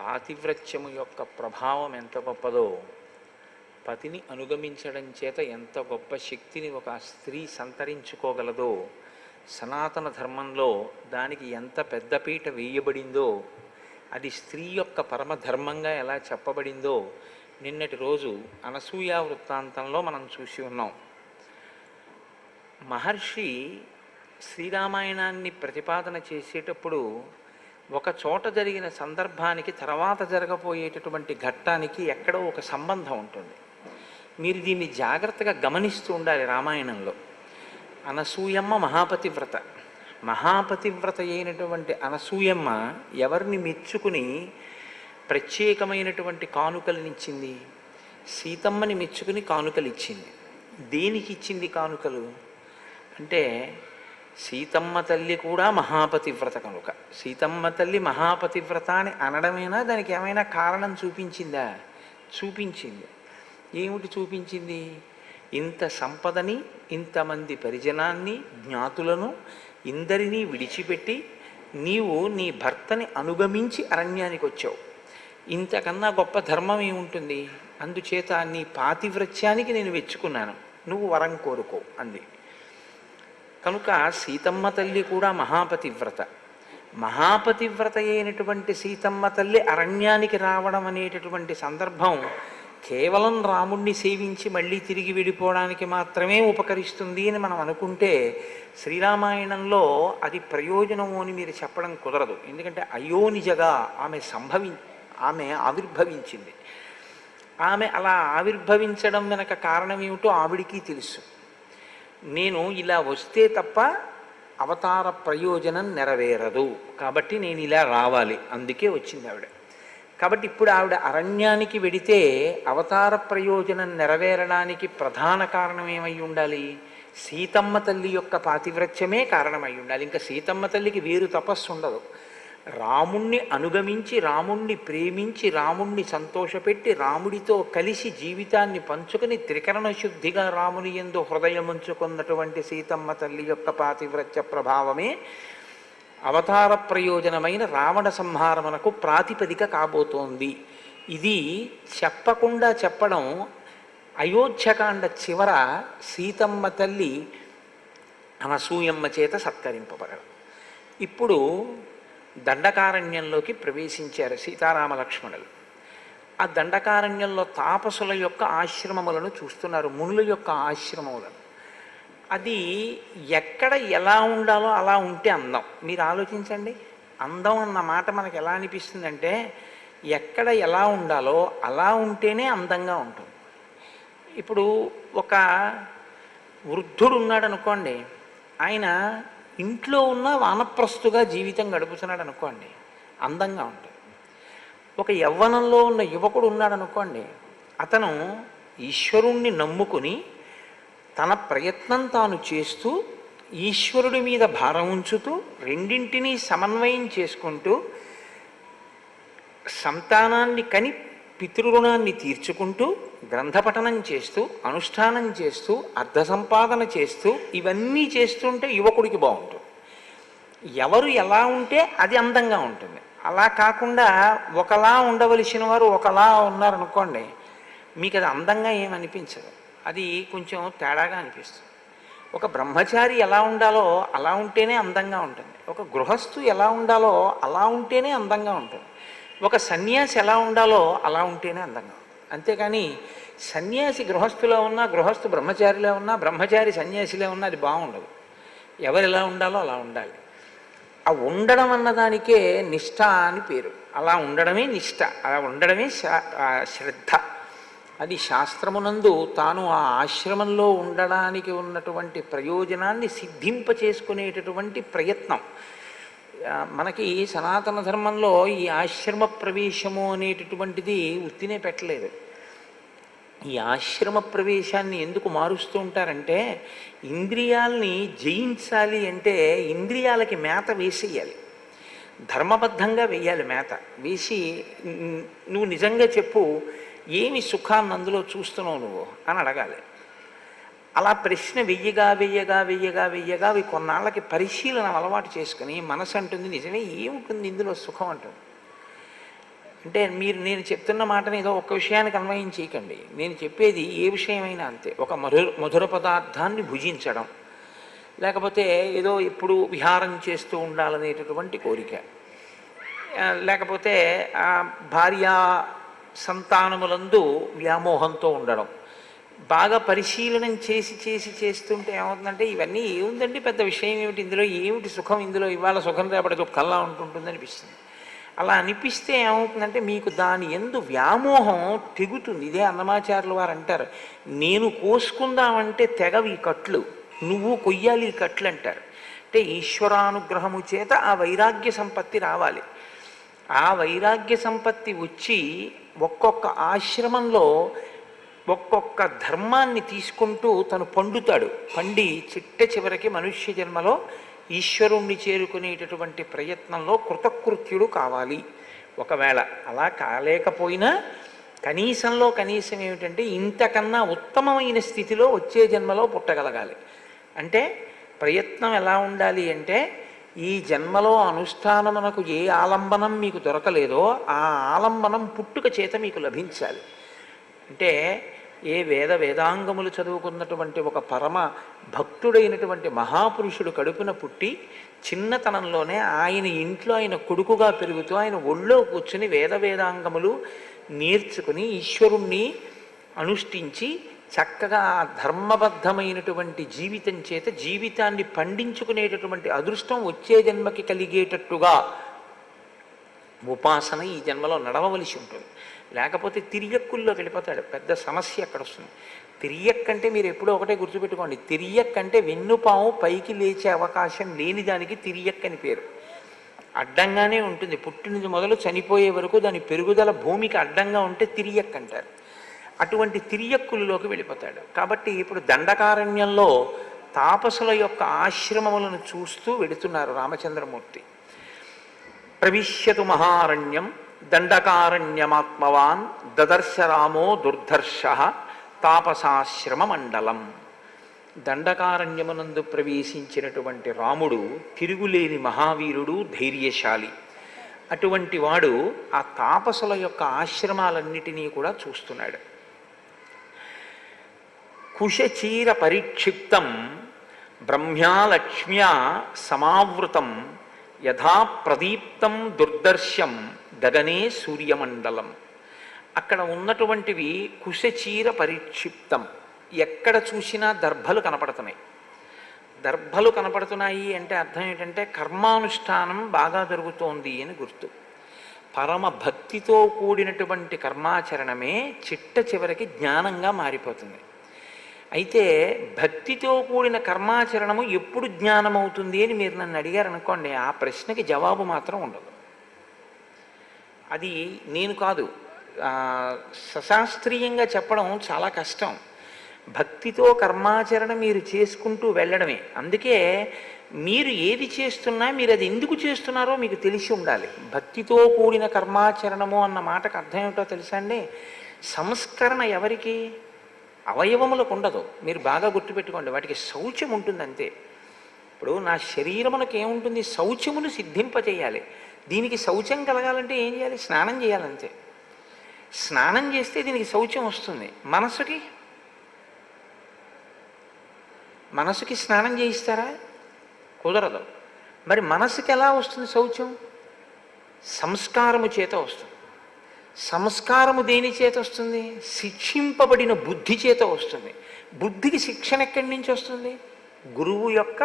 పాతివ్రత్యము యొక్క ప్రభావం ఎంత గొప్పదో, పతిని అనుగమించడం చేత ఎంత గొప్ప శక్తిని ఒక స్త్రీ సంతరించుకోగలదో, సనాతన ధర్మంలో దానికి ఎంత పెద్దపీట వేయబడిందో, అది స్త్రీ యొక్క పరమధర్మంగా ఎలా చెప్పబడిందో నిన్నటి రోజు అనసూయ వృత్తాంతంలో మనం చూసి ఉన్నాం. మహర్షి శ్రీరామాయణాన్ని ప్రతిపాదన చేసేటప్పుడు ఒక చోట జరిగిన సందర్భానికి తర్వాత జరగబోయేటటువంటి ఘట్టానికి ఎక్కడో ఒక సంబంధం ఉంటుంది. మీరు దీన్ని జాగ్రత్తగా గమనిస్తూ ఉండాలి. రామాయణంలో అనసూయమ్మ మహాపతివ్రత. మహాపతివ్రత అయినటువంటి అనసూయమ్మ ఎవరిని మెచ్చుకుని ప్రత్యేకమైనటువంటి కానుకలనిచ్చింది? సీతమ్మని మెచ్చుకుని కానుకలు ఇచ్చింది. దేనికి ఇచ్చింది కానుకలు అంటే, సీతమ్మ తల్లి కూడా మహాపతివ్రత కనుక. సీతమ్మ తల్లి మహాపతివ్రత అని అనడమేనా, దానికి ఏమైనా కారణం చూపించిందా? చూపించింది. ఏమిటి చూపించింది? ఇంత సంపదని, ఇంతమంది పరిజనాన్ని, జ్ఞాతులను ఇందరినీ విడిచిపెట్టి నీవు నీ భర్తని అనుగమించి అరణ్యానికి వచ్చావు. ఇంతకన్నా గొప్ప ధర్మం ఏముంటుంది? అందుచేత నీ పాతివ్రత్యానికి నేను వెచ్చుకున్నాను, నువ్వు వరం కోరుకో అంది. కనుక సీతమ్మ తల్లి కూడా మహాపతివ్రత. మహాపతివ్రత అయినటువంటి సీతమ్మ తల్లి అరణ్యానికి రావడం అనేటటువంటి సందర్భం కేవలం రాముణ్ణి సేవించి మళ్ళీ తిరిగి వెళ్ళిపోవడానికి మాత్రమే ఉపకరిస్తుంది అని మనం అనుకుంటే, శ్రీరామాయణంలో అది ప్రయోజనము అని మీరు చెప్పడం కుదరదు. ఎందుకంటే అయోనిజగా ఆమె ఆవిర్భవించింది. ఆమె అలా ఆవిర్భవించడం వెనక కారణం ఏమిటో ఆవిడికి తెలుసు. నేను ఇలా వస్తే తప్ప అవతార ప్రయోజనం నెరవేరదు, కాబట్టి నేను ఇలా రావాలి, అందుకే వచ్చింది ఆవిడ. కాబట్టి ఇప్పుడు ఆవిడ అరణ్యానికి వెడితే అవతార ప్రయోజనం నెరవేరడానికి ప్రధాన కారణం ఏమై ఉండాలి? సీతమ్మ తల్లి యొక్క పాతివ్రత్యమే కారణమై ఉండాలి. ఇంకా సీతమ్మ తల్లికి వేరు తపస్సు ఉండదు. రాముణ్ణి అనుగమించి, రాముణ్ణి ప్రేమించి, రాముణ్ణి సంతోషపెట్టి, రాముడితో కలిసి జీవితాన్ని పంచుకొని త్రికరణ శుద్ధిగా రాముని యందు హృదయముంచుకున్నటువంటి సీతమ్మ తల్లి యొక్క పాతివ్రత్య ప్రభావమే అవతార ప్రయోజనమైన రావణ సంహారమునకు ప్రాతిపదిక కాబోతోంది. ఇది చెప్పకుండా చెప్పడం అయోధ్యకాండ చివర సీతమ్మ తల్లి అనసూయమ్మ చేత సత్కరింపబడడం. ఇప్పుడు దండకారణ్యంలోకి ప్రవేశించారు సీతారామ లక్ష్మణులు. ఆ దండకారణ్యంలో తాపసుల యొక్క ఆశ్రమములను చూస్తున్నారు, మునుల యొక్క ఆశ్రమములను. అది ఎక్కడ ఎలా ఉండాలో అలా ఉంటే అందం. మీరు ఆలోచించండి, అందం అన్న మాట మనకు ఎలా అనిపిస్తుందంటే, ఎక్కడ ఎలా ఉండాలో అలా ఉంటేనే అందంగా ఉంటుంది. ఇప్పుడు ఒక వృద్ధుడు ఉన్నాడు అనుకోండి, ఆయన ఇంట్లో ఉన్న వానప్రస్తుగా జీవితం గడుపుతున్నాడు అనుకోండి, అందంగా ఉంటుంది. ఒక యవ్వనంలో ఉన్న యువకుడు ఉన్నాడు అనుకోండి, అతను ఈశ్వరుణ్ణి నమ్ముకుని తన ప్రయత్నం తాను చేస్తూ ఈశ్వరుడి మీద భారం ఉంచుతూ రెండింటినీ సమన్వయం చేసుకుంటూ సంతానాన్ని కని పితృరుణాన్ని తీర్చుకుంటూ గ్రంథపఠనం చేస్తూ అనుష్ఠానం చేస్తూ అర్థ సంపాదన చేస్తూ ఇవన్నీ చేస్తుంటే యువకుడికి బాగుంటుంది. ఎవరు ఎలా ఉంటే అది అందంగా ఉంటుంది. అలా కాకుండా ఒకలా ఉండవలసిన వారు ఒకలా ఉన్నారనుకోండి, మీకు అది అందంగా ఏమనిపించదు, అది కొంచెం తేడాగా అనిపిస్తుంది. ఒక బ్రహ్మచారి ఎలా ఉండాలో అలా ఉంటేనే అందంగా ఉంటుంది. ఒక గృహస్థు ఎలా ఉండాలో అలా ఉంటేనే అందంగా ఉంటుంది. ఒక సన్యాసి ఎలా ఉండాలో అలా ఉంటేనే అందంగా ఉంటుంది. అంతేకాని సన్యాసి గృహస్థులో ఉన్నా, గృహస్థు బ్రహ్మచారిలో ఉన్నా, బ్రహ్మచారి సన్యాసిలో ఉన్నా అది బాగుండదు. ఎవరు ఎలా ఉండాలో అలా ఉండాలి. ఆ ఉండడం అన్నదానికే నిష్ఠ అని పేరు. అలా ఉండడమే నిష్ఠ, అలా ఉండడమే శ్రద్ధ. అది శాస్త్రమునందు తాను ఆ ఆశ్రమంలో ఉండడానికి ఉన్నటువంటి ప్రయోజనాన్ని సిద్ధింపచేసుకునేటటువంటి ప్రయత్నం. మనకి సనాతన ధర్మంలో ఈ ఆశ్రమ ప్రవేశము అనేటటువంటిది ఉత్తినే పెట్టలేదు. ఈ ఆశ్రమ ప్రవేశాన్ని ఎందుకు మారుస్తూ ఉంటారంటే, ఇంద్రియాల్ని జయించాలి అంటే ఇంద్రియాలకి మేత వేసేయాలి, ధర్మబద్ధంగా వేయాలి. మేత వేసి నువ్వు నిజంగా చెప్పు, ఏమి సుఖాన్ని అందులో చూస్తున్నావు నువ్వు అని అడగాలి. అలా ప్రశ్న వెయ్యగా వెయ్యగా వెయ్యగా వెయ్యగా అవి కొన్నాళ్ళకి పరిశీలన అలవాటు చేసుకుని మనసు అంటుంది, నిజమే ఏముంటుంది ఇందులో సుఖం అంటుంది. అంటే నేను చెప్తున్న మాటని ఏదో ఒక్క విషయానికి అన్వయం చేయకండి. నేను చెప్పేది ఏ విషయమైనా అంతే. ఒక మధుర పదార్థాన్ని భుజించడం, లేకపోతే ఏదో ఎప్పుడు విహారం చేస్తూ ఉండాలనేటటువంటి కోరిక, లేకపోతే భార్య సంతానములందు వ్యామోహంతో ఉండడం, బాగా పరిశీలనం చేస్తుంటే ఏమవుతుందంటే ఇవన్నీ ఏముందండి పెద్ద విషయం ఏమిటి ఇందులో, ఏమిటి సుఖం ఇందులో, ఇవాళ సుఖం రేపటి దుఃఖంలా ఉంటుంటుంది అనిపిస్తుంది. అలా అనిపిస్తే ఏమవుతుందంటే మీకు దాని యందు వ్యామోహం తెగుతుంది. ఇదే అన్నమాచార్యులు వారు అంటారు, నేను కోసుకుందామంటే తెగవి కట్లు, నువ్వు కొయ్యాలి ఈ కట్లు అంటారు. అంటే ఈశ్వరానుగ్రహము చేత ఆ వైరాగ్య సంపత్తి రావాలి. ఆ వైరాగ్య సంపత్తి వచ్చి ఒక్కొక్క ఆశ్రమంలో ఒక్కొక్క ధర్మాన్ని తీసుకుంటూ తను పండుతాడు. పండి చివరికి మనుష్య జన్మలో ఈశ్వరుణ్ణి చేరుకునేటటువంటి ప్రయత్నంలో కృతకృత్యుడు కావాలి. ఒకవేళ అలా కాలేకపోయినా కనీసంలో కనీసం ఏమిటంటే ఇంతకన్నా ఉత్తమమైన స్థితిలో వచ్చే జన్మలో పుట్టగలగాలి. అంటే ప్రయత్నం ఎలా ఉండాలి అంటే ఈ జన్మలో అనుష్ఠానమునకు ఏ ఆలంబనం మీకు దొరకలేదో ఆ ఆలంబనం పుట్టుక చేత మీకు లభించాలి. అంటే ఏ వేదాంగములు చదువుకున్నటువంటి ఒక పరమ భక్తుడైనటువంటి మహాపురుషుడు కడుపున పుట్టి చిన్నతనంలోనే ఆయన ఇంట్లో ఆయన కొడుకుగా పెరుగుతూ ఆయన ఒళ్ళో కూర్చుని వేదాంగములు నేర్చుకుని ఈశ్వరుణ్ణి అనుష్ఠించి చక్కగా ధర్మబద్ధమైనటువంటి జీవితం చేత జీవితాన్ని పండించుకునేటటువంటి అదృష్టం వచ్చే జన్మకి కలిగేటట్టుగా ఉపాసన ఈ జన్మలో నడవవలసి ఉంటుంది. లేకపోతే తిరియక్కుల్లో వెళ్ళిపోతాడు. పెద్ద సమస్య అక్కడ వస్తుంది. తిరియక్కంటే మీరు ఎప్పుడో ఒకటే గుర్తుపెట్టుకోండి, తిరియక్కంటే వెన్నుపాము పైకి లేచే అవకాశం లేని దానికి తిరియక్ అని పేరు. అడ్డంగానే ఉంటుంది, పుట్టినది మొదలు చనిపోయే వరకు దాని పెరుగుదల భూమికి అడ్డంగా ఉంటే తిరియక్ అంటారు. అటువంటి తిరియక్కులలోకి వెళ్ళిపోతాడు. కాబట్టి ఇప్పుడు దండకారణ్యంలో తాపసుల యొక్క ఆశ్రమములను చూస్తూ వెడుతున్నారు రామచంద్రమూర్తి. ప్రవిశ్యతు మహారణ్యం దండకారణ్యమాత్మవాన్ దదర్శ రామో దుర్ధర్ష తాపసాశ్రమ మండలం. దండకారణ్యమునందు ప్రవేశించినటువంటి రాముడు తిరుగులేని మహావీరుడు, ధైర్యశాలి. అటువంటి వాడు ఆ తాపసుల యొక్క ఆశ్రమాలన్నిటినీ కూడా చూస్తున్నాడు. కుశచీర పరిక్షిప్తం బ్రహ్మ్యాలక్ష్మ్యా సమావృతం యథా ప్రదీప్తం దుర్దర్శం గగనే సూర్యమండలం. అక్కడ ఉన్నటువంటివి కుశచీర పరిక్షిప్తం, ఎక్కడ చూసినా దర్భలు కనపడుతున్నాయి. దర్భలు కనపడుతున్నాయి అంటే అర్థం ఏంటంటే కర్మానుష్ఠానం బాగా జరుగుతోంది అని గుర్తు. పరమ భక్తితో కూడినటువంటి కర్మాచరణమే చివరికి జ్ఞానంగా మారిపోతుంది. అయితే భక్తితో కూడిన కర్మాచరణము ఎప్పుడు జ్ఞానం అవుతుంది అని మీరు నన్ను అడిగారనుకోండి, ఆ ప్రశ్నకి జవాబు మాత్రం ఉండదు. అది నేను కాదు, సశాస్త్రీయంగా చెప్పడం చాలా కష్టం. భక్తితో కర్మాచరణ మీరు చేసుకుంటూ వెళ్ళడమే. అందుకే మీరు ఏది చేస్తున్నా మీరు అది ఎందుకు చేస్తున్నారో మీకు తెలిసి ఉండాలి. భక్తితో కూడిన కర్మాచరణము అన్న మాటకు అర్థం ఏమిటో తెలుసా అండి? సంస్కరణ ఎవరికి? అవయవములకు ఉండదు. మీరు బాగా గుర్తుపెట్టుకోండి, వాటికి శౌచం ఉంటుంది అంతే. ఇప్పుడు నా శరీరమునకు ఏముంటుంది? శౌచమును సిద్ధింపజేయాలి. దీనికి శౌచం కలగాలంటే ఏం చేయాలి? స్నానం చేయాలంతే. స్నానం చేస్తే దీనికి శౌచం వస్తుంది. మనసుకి స్నానం చేయిస్తారా? కుదరదు. మరి మనసుకి ఎలా వస్తుంది శౌచం? సంస్కారము చేత వస్తుంది. సంస్కారము దేని చేత వస్తుంది? శిక్షింపబడిన బుద్ధి చేత వస్తుంది. బుద్ధికి శిక్షణ ఎక్కడి నుంచి వస్తుంది? గురువు యొక్క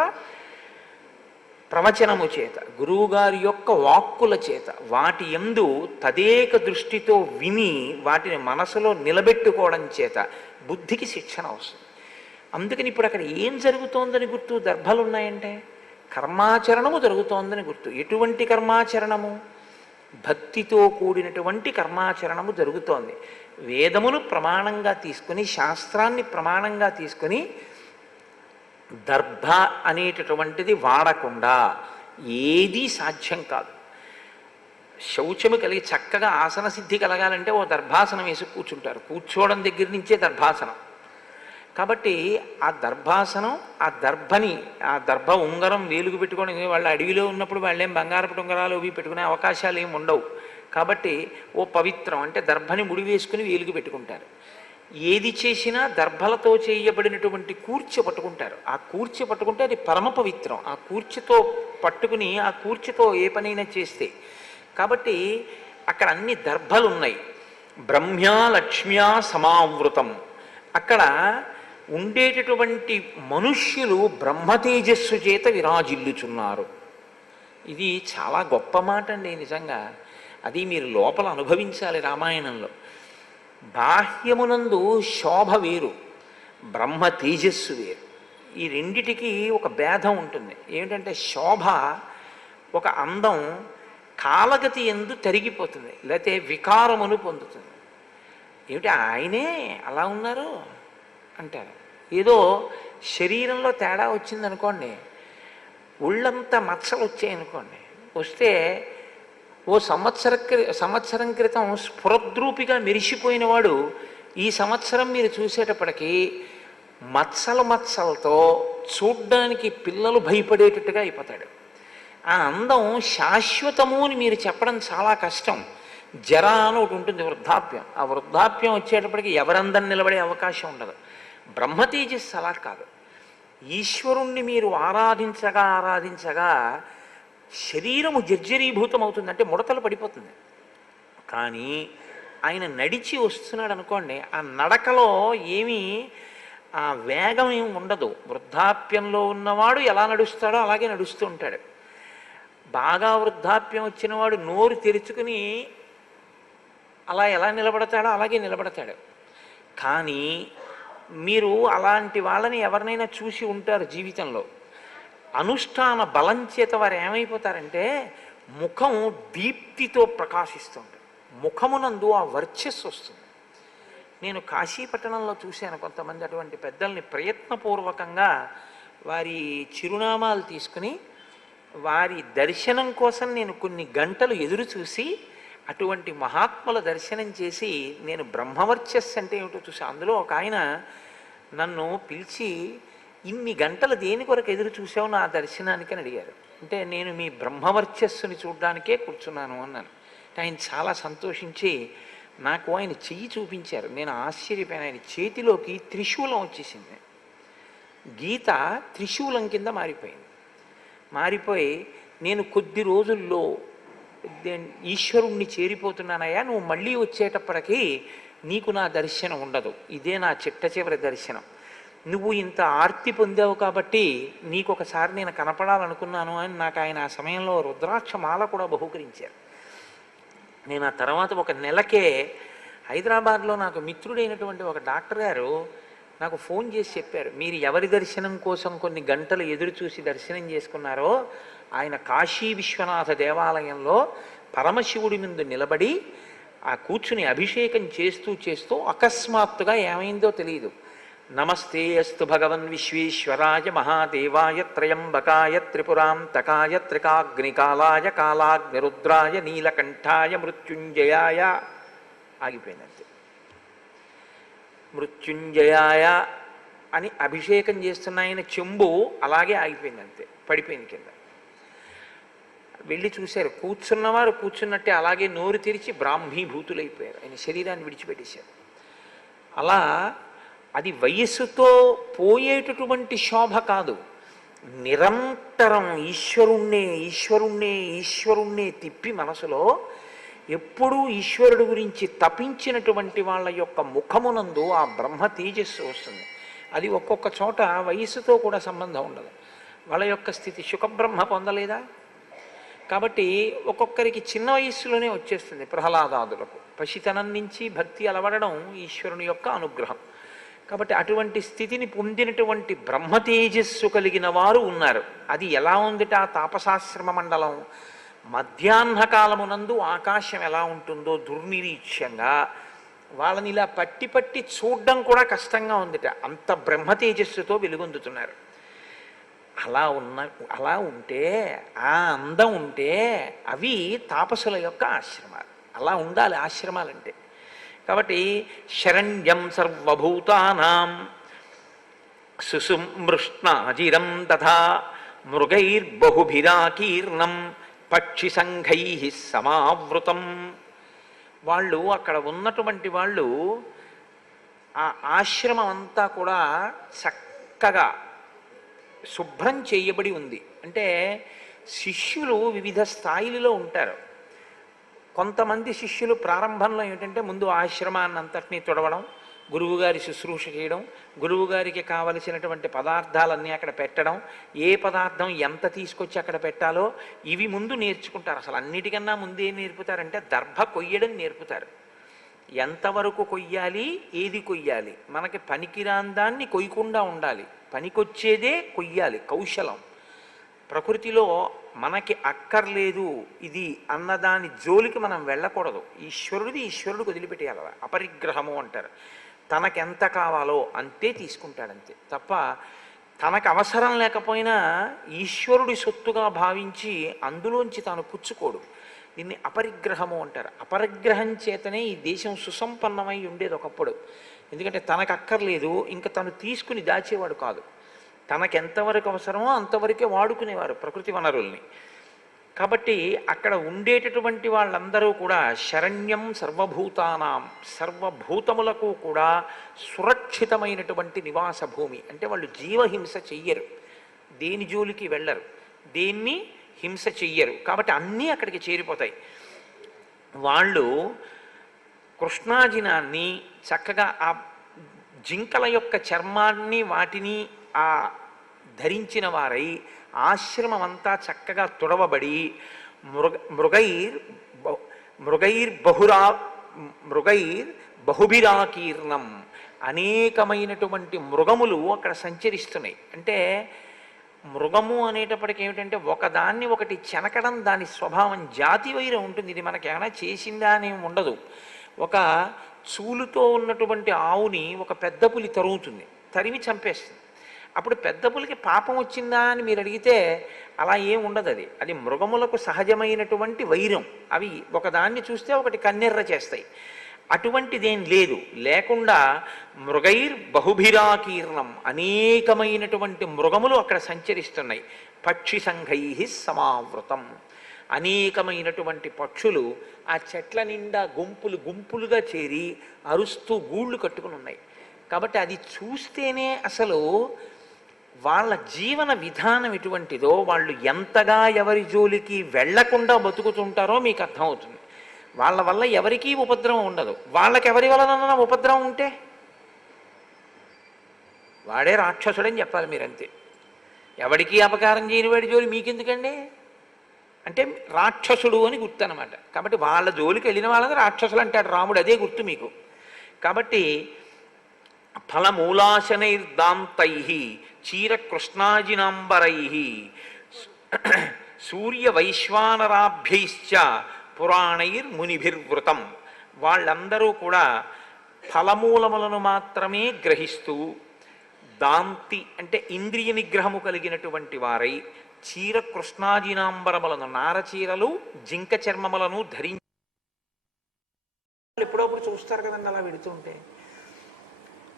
ప్రవచనము చేత, గురువుగారి యొక్క వాక్కుల చేత. వాటి యందు తదేక దృష్టితో విని వాటిని మనసులో నిలబెట్టుకోవడం చేత బుద్ధికి శిక్షణ వస్తుంది. అందుకని ఇప్పుడు అక్కడ ఏం జరుగుతోందని గుర్తు? దర్భలు ఉన్నాయంటే కర్మాచరణము జరుగుతోందని గుర్తు. ఎటువంటి కర్మాచరణము? భక్తితో కూడినటువంటి కర్మాచరణము జరుగుతోంది. వేదమును ప్రమాణంగా తీసుకుని, శాస్త్రాన్ని ప్రమాణంగా తీసుకుని దర్భ అనేటటువంటిది వాడకుండా ఏదీ సాధ్యం కాదు. శౌచము కలిగి చక్కగా ఆసన సిద్ధి కలగాలంటే ఓ దర్భాసనం వేసి కూర్చుంటారు. కూర్చోవడం దగ్గర నుంచే దర్భాసనం. కాబట్టి ఆ దర్భాసనం, ఆ దర్భ ఉంగరం వేలుగు పెట్టుకొని, వాళ్ళ అడవిలో ఉన్నప్పుడు వాళ్ళేం బంగారపు ఉంగరాలు అవి పెట్టుకునే అవకాశాలు ఏమి ఉండవు. కాబట్టి ఓ పవిత్రం అంటే దర్భని ముడి వేసుకుని వేలుగు పెట్టుకుంటారు. ఏది చేసినా దర్భలతో చేయబడినటువంటి కూర్చె పట్టుకుంటారు. ఆ కూర్చె పట్టుకుంటే అది పరమ పవిత్రం. ఆ కూర్చెతో పట్టుకుని ఆ కూర్చెతో ఏ పనైనా చేస్తే, కాబట్టి అక్కడ అన్ని దర్భలు ఉన్నాయి. బ్రహ్మ్యా లక్ష్మ్యా సమావృతం. అక్కడ ఉండేటటువంటి మనుష్యులు బ్రహ్మతేజస్సు చేత విరాజిల్లుచున్నారు. ఇది చాలా గొప్ప మాట అండి నిజంగా. అది మీరు లోపల అనుభవించాలి. రామాయణంలో బాహ్యమునందు శోభ వేరు, బ్రహ్మ తేజస్సు వేరు. ఈ రెండిటికి ఒక భేదం ఉంటుంది. ఏమిటంటే శోభ ఒక అందం కాలగతి ఎందు తరిగిపోతుంది, లేకపోతే వికారమును పొందుతుంది. ఏమిటి ఆయనే అలా ఉన్నారు అంటారు. ఏదో శరీరంలో తేడా వచ్చిందనుకోండి, ఒళ్ళంతా మచ్చలు వచ్చాయనుకోండి, వస్తే ఓ సంవత్సరం క్రితం స్ఫురద్రూపిగా మెరిసిపోయిన వాడు ఈ సంవత్సరం మీరు చూసేటప్పటికీ మచ్చలతో చూడ్డానికి పిల్లలు భయపడేటట్టుగా అయిపోతాడు. ఆ అందం శాశ్వతము అని మీరు చెప్పడం చాలా కష్టం. జర అని ఒకటి ఉంటుంది, వృద్ధాప్యం. ఆ వృద్ధాప్యం వచ్చేటప్పటికి ఎవరందరం నిలబడే అవకాశం ఉండదు. బ్రహ్మతేజస్సు అలా కాదు. ఈశ్వరుణ్ణి మీరు ఆరాధించగా శరీరము జర్జరీభూతం అవుతుంది, అంటే ముడతలు పడిపోతుంది. కానీ ఆయన నడిచి వస్తున్నాడు అనుకోండి, ఆ నడకలో ఏమీ ఆ వేగం ఏమి ఉండదు. వృద్ధాప్యంలో ఉన్నవాడు ఎలా నడుస్తాడో అలాగే నడుస్తూ ఉంటాడు. బాగా వృద్ధాప్యం వచ్చినవాడు నోరు తెరుచుకుని అలా ఎలా నిలబడతాడో అలాగే నిలబడతాడు. కానీ మీరు అలాంటి వాళ్ళని ఎవరినైనా చూసి ఉంటారు జీవితంలో. అనుష్ఠాన బలం చేత వారు ఏమైపోతారంటే ముఖం దీప్తితో ప్రకాశిస్తుంది, ముఖమునందు ఆ వర్చస్సు వస్తుంది. నేను కాశీపట్టణంలో చూశాను కొంతమంది అటువంటి పెద్దల్ని ప్రయత్నపూర్వకంగా వారి చిరునామాలు తీసుకుని వారి దర్శనం కోసం నేను కొన్ని గంటలు ఎదురు చూసి అటువంటి మహాత్ముల దర్శనం చేసి నేను బ్రహ్మవర్చస్సు అంటే ఏమిటో చూసి, అందులో ఒక ఆయన నన్ను పిలిచి, ఇన్ని గంటలు దేని కొరకు ఎదురు చూసావు నా దర్శనానికి అని అడిగారు. అంటే నేను మీ బ్రహ్మవర్చస్సుని చూడడానికే కూర్చున్నాను అన్నాను. ఆయన చాలా సంతోషించి నాకు ఆయన చెయ్యి చూపించారు. నేను ఆశ్చర్యపోయాను. ఆయన చేతిలోకి త్రిశూలం వచ్చేసింది. గీత త్రిశూలం కింద మారిపోయి నేను కొద్ది రోజుల్లో ఈశ్వరుణ్ణి చేరిపోతున్నానయ్యా, నువ్వు మళ్ళీ వచ్చేటప్పటికీ నీకు నా దర్శనం ఉండదు, ఇదే నా చిట్ట చివరి దర్శనం. నువ్వు ఇంత ఆర్తి పొందావు కాబట్టి నీకు ఒకసారి నేను కనపడాలనుకున్నాను అని నాకు ఆయన ఆ సమయంలో రుద్రాక్షమాల కూడా బహూకరించారు. నేను ఆ తర్వాత ఒక నెలకే హైదరాబాద్లో నాకు మిత్రుడైనటువంటి ఒక డాక్టర్ గారు నాకు ఫోన్ చేసి చెప్పారు, మీరు ఎవరి దర్శనం కోసం కొన్ని గంటలు ఎదురు చూసి దర్శనం చేసుకున్నారో ఆయన కాశీ విశ్వనాథ దేవాలయంలో పరమశివుడి ముందు నిలబడి ఆ కూర్చుని అభిషేకం చేస్తూ అకస్మాత్తుగా ఏమైందో తెలియదు. నమస్తే అస్తు భగవన్ విశ్వేశ్వరాయ మహాదేవాయ త్రయంబకాయ త్రిపురాంతకాయ త్రికాగ్నికాలాయ కాలాగ్నిరుద్రాయ నీలకంఠాయ మృత్యుంజయాయ ఆగిపోయిందంతే. మృత్యుంజయాయ అని అభిషేకం చేస్తున్న ఆయన చెంబు అలాగే ఆగిపోయిందంతే, పడిపోయింది కింద. వెళ్ళి చూశారు, కూర్చున్నవారు కూర్చున్నట్టే అలాగే నోరు తెరిచి బ్రాహ్మీభూతులైపోయారు, ఆయన శరీరాన్ని విడిచిపెట్టేశారు. అలా అది వయస్సుతో పోయేటటువంటి శోభ కాదు, నిరంతరం ఈశ్వరుణ్ణే తిప్పి మనసులో ఎప్పుడూ ఈశ్వరుడు గురించి తపించినటువంటి వాళ్ళ యొక్క ముఖమునందు ఆ బ్రహ్మ తేజస్సు వస్తుంది. అది ఒక్కొక్క చోట వయస్సుతో కూడా సంబంధం ఉండదు. వాళ్ళ యొక్క స్థితి శుకబ్రహ్మ పొందలేదా, కాబట్టి ఒక్కొక్కరికి చిన్న వయస్సులోనే వచ్చేస్తుంది. ప్రహ్లాదాదులకు పసితనం నుంచి భక్తి అలవడడం ఈశ్వరుని యొక్క అనుగ్రహం. కాబట్టి అటువంటి స్థితిని పొందినటువంటి బ్రహ్మ తేజస్సు కలిగిన వారు ఉన్నారు. అది ఎలా ఉందిట ఆ తాపసాశ్రమ మండలం? మధ్యాహ్నకాలమునందు ఆకాశం ఎలా ఉంటుందో దుర్నిరీక్ష్యంగా వాళ్ళని ఇలా పట్టి చూడడం కూడా కష్టంగా ఉందిట, అంత బ్రహ్మ తేజస్సుతో వెలుగొందుతున్నారు. అలా ఉంటే, ఆ అందం ఉంటే అవి తాపసుల యొక్క ఆశ్రమాలు. అలా ఉండాలి ఆశ్రమాలంటే. కాబట్టి శరణ్యం సర్వభూతానాం సుసుమృష్ణాజిరం తథా మృగైర్బహుభిరాకీర్ణం పక్షి సంఘై సమావృతం. వాళ్ళు అక్కడ ఉన్నటువంటి వాళ్ళు ఆ ఆశ్రమం అంతా కూడా చక్కగా శుభ్రం చేయబడి ఉంది. అంటే శిష్యులు వివిధ స్థాయిలలో ఉంటారు. కొంతమంది శిష్యులు ప్రారంభంలో ఏమిటంటే ముందు ఆశ్రమాన్ని అంతటినీ తుడవడం, గురువుగారి శుశ్రూష చేయడం, గురువుగారికి కావలసినటువంటి పదార్థాలన్నీ అక్కడ పెట్టడం, ఏ పదార్థం ఎంత తీసుకొచ్చి అక్కడ పెట్టాలో ఇవి ముందు నేర్చుకుంటారు. అసలు అన్నిటికన్నా ముందు ఏం నేర్పుతారంటే దర్భ కొయ్యడం నేర్పుతారు. ఎంతవరకు కొయ్యాలి, ఏది కొయ్యాలి, మనకి పనికిరాని దాన్ని కొయ్యకుండా ఉండాలి, పనికొచ్చేదే కొయ్యాలి. కౌశలం. ప్రకృతిలో మనకి అక్కర్లేదు ఇది అన్నదాని జోలికి మనం వెళ్ళకూడదు. ఈశ్వరుడిది ఈశ్వరుడికి వదిలిపెట్టేయాలి. అపరిగ్రహము అంటారు. తనకెంత కావాలో అంతే తీసుకుంటాడంతే తప్ప తనకు అవసరం లేకపోయినా ఈశ్వరుడి సొత్తుగా భావించి అందులోంచి తాను పుచ్చుకోడు. దీన్ని అపరిగ్రహము అంటారు. అపరిగ్రహం చేతనే ఈ దేశం సుసంపన్నమై ఉండేది ఒకప్పుడు. ఎందుకంటే తనకు అక్కర్లేదు, ఇంకా తను తీసుకుని దాచేవాడు కాదు. తనకు ఎంతవరకు అవసరమో అంతవరకే వాడుకునేవారు ప్రకృతి వనరుల్ని. కాబట్టి అక్కడ ఉండేటటువంటి వాళ్ళందరూ కూడా శరణ్యం సర్వభూతానాం, సర్వభూతములకు కూడా సురక్షితమైనటువంటి నివాస భూమి. అంటే వాళ్ళు జీవహింస చెయ్యరు, దేని జోలికి వెళ్ళరు, దేన్ని హింస చెయ్యరు. కాబట్టి అన్నీ అక్కడికి చేరిపోతాయి. వాళ్ళు కృష్ణాజినాన్ని చక్కగా ఆ జింకల యొక్క చర్మాన్ని వాటిని ఆ ధరించిన వారై ఆశ్రమం అంతా చక్కగా తుడవబడి మృగైర్ బహుభిరాకీర్ణం, అనేకమైనటువంటి మృగములు అక్కడ సంచరిస్తున్నాయి. అంటే మృగము అనేటప్పటికి ఏమిటంటే ఒకదాన్ని ఒకటి చెనకడం దాని స్వభావం, జాతి వైరం ఉంటుంది. ఇది మనకేమైనా చేసిందా అని ఉండదు. ఒక చూలుతో ఉన్నటువంటి ఆవుని ఒక పెద్ద పులి తరుగుతుంది, తరిమి చంపేస్తుంది. అప్పుడు పెద్ద పులికి పాపం వచ్చిందా అని మీరు అడిగితే అలా ఏం ఉండదు. అది మృగములకు సహజమైనటువంటి వైరం. అవి ఒకదాన్ని చూస్తే ఒకటి కన్నెర్ర చేస్తాయి. అటువంటిదేం లేదు. లేకుండా మృగైర్ బహుభిరాకీర్ణం, అనేకమైనటువంటి మృగములు అక్కడ సంచరిస్తున్నాయి. పక్షి సంఘై సమావృతం, అనేకమైనటువంటి పక్షులు ఆ చెట్ల నిండా గుంపులు గుంపులుగా చేరి అరుస్తూ గూళ్ళు కట్టుకుని ఉన్నాయి. కాబట్టి అది చూస్తేనే అసలు వాళ్ళ జీవన విధానం ఎటువంటిదో, వాళ్ళు ఎంతగా ఎవరి జోలికి వెళ్లకుండా బతుకుతుంటారో మీకు అర్థమవుతుంది. వాళ్ళ వల్ల ఎవరికీ ఉపద్రవం ఉండదు. వాళ్ళకి ఎవరి వలన ఉపద్రవం ఉంటే వాడే రాక్షసుడని చెప్పాలి మీరంతే. ఎవరికీ అపకారం చేయని వాడి జోలి మీకెందుకండి అంటే రాక్షసుడు అని గుర్తు అనమాట. కాబట్టి వాళ్ళ జోలికి వెళ్ళిన వాళ్ళని రాక్షసులు అంటాడు రాముడు, అదే గుర్తు మీకు. కాబట్టి ఫలమూలాశనైర్దాంతై చీరకృష్ణాజినాంబరై సూర్యవైశ్వానరాభ్యైశ్చ పురాణైర్మునిభిర్వృతం. వాళ్ళందరూ కూడా ఫలమూలములను మాత్రమే గ్రహిస్తూ, దాంతి అంటే ఇంద్రియ నిగ్రహము కలిగినటువంటి వారై, చీరకృష్ణాజినాంబరములను నారచీరలు జింక చర్మములను ధరించి ఎప్పుడప్పుడు చూస్తారు కదండి. అలా వెళుతుంటే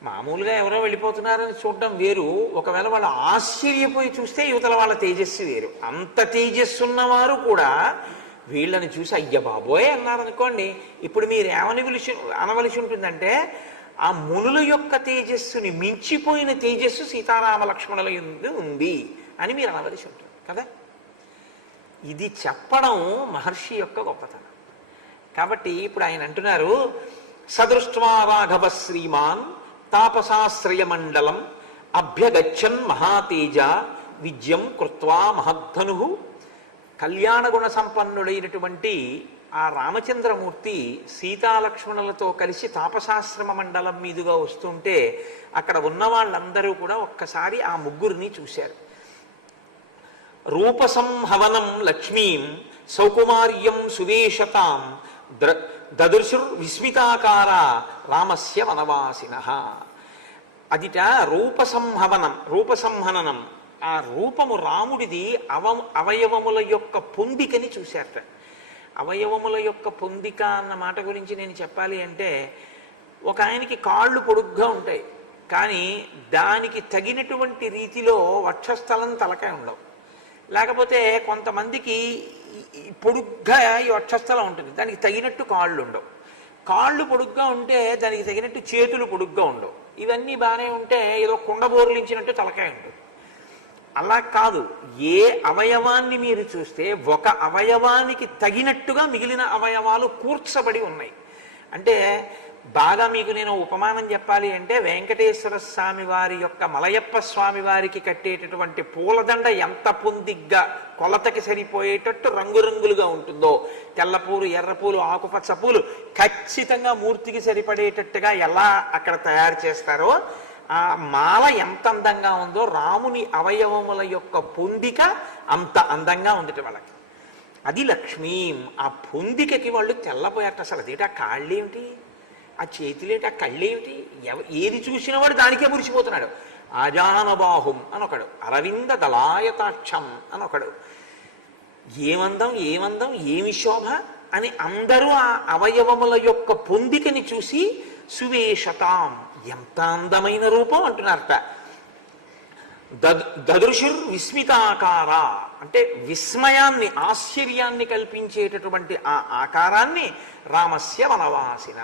మామూలుగా ఎవరో వెళ్ళిపోతున్నారని చూడడం వేరు, ఒకవేళ వాళ్ళు ఆశ్చర్యపోయి చూస్తే యువతల వాళ్ళ తేజస్సు వేరు. అంత తేజస్సు ఉన్నవారు కూడా వీళ్ళని చూసి అయ్య బాబోయే అన్నారనుకోండి, ఇప్పుడు మీరు ఏమని అనవలసి ఉంటుందంటే ఆ మునుల యొక్క తేజస్సుని మించిపోయిన తేజస్సు సీతారామ లక్ష్మణుల యందు ఉంది అని మీరు అనవలసి ఉంటుంది కదా. ఇది చెప్పడం మహర్షి యొక్క గొప్పతనం. కాబట్టి ఇప్పుడు ఆయన అంటున్నారు, సదృష్ట్వా రాఘవ శ్రీమాన్ తాపసాశ్రయ మండలం అభ్యగచ్చన్ మహాతేజ విద్యం కృత్వా మహద్ధను. కళ్యాణ గుణ సంపన్నుడైనటువంటి ఆ రామచంద్రమూర్తి సీతాలక్ష్మణులతో కలిసి తాపసాశ్రమ మండలం మీదుగా వస్తుంటే అక్కడ ఉన్న వాళ్ళందరూ కూడా ఒక్కసారి ఆ ముగ్గురిని చూశారు. రూపసంహవనం లక్ష్మీం సౌకుమార్యం సువేషతాం దదృశుర్ విస్మితాకార రామస్య వనవాసిన. అదిట రూపసంహవనం, రూపసంహననం. ఆ రూపము రాముడిది అవయవముల యొక్క పొందికని చూశారట. అవయవముల యొక్క పొందిక అన్న మాట గురించి నేను చెప్పాలి అంటే, ఒక ఆయనకి కాళ్ళు పొడుగ్గా ఉంటాయి, కానీ దానికి తగినటువంటి రీతిలో వక్షస్థలం తలకాయ ఉండవు. లేకపోతే కొంతమందికి పొడుగ్గా ఈ వక్షస్థలం ఉంటుంది, దానికి తగినట్టు కాళ్ళు ఉండవు. కాళ్ళు పొడుగ్గా ఉంటే దానికి తగినట్టు చేతులు పొడుగ్గా ఉండవు. ఇవన్నీ బాగానే ఉంటే ఏదో కుండ బోర్లించినట్టు తలకాయ ఉంటుంది. అలా కాదు, ఏ అవయవాన్ని మీరు చూస్తే ఒక అవయవానికి తగినట్టుగా మిగిలిన అవయవాలు కూర్చబడి ఉన్నాయి. అంటే బాగా మీకు నేను ఉపమానం చెప్పాలి అంటే, వెంకటేశ్వర స్వామి వారి యొక్క మలయప్ప స్వామి వారికి కట్టేటటువంటి పూలదండ ఎంత పొందిగ్గా కొలతకి సరిపోయేటట్టు రంగురంగులుగా ఉంటుందో, తెల్లపూలు, ఎర్రపూలు, ఆకుపచ్చ పూలు ఖచ్చితంగా మూర్తికి సరిపడేటట్టుగా ఎలా అక్కడ తయారు చేస్తారో, ఆ మాల ఎంత అందంగా ఉందో రాముని అవయవముల యొక్క పొందిక అంత అందంగా ఉంది వాళ్ళకి. అది లక్ష్మీ. ఆ పొందికకి వాళ్ళు తెల్లపోయారట. అసలు అదేంటి, ఆ కాళ్ళేమిటి, ఆ చేతులేంటి, ఆ కళ్ళేమిటి, ఏది చూసిన వాడు దానికే మురిసిపోతున్నాడు. ఆజానబాహుం అని ఒకడు, అరవింద దళాయతాక్షం అని ఒకడు. ఏమందం ఏమందం, ఏమి శోభ అని అందరూ ఆ అవయవముల యొక్క పొందికని చూసి సువేషతాం, ఎంత అందమైన రూపం అంటున్నారట. దదృశుర్ విస్మితాకార అంటే విస్మయాన్ని, ఆశ్చర్యాన్ని కల్పించేటటువంటి ఆ ఆకారాన్ని రామస్య వనవాసిన.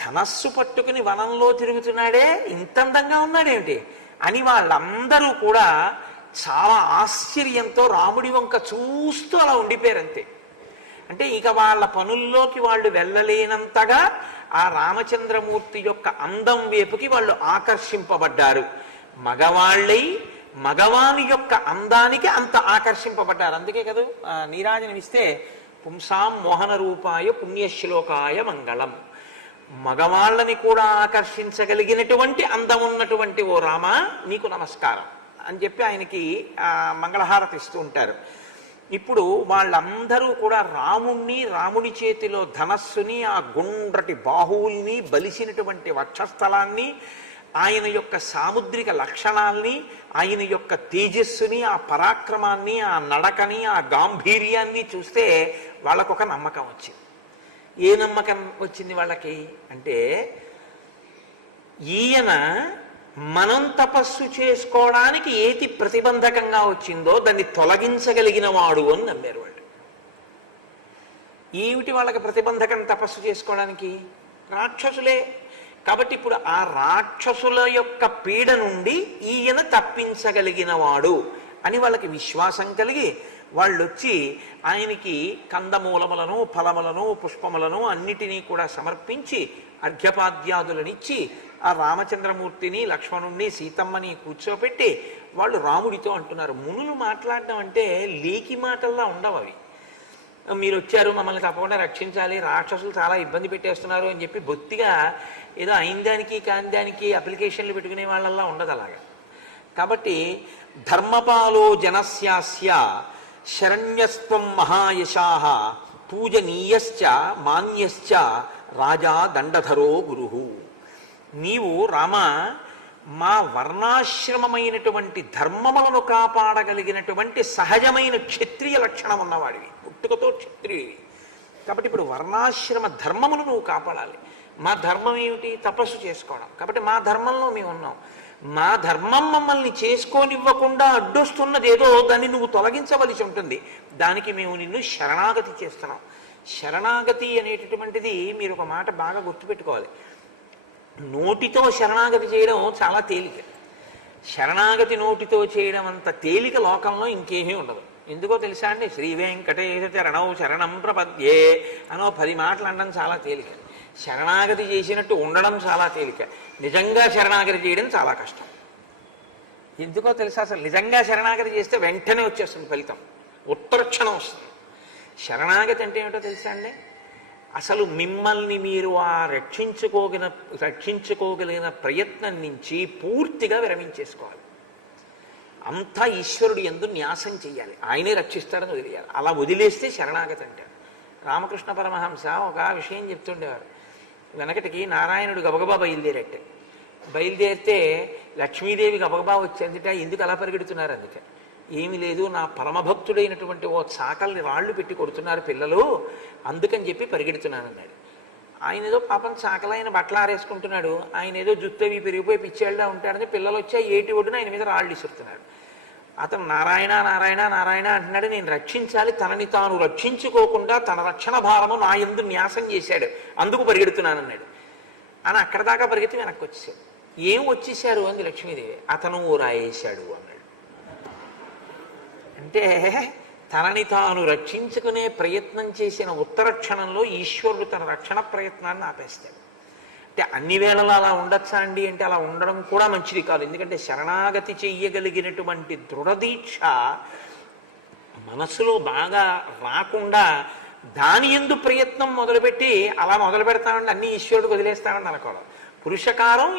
ధనస్సు పట్టుకుని వనంలో తిరుగుతున్నాడే, ఇంత అందంగా ఉన్నాడేమిటి అని వాళ్ళందరూ కూడా చాలా ఆశ్చర్యంతో రాముడి వంక చూస్తూ అలా ఉండిపోయారంతే. అంటే ఇక వాళ్ళ పనుల్లోకి వాళ్ళు వెళ్ళలేనంతగా ఆ రామచంద్రమూర్తి యొక్క అందం వైపుకి వాళ్ళు ఆకర్షింపబడ్డారు. మగవాళ్ళై మగవాని యొక్క అందానికి అంత ఆకర్షింపబడ్డారు. అందుకే కదా నీరాజనం ఇస్తే పుంసాం మోహన రూపాయ పుణ్యశ్లోకాయ మంగళం. మగవాళ్ళని కూడా ఆకర్షించగలిగినటువంటి అందం ఉన్నటువంటి ఓ రామ నీకు నమస్కారం అని చెప్పి ఆయనకి మంగళహారతి ఇస్తూ ఉంటారు. ఇప్పుడు వాళ్ళందరూ కూడా రాముణ్ణి, రాముడి చేతిలో ధనస్సుని, ఆ గుండ్రటి బాహువుల్ని, బలిసినటువంటి వక్షస్థలాన్ని, ఆయన యొక్క సాముద్రిక లక్షణాల్ని, ఆయన యొక్క తేజస్సుని, ఆ పరాక్రమాన్ని, ఆ నడకని, ఆ గాంభీర్యాన్ని చూస్తే వాళ్ళకొక నమ్మకం వచ్చింది. ఏ నమ్మకం వచ్చింది వాళ్ళకి అంటే, ఈయన మనం తపస్సు చేసుకోవడానికి ఏది ప్రతిబంధకంగా వచ్చిందో దాన్ని తొలగించగలిగిన వాడు అని నమ్మారు వాళ్ళు. ఏమిటి వాళ్ళకి ప్రతిబంధకం తపస్సు చేసుకోవడానికి? రాక్షసులే. కాబట్టి ఇప్పుడు ఆ రాక్షసుల యొక్క పీడ నుండి ఈయన తప్పించగలిగిన వాడు అని వాళ్ళకి విశ్వాసం కలిగి వాళ్ళు వచ్చి ఆయనకి కందమూలములను, ఫలములను, పుష్పములను అన్నిటినీ కూడా సమర్పించి అర్ఘ్యపాద్యాదులనిచ్చి ఆ రామచంద్రమూర్తిని, లక్ష్మణుణ్ణి, సీతమ్మని కూర్చోపెట్టి వాళ్ళు రాముడితో అంటున్నారు. మునులు మాట్లాడడం అంటే లేకి మాటల్లా ఉండవు అవి. మీరు వచ్చారు, మమ్మల్ని తప్పకుండా రక్షించాలి, రాక్షసులు చాలా ఇబ్బంది పెట్టేస్తున్నారు అని చెప్పి బొత్తిగా ఏదో అయిందానికి కాందానికి అప్లికేషన్లు పెట్టుకునే వాళ్ళల్లా ఉండదు అలాగా. కాబట్టి ధర్మపాలో జనస్యాస్య శరణ్యస్త్వం మహాయశాః పూజనీయశ్చ మాన్యశ్చ రాజా దండధరో గురుః. నీవు రామ మా వర్ణాశ్రమమైనటువంటి ధర్మములను కాపాడగలిగినటువంటి సహజమైన క్షత్రియ లక్షణం ఉన్నవాడివి, పుట్టుకతో క్షత్రియుడివి. కాబట్టి ఇప్పుడు వర్ణాశ్రమ ధర్మమును నువ్వు కాపాడాలి. మా ధర్మం ఏమిటి? తపస్సు చేసుకోవడం. కాబట్టి మా ధర్మంలో మేము ఉన్నాం. మా ధర్మం మమ్మల్ని చేసుకోనివ్వకుండా అడ్డొస్తున్నది ఏదో, దాన్ని నువ్వు తొలగించవలసి ఉంటుంది. దానికి మేము నిన్ను శరణాగతి చేస్తున్నాం. శరణాగతి అనేటటువంటిది మీరు ఒక మాట బాగా గుర్తుపెట్టుకోవాలి. నోటితో శరణాగతి చేయడం చాలా తేలిక. శరణాగతి నోటితో చేయడం అంత తేలిక లోకంలో ఇంకేమీ ఉండదు. ఎందుకో తెలుసా అండి? శ్రీ వెంకటేశ చరణౌ శరణం ప్రపద్యే అనో 10 మాటలు అనడం చాలా తేలిక. శరణాగతి చేసినట్టు ఉండడం చాలా తేలిక. నిజంగా శరణాగతి చేయడం చాలా కష్టం. ఎందుకో తెలుసా? అసలు నిజంగా శరణాగతి చేస్తే వెంటనే వచ్చేస్తుంది ఫలితం, ఉత్తరక్షణం వస్తుంది. శరణాగతి అంటే ఏమిటో తెలుసా అండి? అసలు మిమ్మల్ని మీరు ఆ రక్షించుకోగలిగిన ప్రయత్నం నుంచి పూర్తిగా విరమించేసుకోవాలి. అంతా ఈశ్వరుడు యందు న్యాసం చెయ్యాలి, ఆయనే రక్షిస్తాడని వదిలేయాలి. అలా వదిలేస్తే శరణాగతి అంటారు. రామకృష్ణ పరమహంస ఒక విషయం చెప్తుండేవారు. వెనకటికి నారాయణుడు గబగబా బయలుదేరితే లక్ష్మీదేవి గబగబా వచ్చేందుట. ఎందుకు అలా పరిగెడుతున్నారు? అందుకే ఏమీ లేదు, నా పరమభక్తుడైనటువంటి ఓ చాకల్ని రాళ్ళు పెట్టి కొడుతున్నారు పిల్లలు, అందుకని చెప్పి పరిగెడుతున్నాను అన్నాడు. ఆయన ఏదో పాపం చాకలైన బట్టలు ఆరేసుకుంటున్నాడు, ఆయన ఏదో జుత్తవి పెరిగిపోయి పిచ్చేళ్ళ ఉంటాడని పిల్లలు వచ్చి ఏటి ఒడ్డున ఆయన మీద రాళ్ళు ఇసురుతున్నాడు. అతను నారాయణ నారాయణ నారాయణ అంటున్నాడు, నేను రక్షించాలి, తనని తాను రక్షించుకోకుండా తన రక్షణ భారము నా యందు న్యాసం చేశాడు, అందుకు పరిగెడుతున్నాను అన్నాడు. అని అక్కడ దాకా పరిగెత్తి వెనక్కి వచ్చేసాడు. ఏం వచ్చేసారు అంది లక్ష్మీదేవి. అతను రాయేశాడు అన్నాడు. అంటే తనని తాను రక్షించుకునే ప్రయత్నం చేసిన ఉత్తర క్షణంలో ఈశ్వరుడు తన రక్షణ ప్రయత్నాన్ని ఆపేస్తాడు. అంటే అన్ని వేళలా అలా ఉండొచ్చా అండి అంటే అలా ఉండడం కూడా మంచిది కాదు. ఎందుకంటే శరణాగతి చెయ్యగలిగినటువంటి దృఢదీక్ష మనసులో బాగా రాకుండా దాని యందు ప్రయత్నం మొదలుపెట్టి అలా మొదలు పెడతామండి అన్ని ఈశ్వరుడు వదిలేస్తామని అనుకోవడం. పురుషకారం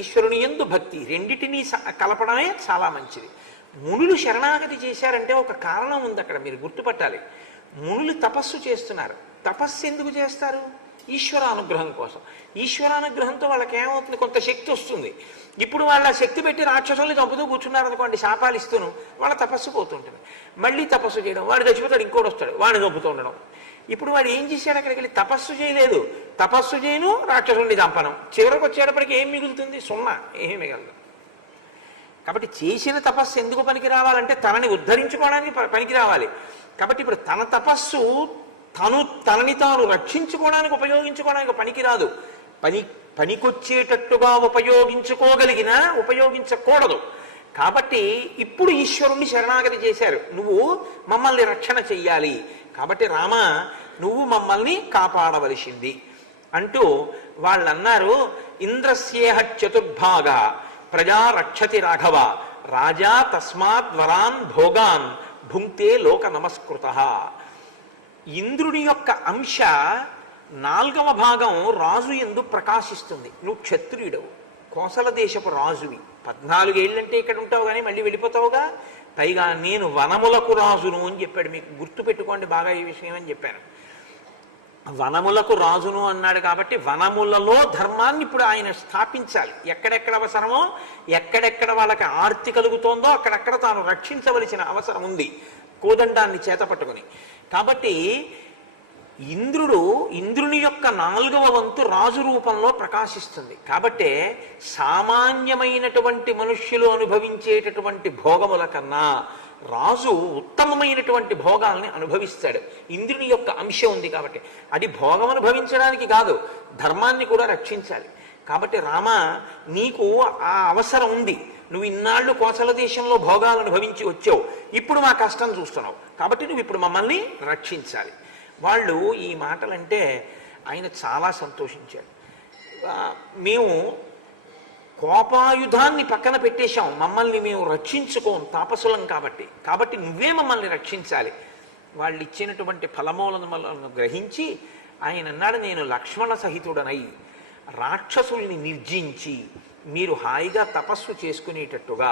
ఈశ్వరుని యందు భక్తి రెండిటినీ కలపడమే చాలా మంచిది. మునులు శరణాగతి చేశారంటే ఒక కారణం ఉంది అక్కడ, మీరు గుర్తుపట్టాలి. మునులు తపస్సు చేస్తున్నారు. తపస్సు ఎందుకు చేస్తారు? ఈశ్వరానుగ్రహం కోసం. ఈశ్వరానుగ్రహంతో వాళ్ళకి ఏమవుతుంది? కొంత శక్తి వస్తుంది. ఇప్పుడు వాళ్ళ శక్తి పెట్టి రాక్షసుల్ని చంపుతూ కూర్చున్నారు అనుకోండి, శాపాలు ఇస్తూను, వాళ్ళ తపస్సు పోతుంటుంది. మళ్ళీ తపస్సు చేయడం, వాడు చచ్చిపోతాడు, ఇంకోటి వస్తాడు, వాడిని చంపుతూ ఉండడం. ఇప్పుడు వాడు ఏం చేశాడు? అక్కడికి వెళ్ళి తపస్సు చేయలేదు. తపస్సు చేయను, రాక్షసుల్ని చంపనం. చివరికి వచ్చేటప్పటికి ఏం మిగులుతుంది? సున్నా, ఏమీ మిగలదు. కాబట్టి చేసిన తపస్సు ఎందుకు పనికి రావాలంటే తనని ఉద్ధరించుకోవడానికి పనికి రావాలి. కాబట్టి ఇప్పుడు తన తపస్సు తనని తాను రక్షించుకోవడానికి ఉపయోగించుకోవడానికి పనికిరాదు. పనికొచ్చేటట్టుగా ఉపయోగించుకోగలిగినా ఉపయోగించకూడదు. కాబట్టి ఇప్పుడు ఈశ్వరుణ్ణి శరణాగతి చేశారు, నువ్వు మమ్మల్ని రక్షణ చెయ్యాలి, కాబట్టి రామ నువ్వు మమ్మల్ని కాపాడవలసింది అంటూ వాళ్ళు అన్నారు. ఇంద్రస్యేహ చతుర్భాగ ప్రజా రక్షతి రాఘవ రాజా తస్మాత్ వరాన్ భోగాన్ భుంక్తే లోక నమస్కృత. ఇంద్రుడి యొక్క అంశ 4వ భాగం రాజు యందు ప్రకాశిస్తుంది. నువ్వు క్షత్రియుడవు, కోసల దేశపు రాజువి, 14 ఏళ్ళంటే ఇక్కడ ఉంటావు కానీ మళ్ళీ వెళ్ళిపోతావుగా. పైగా నేను వనములకు రాజును అని చెప్పాడు. మీకు గుర్తు పెట్టుకోండి బాగా ఈ విషయం అని చెప్పాను. వనములకు రాజును అన్నాడు కాబట్టి వనములలో ధర్మాన్ని ఇప్పుడు ఆయన స్థాపించాలి. ఎక్కడెక్కడ అవసరమో, ఎక్కడెక్కడ వాళ్ళకి ఆర్తి కలుగుతోందో అక్కడక్కడ తాను రక్షించవలసిన అవసరం ఉంది కోదండాన్ని చేత పట్టుకుని. కాబట్టి ఇంద్రుని యొక్క 4వ వంతు రాజు రూపంలో ప్రకాశిస్తుంది. కాబట్టే సామాన్యమైనటువంటి మనుష్యులు అనుభవించేటటువంటి భోగముల కన్నా రాజు ఉత్తమమైనటువంటి భోగాల్ని అనుభవిస్తాడు. ఇంద్రుని యొక్క అంశం ఉంది కాబట్టి అది భోగం అనుభవించడానికి కాదు, ధర్మాన్ని కూడా రక్షించాలి. కాబట్టి రామ నీకు ఆ అవసరం ఉంది. నువ్వు ఇన్నాళ్ళు కోసల దేశంలో భోగాలు అనుభవించి వచ్చావు, ఇప్పుడు మా కష్టం చూస్తున్నావు, కాబట్టి నువ్వు ఇప్పుడు మమ్మల్ని రక్షించాలి. వాళ్ళు ఈ మాటలంటే ఆయన చాలా సంతోషించాడు. మేము కోపాయుధాన్ని పక్కన పెట్టేశాం, మమ్మల్ని మేము రక్షించుకోం తాపసులం కాబట్టి నువ్వే మమ్మల్ని రక్షించాలి. వాళ్ళు ఇచ్చినటువంటి ఫలమూలను గ్రహించి ఆయన అన్నాడు, నేను లక్ష్మణ సహితుడనై రాక్షసుల్ని నిర్జించి మీరు హాయిగా తపస్సు చేసుకునేటట్టుగా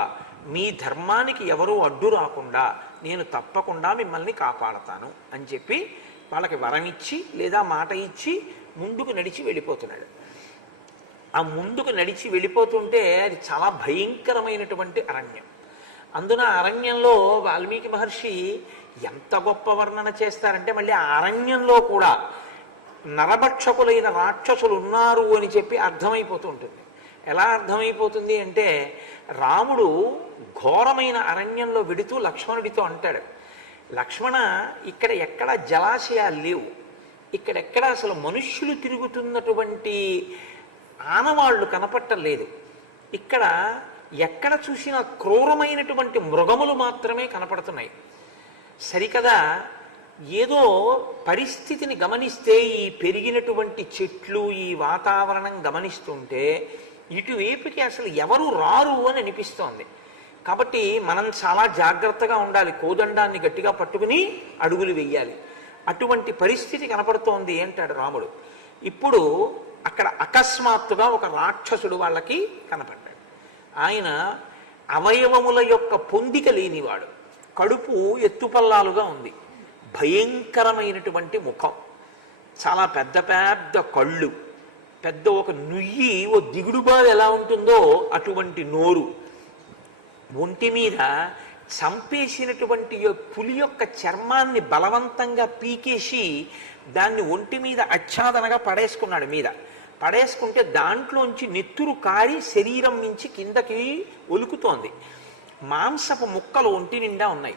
మీ ధర్మానికి ఎవరూ అడ్డు రాకుండా నేను తప్పకుండా మిమ్మల్ని కాపాడతాను అని చెప్పి వాళ్ళకి వరం ఇచ్చి లేదా మాట ఇచ్చి ముందుకు నడిచి వెళ్ళిపోతున్నాడు. ఆ ముందుకు నడిచి వెళ్ళిపోతుంటే అది చాలా భయంకరమైనటువంటి అరణ్యం. అందున అరణ్యంలో వాల్మీకి మహర్షి ఎంత గొప్ప వర్ణన చేస్తారంటే మళ్ళీ ఆ అరణ్యంలో కూడా నరభక్షకులైన రాక్షసులు ఉన్నారు అని చెప్పి అర్థమైపోతూ ఉంటుంది. ఎలా అర్థమైపోతుంది అంటే రాముడు ఘోరమైన అరణ్యంలో వెడుతూ లక్ష్మణుడితో అంటాడు, లక్ష్మణ ఇక్కడ ఎక్కడ జలాశయాలు లేవు, ఇక్కడెక్కడ అసలు మనుష్యులు తిరుగుతున్నటువంటి ఆనవాళ్లు కనపట్టలేదు, ఇక్కడ ఎక్కడ చూసినా క్రూరమైనటువంటి మృగములు మాత్రమే కనపడుతున్నాయి. సరికదా ఏదో పరిస్థితిని గమనిస్తే ఈ పెరిగినటువంటి చెట్లు ఈ వాతావరణం గమనిస్తుంటే ఇటువైపుకి అసలు ఎవరు రారు అని అనిపిస్తోంది. కాబట్టి మనం చాలా జాగ్రత్తగా ఉండాలి, కోదండాన్ని గట్టిగా పట్టుకుని అడుగులు వెయ్యాలి. అటువంటి పరిస్థితి కనపడుతోంది అంటాడు రాముడు. ఇప్పుడు అక్కడ అకస్మాత్తుగా ఒక రాక్షసుడు వాళ్ళకి కనపడ్డాడు. ఆయన అవయవముల యొక్క పొందిక లేనివాడు, కడుపు ఎత్తుపల్లాలుగా ఉంది, భయంకరమైనటువంటి ముఖం, చాలా పెద్ద పెద్ద కళ్ళు, పెద్ద ఒక నుయ్యి ఓ దిగుడుబావి ఎలా ఉంటుందో అటువంటి నోరు, ఒంటి మీద చంపేసినటువంటి పులి యొక్క చర్మాన్ని బలవంతంగా పీకేసి దాన్ని ఒంటి మీద ఆచ్ఛాదనగా పడేసుకున్నాడు మీద. పడేసుకుంటే దాంట్లోంచి నెత్తురు కారి శరీరం నుంచి కిందకి ఒలుకుతోంది. మాంసపు ముక్కలు ఒంటి నిండా ఉన్నాయి.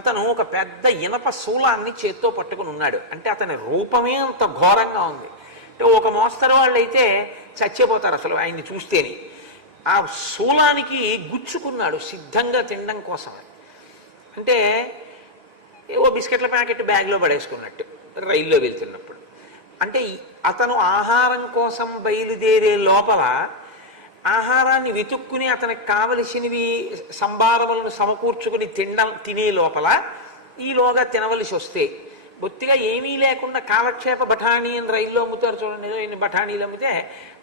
అతను ఒక పెద్ద ఇనప శూలాన్ని చేత్తో పట్టుకుని ఉన్నాడు. అంటే అతని రూపమే అంత ఘోరంగా ఉంది. అంటే ఒక మోస్తరు వాళ్ళైతే చచ్చిపోతారు అసలు ఆయన్ని చూస్తేనే. ఆ శూలానికి గుచ్చుకున్నాడు సిద్ధంగా తినడం కోసం. అంటే ఏవో బిస్కెట్ల ప్యాకెట్ బ్యాగ్లో పడేసుకున్నట్టు రైల్లో వెళ్తున్నప్పుడు. అంటే అతను ఆహారం కోసం బయలుదేరే లోపల ఆహారాన్ని వెతుక్కుని అతనికి కావలసినవి సంభారములను సమకూర్చుకుని తినే లోపల ఈలోగా తినవలసి వస్తే బొత్తిగా ఏమీ లేకుండా కాలక్షేప బఠానీ అని రైల్లో అమ్ముతారు చూడండి, ఏదో ఎన్ని బఠానీలు అమ్మితే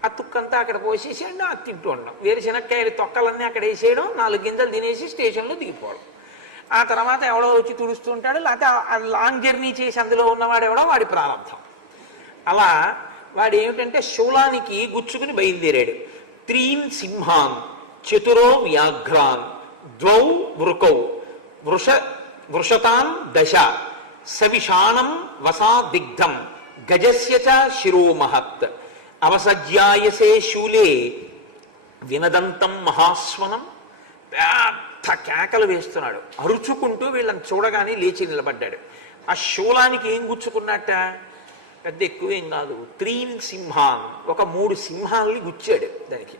ఆ తుక్కంతా అక్కడ పోసేసేయండి, అది తింటూ ఉండడం, వేరుశనక్కాయలు తొక్కలన్నీ అక్కడ వేసేయడం, 4 గింజలు తినేసి స్టేషన్లో దిగిపోవడం. ఆ తర్వాత ఎవడో వచ్చి తుడుస్తూ ఉంటాడు, లేకపోతే లాంగ్ జర్నీ చేసి అందులో ఉన్నవాడు ఎవడో వాడి ప్రారంభం. అలా వాడు ఏమిటంటే శూలానికి గుచ్చుకుని బయలుదేరాడు. 3 సింహాన్ చతురో వ్యాఘ్రాన్ ద్వౌ వృకౌ వృషతాన్ దశ సవిషాణం వసాదిగ్ధం గజస్య చ శిరోమహత్ అవసజ్యాయసే శూలే వినదంతం మహాస్వనం. పెద్ద కేకలు వేస్తున్నాడు, అరుచుకుంటూ వీళ్ళని చూడగానే లేచి నిలబడ్డాడు. ఆ శూలానికి ఏం గుచ్చుకున్నట్ట? పెద్ద ఎక్కువేం కాదు, 3 సింహాన్, ఒక 3 సింహాల్ని గుచ్చాడు దానికి.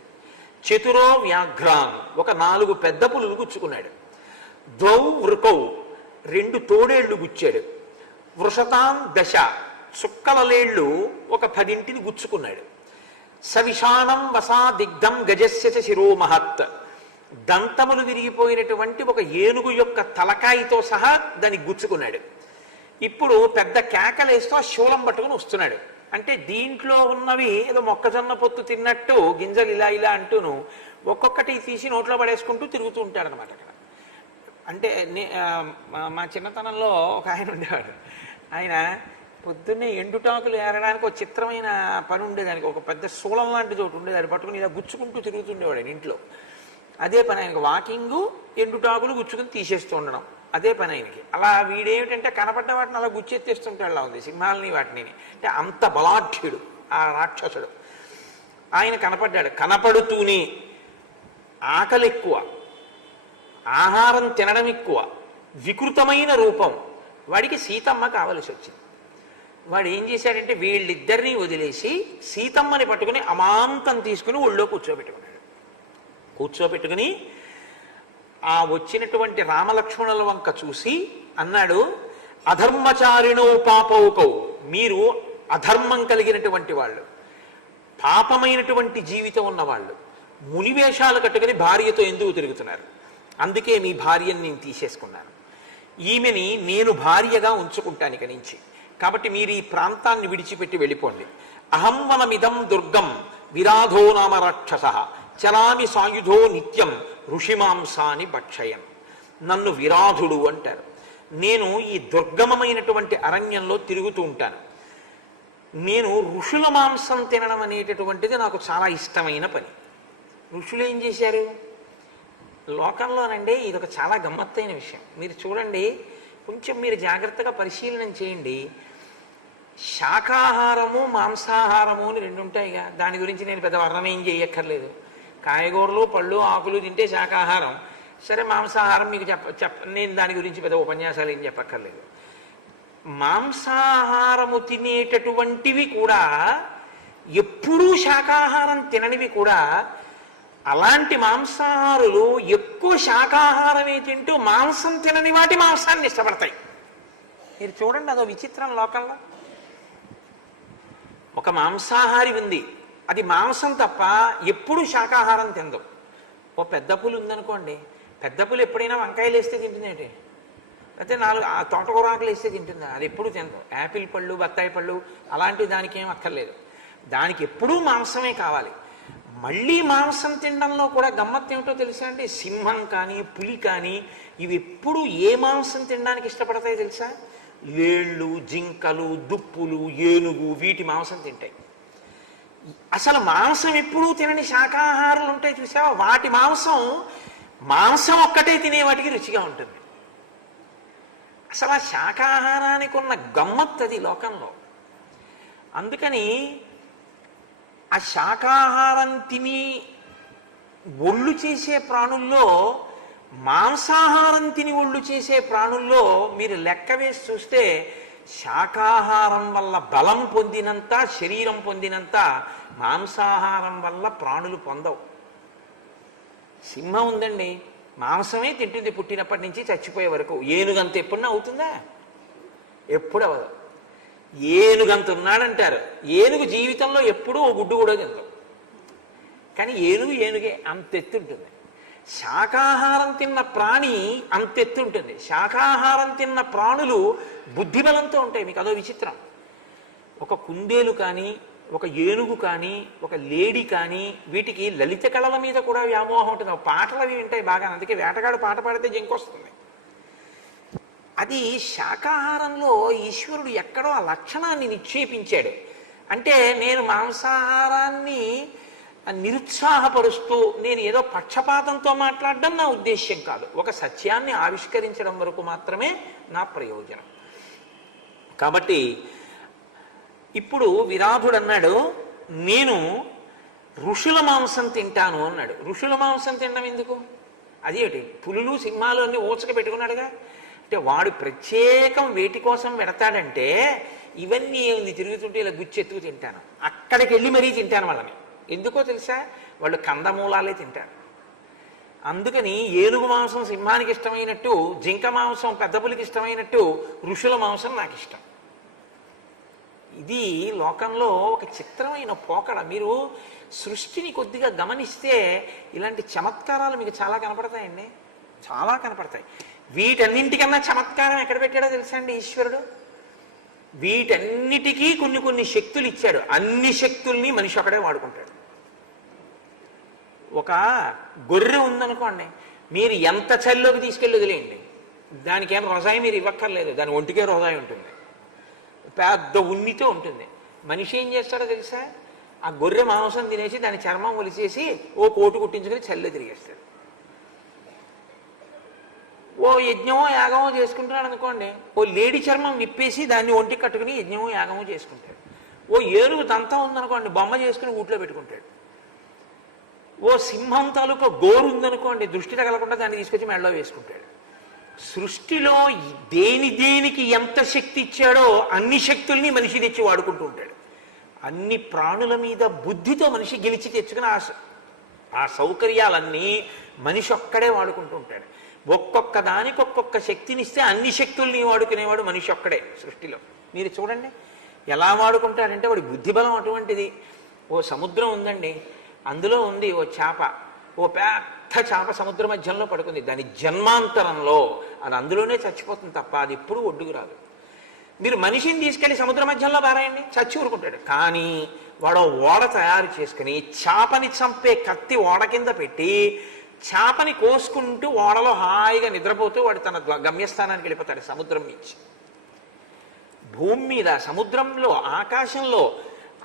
చతురో వ్యాఘ్రాన్, ఒక 4 పెద్ద పులులు గుచ్చుకున్నాడు. ద్వౌ వృకౌ, 2 తోడేళ్లు గుచ్చాడు. వృషతాన్ దశ, చుక్కల లేళ్లు ఒక 10 గుచ్చుకున్నాడు. సవిషాణం వసాదిగ్ధం గజస్య చ శిరోమహత్, దంతములు విరిగిపోయినటువంటి ఒక ఏనుగు యొక్క తలకాయతో సహా దానికి గుచ్చుకున్నాడు. ఇప్పుడు పెద్ద కేకలేస్తూ ఆ శూలం పట్టుకుని వస్తున్నాడు. అంటే దీంట్లో ఉన్నవి ఏదో మొక్కజొన్న పొత్తు తిన్నట్టు గింజలు ఇలా ఇలా అంటూను ఒక్కొక్కటి తీసి నోట్లో పడేసుకుంటూ తిరుగుతూ ఉంటాడు అనమాట అక్కడ. అంటే మా చిన్నతనంలో ఒక ఆయన ఉండేవాడు. ఆయన పొద్దున్నే ఎండుటాకులు ఏరడానికి ఒక చిత్రమైన పని ఉండేదానికి, ఒక పెద్ద శూలం లాంటి చోటు ఉండేది, అది పట్టుకుని ఇలా గుచ్చుకుంటూ తిరుగుతుండేవాడు ఆయన ఇంట్లో. అదే పని ఆయనకు, వాకింగు ఎండుటాకులు గుచ్చుకుని తీసేస్తూ ఉండడం అదే పని ఆయనకి. అలా వీడేమిటంటే కనపడ్డ వాటిని అలా గుచ్చెత్తేస్తుంటాడు. ఉంది సింహాలని వాటిని. అంటే అంత బలాఢ్యుడు ఆ రాక్షసుడు. ఆయన కనపడ్డాడు. కనపడుతూనే ఆకలి ఎక్కువ, ఆహారం తినడం ఎక్కువ, వికృతమైన రూపం. వాడికి సీతమ్మ కావలసి వచ్చింది. వాడు ఏం చేశాడంటే వీళ్ళిద్దరినీ వదిలేసి సీతమ్మని పట్టుకుని అమాంతం తీసుకుని ఒళ్ళో కూర్చోబెట్టుకుని ఆ వచ్చినటువంటి రామలక్ష్మణుల వంక చూసి అన్నాడు, అధర్మచారిణో పాపౌకౌ, మీరు అధర్మం కలిగినటువంటి వాళ్ళు, పాపమైనటువంటి జీవితం ఉన్నవాళ్ళు, మునివేషాలు కట్టుకుని భార్యతో ఎందుకు తిరుగుతున్నారు? అందుకే మీ భార్యని నేను తీసేసుకున్నాను. ఈమెని నేను భార్యగా ఉంచుకుంటాను ఇక నుంచి. కాబట్టి మీరు ఈ ప్రాంతాన్ని విడిచిపెట్టి వెళ్ళిపోండి. అహం వనమిదం దుర్గం విరాధో నామ రాక్షస చరామి సాయుధో నిత్యం ఋషిమాంసాని భక్షయం. నన్ను విరాధుడు అంటారు. నేను ఈ దుర్గమమైనటువంటి అరణ్యంలో తిరుగుతూ ఉంటాను. నేను ఋషుల మాంసం తినడం అనేటటువంటిది నాకు చాలా ఇష్టమైన పని. ఋషులు ఏం చేశారు లోకంలోనండి? ఇదొక చాలా గమ్మత్తైన విషయం. మీరు చూడండి, కొంచెం మీరు జాగ్రత్తగా పరిశీలన చేయండి. శాకాహారము మాంసాహారము అని 2 ఉంటాయిగా. దాని గురించి నేను పెద్ద వర్ణన ఏం చేయక్కర్లేదు. కాయగూరలు పళ్ళు ఆకులు తింటే శాకాహారం. సరే, మాంసాహారం మీకు నేను దాని గురించి పెద్ద ఉపన్యాసాలు ఏం చెప్పక్కర్లేదు. మాంసాహారము తినేటటువంటివి కూడా ఎప్పుడూ శాకాహారం తిననివి కూడా అలాంటి మాంసాహారులు ఎక్కువ శాకాహారమే తింటూ మాంసం తినని వాటి మాంసాన్ని ఇష్టపడతాయి. మీరు చూడండి, అదో విచిత్రం లోకంలో. ఒక మాంసాహారి ఉంది, అది మాంసం తప్ప ఎప్పుడూ శాకాహారం తిందు. ఓ పెద్ద పులి ఉందనుకోండి, పెద్ద పులి ఎప్పుడైనా వంకాయలు వేస్తే తింటుందేంటి, అయితే 4 తోటకూర ఆకులు వేస్తే తింటుందా? అది ఎప్పుడు తిందు. యాపిల్ పళ్ళు బత్తాయి పళ్ళు అలాంటివి దానికి ఏం అక్కర్లేదు. దానికి ఎప్పుడూ మాంసమే కావాలి. మళ్ళీ మాంసం తినడంలో కూడా గమ్మత్తు ఏమిటో తెలుసా అండి? సింహం కానీ పులి కానీ ఇవి ఎప్పుడు ఏ మాంసం తినడానికి ఇష్టపడతాయి తెలుసా? లేళ్ళు, జింకలు, దుప్పులు, ఏనుగు, వీటి మాంసం తింటాయి. అసలు మాంసం ఎప్పుడూ తినని శాకాహారాలు ఉంటాయి చూసావా, వాటి మాంసం ఒక్కటే తినే వాటికి రుచిగా ఉంటుంది. అసలు ఆ శాకాహారానికి ఉన్న గమ్మత్తు అది లోకంలో. అందుకని ఆ శాకాహారం తిని ఒళ్ళు చేసే ప్రాణుల్లో, మాంసాహారం తిని ఒళ్ళు చేసే ప్రాణుల్లో మీరు లెక్క వేసి చూస్తే శాకాహారం వల్ల బలం పొందినంత, శరీరం పొందినంత మాంసాహారం వల్ల ప్రాణులు పొందవు. సింహం ఉందండి, మాంసమే తింటుంది పుట్టినప్పటి నుంచి చచ్చిపోయే వరకు. ఏనుగంత ఎప్పుడన్నా అవుతుందా? ఎప్పుడు అవ్వదు. ఏనుగంత ఉన్నాడంటారు. ఏనుగు జీవితంలో ఎప్పుడూ ఓ గుడ్డు కూడా తింటాం, కానీ ఏనుగే అంత ఎత్తుంటుంది. శాకాహారం తిన్న ప్రాణి అంత ఎత్తుంటుంది. శాకాహారం తిన్న ప్రాణులు బుద్ధిబలంతో ఉంటాయి. మీకు అదో విచిత్రం. ఒక కుందేలు కానీ, ఒక ఏనుగు కానీ, ఒక లేడి కానీ, వీటికి లలిత కళల మీద కూడా వ్యామోహం ఉంటుంది. పాటలు అవి వింటాయి బాగా, అందుకే వేటగాడు పాట పాడితే జంకొస్తుంది. అది శాకాహారంలో ఈశ్వరుడు ఎక్కడో ఆ లక్షణాన్ని నిక్షేపించాడు. అంటే నేను మాంసాహారాన్ని నిరుత్సాహపరుస్తూ నేను ఏదో పక్షపాతంతో మాట్లాడడం నా ఉద్దేశ్యం కాదు. ఒక సత్యాన్ని ఆవిష్కరించడం వరకు మాత్రమే నా ప్రయోజనం. కాబట్టి ఇప్పుడు విరాధుడు అన్నాడు, నేను ఋషుల మాంసం తింటాను అన్నాడు. ఋషుల మాంసం తినడం ఎందుకు? అదేమిటి, పులులు సింహాలు అన్ని ఓచక పెట్టుకున్నాడుగా. అంటే వాడు ప్రత్యేకం వేటి కోసం పెడతాడంటే, ఇవన్నీ ఏముంది తిరుగుతుంటే ఇలా గుచ్చెత్తుకు తింటాను, అక్కడికి వెళ్ళి మరీ తింటాను వాళ్ళని. ఎందుకో తెలుసా? వాళ్ళు కందమూలాలే తింటారు. అందుకని ఏనుగు మాంసం సింహానికి ఇష్టమైనట్టు, జింక మాంసం పెద్ద పులికి ఇష్టమైనట్టు ఋషుల మాంసం నాకు ఇష్టం. ఇది లోకంలో ఒక చిత్రమైన పోకడ. మీరు సృష్టిని కొద్దిగా గమనిస్తే ఇలాంటి చమత్కారాలు మీకు చాలా కనపడతాయండి, చాలా కనపడతాయి. వీటన్నింటికన్నా చమత్కారం ఎక్కడ పెట్టాడో తెలుసా అండి ఈశ్వరుడు? వీటన్నిటికీ కొన్ని శక్తులు ఇచ్చాడు. అన్ని శక్తుల్ని మనిషి ఒకడే వాడుకుంటాడు. ఒక గొర్రె ఉందనుకోండి, మీరు ఎంత చల్లోకి తీసుకెళ్ళి వదిలేయండి, దానికి ఏం రొజాయి మీరు ఇవ్వక్కర్లేదు, దాని ఒంటికే రొజాయి ఉంటుంది, పెద్ద ఉన్నితో ఉంటుంది. మనిషి ఏం చేస్తాడో తెలుసా? ఆ గొర్రె మాంసం తినేసి దాని చర్మం ఒలిచేసి ఓ కోటు కుట్టించుకొని చల్లో తిరిగేస్తాడు. ఓ యజ్ఞమో యాగమో చేసుకుంటున్నాడు అనుకోండి, ఓ లేడి చర్మం విప్పేసి దాన్ని ఒంటికి కట్టుకుని యజ్ఞమో యాగమో చేసుకుంటాడు. ఓ ఏనుగు దంతం ఉందనుకోండి, బొమ్మ చేసుకుని ఊట్లో పెట్టుకుంటాడు. ఓ సింహం తాలూకా గోరు ఉందనుకోండి, దృష్టి తగలకుండా దాన్ని తీసుకొచ్చి మెడలో వేసుకుంటాడు. సృష్టిలో దేనికి ఎంత శక్తి ఇచ్చాడో అన్ని శక్తుల్ని మనిషి తెచ్చి వాడుకుంటూ ఉంటాడు. అన్ని ప్రాణుల మీద బుద్ధితో మనిషి గెలిచి తెచ్చుకుని ఆ సౌకర్యాలన్నీ మనిషి ఒక్కడే వాడుకుంటూ ఉంటాడు. ఒక్కొక్క దానికి ఒక్కొక్క శక్తినిస్తే అన్ని శక్తుల్ని వాడుకునేవాడు మనిషి ఒక్కడే సృష్టిలో. మీరు చూడండి ఎలా వాడుకుంటాడంటే వాడి బుద్ధిబలం అటువంటిది. ఓ సముద్రం ఉందండి, అందులో ఉంది ఓ చేప, ఓ పెద్ద చేప సముద్ర మధ్యంలో పడుకుంది. దాని జన్మాంతరంలో అది అందులోనే చచ్చిపోతుంది తప్ప అది ఎప్పుడూ ఒడ్డుకు రాదు. మీరు మనిషిని తీసుకెళ్లి సముద్ర మధ్యంలో పారాయండి, చచ్చి ఊరుకుంటాడు. కానీ వాడు ఓడ తయారు చేసుకుని చేపని చంపే కత్తి ఓడ కింద పెట్టి చేపని కోసుకుంటూ ఓడలో హాయిగా నిద్రపోతూ వాడు తన గమ్యస్థానానికి వెళ్ళిపోతాడు సముద్రం నుంచి. భూమి మీద, సముద్రంలో, ఆకాశంలో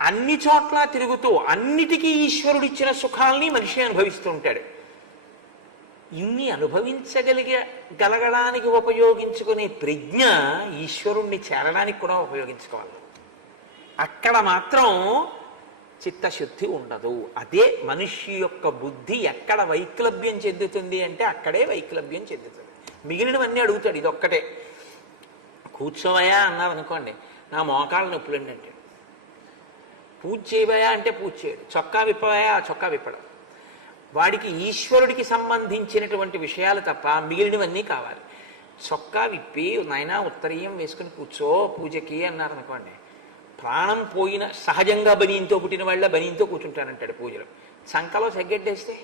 అన్ని చోట్ల తిరుగుతూ అన్నిటికీ ఈశ్వరుడిచ్చిన సుఖాల్ని మనిషి అనుభవిస్తూ ఉంటాడు. ఇన్ని అనుభవించగలగడానికి ఉపయోగించుకునే ప్రజ్ఞ ఈశ్వరుణ్ణి చేరడానికి కూడా ఉపయోగించుకోవాలి. అక్కడ మాత్రం చిత్తశుద్ధి ఉండదు. అదే మనిషి యొక్క బుద్ధి ఎక్కడ వైక్లభ్యం చెందుతుంది అంటే అక్కడే వైక్లభ్యం చెందుతుంది. మిగిలినవన్నీ అడుగుతాడు, ఇది ఒక్కటే. కూర్చోవయా అన్నారు అనుకోండి, నా మోకాళ్ళ నొప్పులండి అంటే. పూజ చేయబోయా అంటే పూజ చేయడు. చొక్కా విప్పవయా, చొక్కా విప్పడం. వాడికి ఈశ్వరుడికి సంబంధించినటువంటి విషయాలు తప్ప మిగిలినవన్నీ కావాలి. చొక్కా విప్పి నాయనా ఉత్తరీయం వేసుకుని కూర్చో పూజకి అన్నారు అనుకోండి, ప్రాణం పోయిన సహజంగా బనీంతో పుట్టిన వాళ్ళ బనీంతో కూర్చుంటానంటాడు పూజలో. చంకలో సెగ్గడ్డేస్తే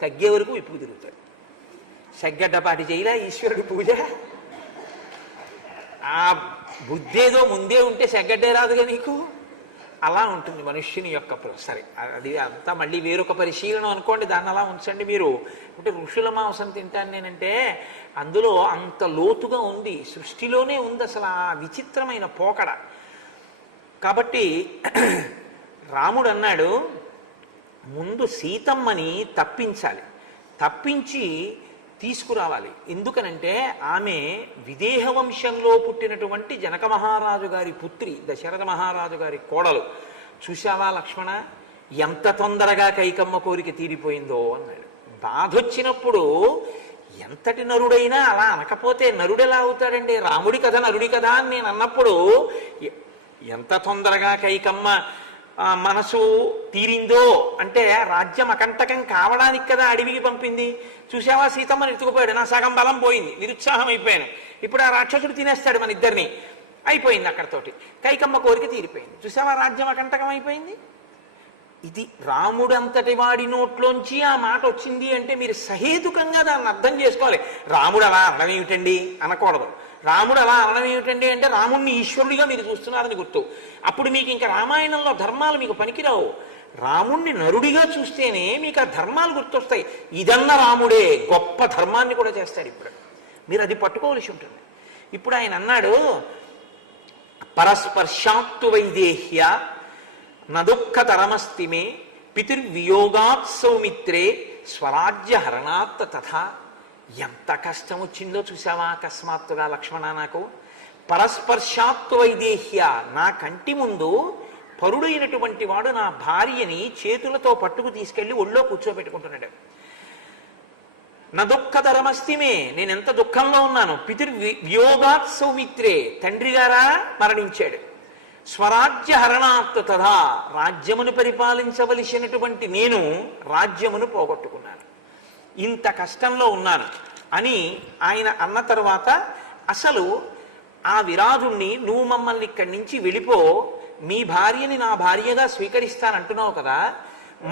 తగ్గే వరకు విప్పు తిరుగుతాడు. సెగ్గడ్డపాటి చేయలే ఈశ్వరుడి పూజ. ఆ బుద్ధేదో ముందే ఉంటే సెగ్గడ్డే రాదుగా నీకు. అలా ఉంటుంది మనుష్యుని యొక్క సరే, అది అంతా మళ్ళీ వేరొక పరిశీలన అనుకోండి, దాన్ని అలా ఉంచండి మీరు. అంటే ఋషుల మాంసం తింటాను నేనంటే అందులో అంత లోతుగా ఉంది, సృష్టిలోనే ఉంది అసలు ఆ విచిత్రమైన పోకడ. కాబట్టి రాముడు అన్నాడు, ముందు సీతమ్మని తప్పించాలి, తప్పించి తీసుకురావాలి. ఎందుకనంటే ఆమె విదేహ వంశంలో పుట్టినటువంటి జనక మహారాజు గారి పుత్రి, దశరథ మహారాజు గారి కోడలు. చూశావా లక్ష్మణ, ఎంత తొందరగా కైకమ్మ కోరిక తీరిపోయిందో అన్నాడు. బాధ వచ్చినప్పుడు ఎంతటి నరుడైనా అలా అనకపోతే నరుడు ఎలా అవుతాడండి? రాముడి కథ నరుడి కదా అని నేను అన్నప్పుడు ఎంత తొందరగా కైకమ్మ మనసు తీరిందో అంటే రాజ్యం అకంటకం కావడానికి కదా అడవికి పంపింది. చూసావా, సీతమ్మని ఎత్తుకుపోయాడు, నా సగం బలం పోయింది, నిరుత్సాహం అయిపోయాను, ఇప్పుడు ఆ రాక్షసుడు తినేస్తాడు మన ఇద్దరిని, అయిపోయింది అక్కడతోటి, కైకమ్మ కోరిక తీరిపోయింది. చూసావా, రాజ్యం అకంటకం అయిపోయింది. ఇది రాముడు అంతటి వాడి నోట్లోంచి ఆ మాట వచ్చింది అంటే మీరు సహేతుకంగా దాన్ని అర్థం చేసుకోవాలి. రాముడు అలా అనడం ఏమిటండి అనకూడదు. రాముడు అలా అనడం ఏమిటండి అంటే రాముడిని ఈశ్వరుడిగా మీరు చూస్తున్నారని గుర్తు. అప్పుడు మీకు ఇంకా రామాయణంలో ధర్మాలు మీకు పనికిరావు. రాముణ్ణి నరుడిగా చూస్తేనే మీకు ఆ ధర్మాలు గుర్తొస్తాయి. ఇదన్న రాముడే గొప్ప ధర్మాన్ని కూడా చేస్తాడు. ఇప్పుడు మీరు అది పట్టుకోవలసి ఉంటుంది. ఇప్పుడు ఆయన అన్నాడు, పరస్పర్శాత్తు వైదేహ్య నదుఃఖతరమస్తిమే పితుర్వియోగాత్ సౌమిత్రే స్వరాజ్య హరణాత్ తథా. ఎంత కష్టం వచ్చిందో చూసావా అకస్మాత్తుగా లక్ష్మణ నాకు. పరస్పర్శాత్తు వైదేహ్య, నా కంటి ముందు పరుడైనటువంటి వాడు నా భార్యని చేతులతో పట్టుకు తీసుకెళ్లి ఒళ్ళో కూర్చోబెట్టుకుంటున్నాడు. నా దుఃఖతరమస్తిమే, నేను ఎంత దుఃఖంలో ఉన్నాను. పితుర్వియోగాత్ సౌమిత్రే, తండ్రి గారా మరణించాడు. స్వరాజ్య హరణాత్ తథా, రాజ్యమును పరిపాలించవలసినటువంటి నేను రాజ్యమును పోగొట్టుకున్నాను, ఇంత కష్టంలో ఉన్నాను అని ఆయన అన్న తరువాత, అసలు ఆ విరాజుణ్ణి నువ్వు మమ్మల్ని ఇక్కడి నుంచి వెళ్ళిపో, మీ భార్యని నా భార్యగా స్వీకరిస్తానంటున్నావు కదా,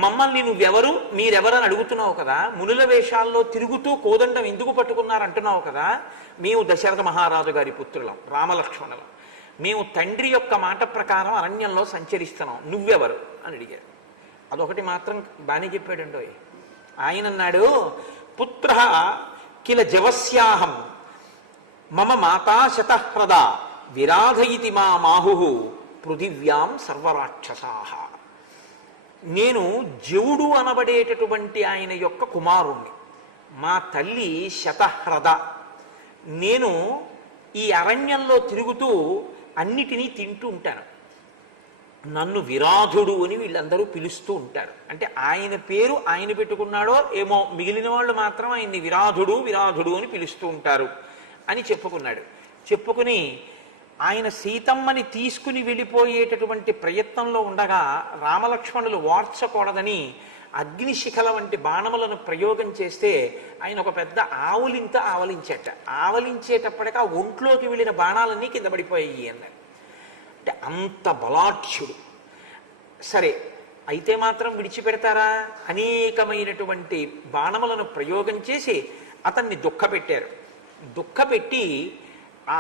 మమ్మల్ని నువ్వెవరు మీరెవరని అడుగుతున్నావు కదా, మునుల వేషాల్లో తిరుగుతూ కోదండం ఎందుకు పట్టుకున్నారంటున్నావు కదా, మేము దశరథ మహారాజు గారి పుత్రులం, రామలక్ష్మణులం, మేము తండ్రి యొక్క మాట ప్రకారం అరణ్యంలో సంచరిస్తున్నాం, నువ్వెవరు అని అడిగారు. అదొకటి మాత్రం బాగానే చెప్పాడండో. ఆయన అన్నాడు, పుత్ర కిల జవస్యాహం మమ మాతా శతహ్రద విరాధయితి మా మాహు పృథివ్యాం సర్వరాక్షసాహ. నేను జవుడు అనబడేటటువంటి ఆయన యొక్క కుమారుణ్ణి, మా తల్లి శతహ్రద. నేను ఈ అరణ్యంలో తిరుగుతూ అన్నిటినీ తింటూ ఉంటాను. నన్ను విరాధుడు అని వీళ్ళందరూ పిలుస్తూ ఉంటారు. అంటే ఆయన పేరు ఆయన పెట్టుకున్నాడో ఏమో, మిగిలిన వాళ్ళు మాత్రం ఆయన్ని విరాధుడు విరాధుడు అని పిలుస్తూ ఉంటారు అని చెప్పుకున్నాడు. చెప్పుకుని ఆయన సీతమ్మని తీసుకుని వెళ్ళిపోయేటటువంటి ప్రయత్నంలో ఉండగా రామలక్ష్మణులు వార్చకూడదని అగ్నిశిఖల వంటి బాణములను ప్రయోగం చేస్తే ఆయన ఒక పెద్ద ఆవులింత ఆవలించేట. ఆవలించేటప్పటికి ఆ ఒంట్లోకి వెళ్ళిన బాణాలన్నీ కింద పడిపోయాయి అన్నారు. అంటే అంత బలాఢ్యుడు. సరే అయితే మాత్రం విడిచిపెడతారా? అనేకమైనటువంటి బాణములను ప్రయోగం చేసి అతన్ని దుఃఖపెట్టారు. దుఃఖపెట్టి ఆ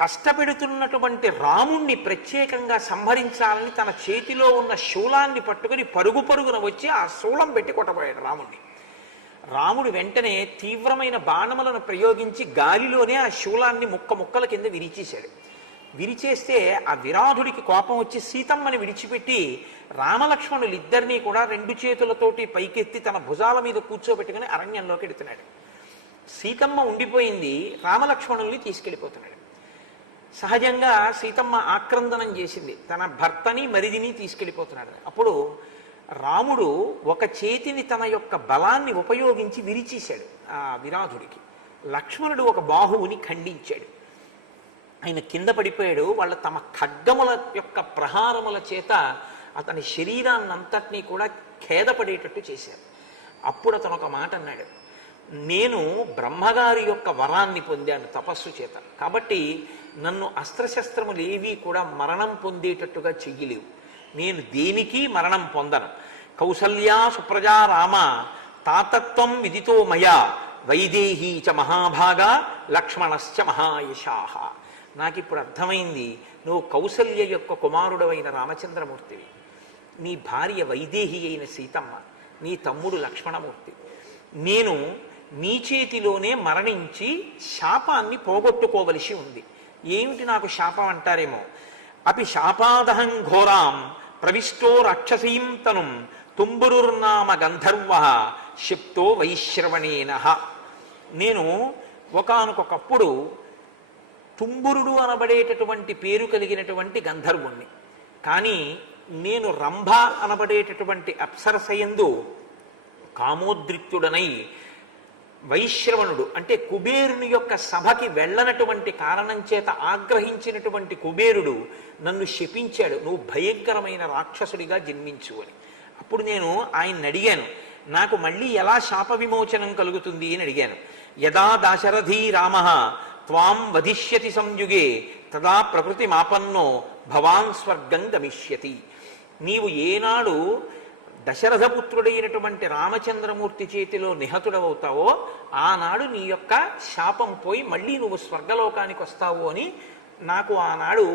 కష్టపెడుతున్నటువంటి రాముణ్ణి ప్రత్యేకంగా సంహరించాలని తన చేతిలో ఉన్న శూలాన్ని పట్టుకుని పరుగు పరుగున వచ్చి ఆ శూలం పెట్టి కొట్టబోయాడు రాముణ్ణి. రాముడు వెంటనే తీవ్రమైన బాణములను ప్రయోగించి గాలిలోనే ఆ శూలాన్ని ముక్క ముక్కల కింద విరిచేశాడు. విరిచేస్తే ఆ విరాధుడికి కోపం వచ్చి సీతమ్మని విడిచిపెట్టి రామలక్ష్మణులు ఇద్దరినీ కూడా రెండు చేతులతోటి పైకెత్తి తన భుజాల మీద కూర్చోబెట్టుకుని అరణ్యంలోకి ఎడుతున్నాడు. సీతమ్మ ఉండిపోయింది, రామలక్ష్మణుల్ని తీసుకెళ్ళిపోతున్నాడు. సహజంగా సీతమ్మ ఆక్రందనం చేసింది, తన భర్తని మరిదిని తీసుకెళ్ళిపోతున్నాడు. అప్పుడు రాముడు ఒక చేతిని తన యొక్క బలాన్ని ఉపయోగించి విరిచేశాడు ఆ విరాధుడికి. లక్ష్మణుడు ఒక బాహువుని ఖండించాడు, ఆయన కింద పడిపోయాడు. వాళ్ళ తమ ఖడ్గముల యొక్క ప్రహారముల చేత అతని శరీరాన్నంతటినీ కూడా ఖేదపడేటట్టు చేశారు. అప్పుడు అతను ఒక మాట అన్నాడు, నేను బ్రహ్మగారి యొక్క వరాన్ని పొందాను తపస్సు చేత, కాబట్టి నన్ను అస్త్రశస్త్రములు ఏవీ కూడా మరణం పొందేటట్టుగా చెయ్యలేవు, నేను దేనికి మరణం పొందను. కౌసల్యా సుప్రజా రామ తాతత్వం విదితో మయా వైదేహీ చ మహాభాగా లక్ష్మణశ్చ మహాయశాహ. నాకు ఇప్పుడు అర్థమైంది, నువ్వు కౌసల్య యొక్క కుమారుడవైన రామచంద్రమూర్తివి, నీ భార్య వైదేహి అయిన సీతమ్మ, నీ తమ్ముడు లక్ష్మణమూర్తి. నేను నీ చేతిలోనే మరణించి శాపాన్ని పోగొట్టుకోవలసి ఉంది. ఏమిటి నాకు శాపం అంటారేమో. అపి శాపాదహం ఘోరాం ప్రవిష్టో రాక్షసీం తనుం తుంబురుర్నామ గంధర్వ శిప్తో వైశ్రవణేన. నేను ఒకానొకప్పుడు తుంబురుడు అనబడేటటువంటి పేరు కలిగినటువంటి గంధర్వుణ్ణి, కానీ నేను రంభ అనబడేటటువంటి అప్సరసయందు కామోద్రిక్తుడనై వైశ్రవణుడు అంటే కుబేరుని యొక్క సభకి వెళ్ళనటువంటి కారణం చేత ఆగ్రహించినటువంటి కుబేరుడు నన్ను శపించాడు, నువ్వు భయంకరమైన రాక్షసుడిగా జన్మించు అని. అప్పుడు నేను ఆయన్ని అడిగాను, నాకు మళ్ళీ ఎలా శాప విమోచనం కలుగుతుంది అని అడిగాను. యదా దాశరథీ రామ త్వాం వధిష్యతి సంయుగే తదా ప్రకృతి మాపన్నో భవాన్ స్వర్గం గమిష్యతి. నీవు ఏనాడు దశరథపుత్రుడైనటువంటి రామచంద్రమూర్తి చేతిలో నిహతుడవుతావో ఆనాడు నీ యొక్క శాపం పోయి మళ్ళీ నువ్వు స్వర్గలోకానికి వస్తావు అని నాకు ఆనాడు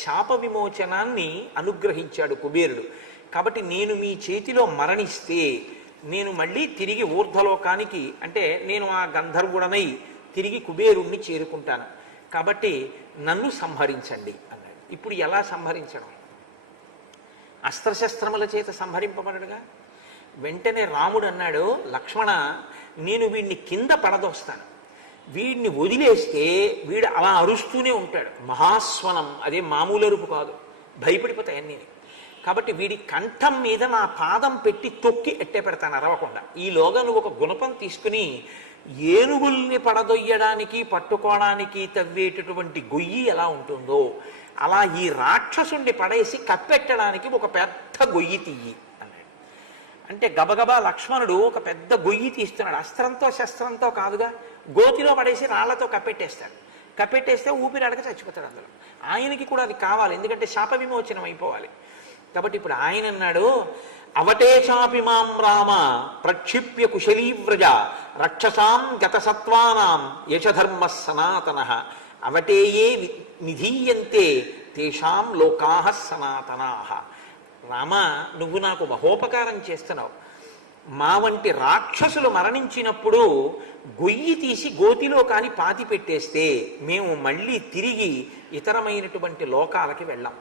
శాప విమోచనాన్ని అనుగ్రహించాడు కుబేరుడు. కాబట్టి నేను మీ చేతిలో మరణిస్తే నేను మళ్ళీ తిరిగి ఊర్ధ్వలోకానికి అంటే నేను ఆ గంధర్వుడనై తిరిగి కుబేరుణ్ణి చేరుకుంటాను, కాబట్టి నన్ను సంహరించండి అన్నాడు. ఇప్పుడు ఎలా సంహరించడం? అస్త్రశస్త్రముల చేత సంహరింపబడడుగా. వెంటనే రాముడు అన్నాడు, లక్ష్మణ నేను వీడిని కింద పడదోస్తాను, వీడిని వదిలేస్తే వీడు అలా అరుస్తూనే ఉంటాడు, మహాస్వనం, అదే మామూలు అరుపు కాదు, భయపడిపోతాయి అన్నీ. కాబట్టి వీడి కంఠం మీద నా పాదం పెట్టి తొక్కి ఎట్టే పెడతాను అరవకుండా. ఈలోగా నువ్వు ఒక గుణపం తీసుకుని ఏనుగుల్ని పడదొయ్యడానికి పట్టుకోవడానికి తవ్వేటటువంటి గొయ్యి ఎలా ఉంటుందో అలా ఈ రాక్షసుండి పడేసి కప్పెట్టడానికి ఒక పెద్ద గొయ్యి తీయి అన్నాడు. అంటే గబగబా లక్ష్మణుడు ఒక పెద్ద గొయ్యి తీస్తున్నాడు. అస్త్రంతో శస్త్రంతో కాదుగా, గోతిలో పడేసి రాళ్లతో కప్పెట్టేస్తాడు. కప్పెట్టేస్తే ఊపిరాడక చచ్చిపోతాడు అందులో. ఆయనకి కూడా అది కావాలి, ఎందుకంటే శాప విమోచనం అయిపోవాలి. కాబట్టి ఇప్పుడు ఆయన అన్నాడు, అవటే చాపి మాం రామ ప్రక్షిప్య కుశలీవ్రజ రక్షసాం గతసత్వానాం యశధర్మ సనాతన అవటేయే నిధీయంతే తేషాం లోకాః సనాతనాః. రామ నువ్వు నాకు మహోపకారం చేస్తున్నావు. మా వంటి రాక్షసులు మరణించినప్పుడు గొయ్యి తీసి గోతిలో కాని పాతి పెట్టేస్తే మేము మళ్ళీ తిరిగి ఇతరమైనటువంటి లోకాలకి వెళ్ళాం.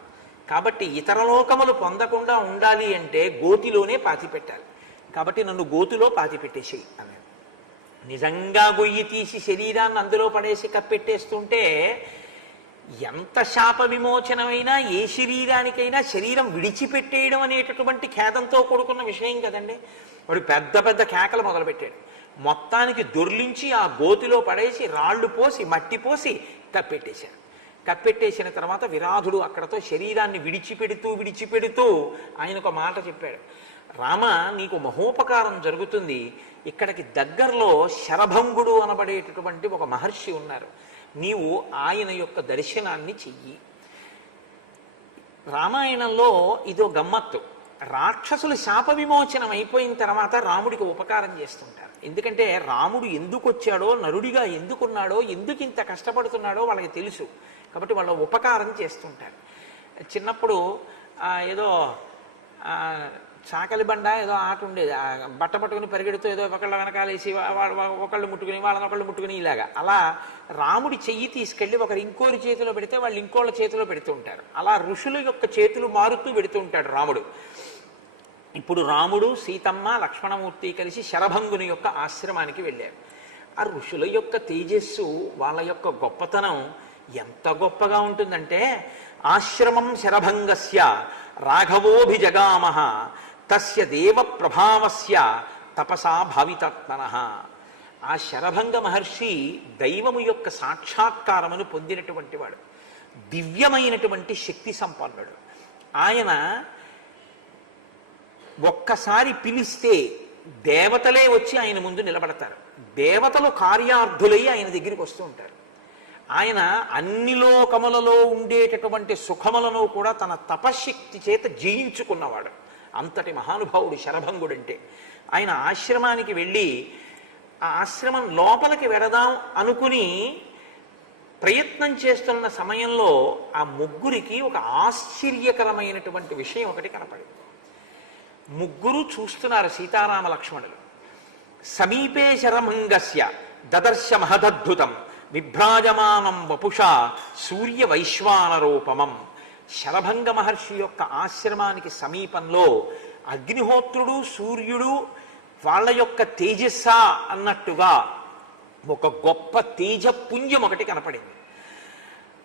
కాబట్టి ఇతర లోకములు పొందకుండా ఉండాలి అంటే గోతిలోనే పాతి పెట్టాలి. కాబట్టి నన్ను గోతిలో పాతి పెట్టేసేయి అన్నాడు. నిజంగా గొయ్యి తీసి శరీరాన్ని అందులో పడేసి కప్పెట్టేస్తుంటే ఎంత శాప విమోచనమైనా ఏ శరీరానికైనా శరీరం విడిచిపెట్టేయడం అనేటటువంటి ఖేదంతో కూడుకున్న విషయం కదండి. వాడు పెద్ద పెద్ద కేకలు మొదలుపెట్టాడు. మొత్తానికి దొర్లించి ఆ గోతిలో పడేసి రాళ్ళు పోసి మట్టి పోసి కప్పెట్టేశాడు. కప్పెట్టేసిన తర్వాత విరాధుడు అక్కడతో శరీరాన్ని విడిచిపెడుతూ ఆయన ఒక మాట చెప్పాడు, రామ నీకు మహోపకారం జరుగుతుంది, ఇక్కడికి దగ్గరలో శరభంగుడు అనబడేటటువంటి ఒక మహర్షి ఉన్నారు, నీవు ఆయన యొక్క దర్శనాన్ని చెయ్యి. రామాయణంలో ఇదో గమ్మత్తు, రాక్షసులు శాప విమోచనం అయిపోయిన తర్వాత రాముడికి ఉపకారం చేస్తుంటారు. ఎందుకంటే రాముడు ఎందుకు వచ్చాడో, నరుడిగా ఎందుకున్నాడో, ఎందుకు ఇంత కష్టపడుతున్నాడో వాళ్ళకి తెలుసు. కాబట్టి వాళ్ళ ఉపకారం చేస్తుంటారు. చిన్నప్పుడు ఏదో చాకలి బండ ఏదో ఆట ఉండేది, బట్ట పట్టుకుని పరిగెడుతూ ఏదో ఒకళ్ళ వెనకాలేసి ఒకళ్ళు ముట్టుకుని వాళ్ళని ఒకళ్ళు ముట్టుకుని ఇలాగా. అలా రాముడి చెయ్యి తీసుకెళ్ళి ఒకరు ఇంకోరి చేతిలో పెడితే వాళ్ళు ఇంకోళ్ళ చేతిలో పెడుతూ ఉంటారు. అలా ఋషుల యొక్క చేతులు మారుతూ పెడుతూ ఉంటాడు రాముడు. ఇప్పుడు రాముడు, సీతమ్మ, లక్ష్మణమూర్తి కలిసి శరభంగుని యొక్క ఆశ్రమానికి వెళ్ళారు. ఆ ఋషుల యొక్క తేజస్సు, వాళ్ళ యొక్క గొప్పతనం ఎంత గొప్పగా ఉంటుందంటే, ఆశ్రమం శరభంగస్య రాఘవోభిజగామః తస్య దేవ ప్రభావస్య తపసా భావితాత్మనః. ఆ శరభంగ మహర్షి దైవము యొక్క సాక్షాత్కారమును పొందినటువంటి వాడు, దివ్యమైనటువంటి శక్తి సంపన్నుడు. ఆయన ఒక్కసారి పిలిస్తే దేవతలే వచ్చి ఆయన ముందు నిలబడతారు. దేవతలు కార్యార్థులై ఆయన దగ్గరికి వస్తూ ఉంటారు. ఆయన అన్ని లోకములలో ఉండేటటువంటి సుఖములను కూడా తన తపశ్శక్తి చేత జయించుకున్నవాడు. అంతటి మహానుభావుడు శరభంగుడంటే. ఆయన ఆశ్రమానికి వెళ్ళి ఆ ఆశ్రమం లోపలికి వెడదాం అనుకుని ప్రయత్నం చేస్తున్న సమయంలో ఆ ముగ్గురికి ఒక ఆశ్చర్యకరమైనటువంటి విషయం ఒకటి కనపడింది. ముగ్గురు చూస్తున్నారు సీతారామ లక్ష్మణులు. సమీపే శరభంగస్య దదర్శ మహదద్భుతం విభ్రాజమానం వపుషా సూర్య వైశ్వానరూపమం. శరభంగ మహర్షి యొక్క ఆశ్రమానికి సమీపంలో అగ్నిహోత్రుడు, సూర్యుడు వాళ్ళ యొక్క తేజస్స అన్నట్టుగా ఒక గొప్ప తేజపుంజం ఒకటి కనపడింది.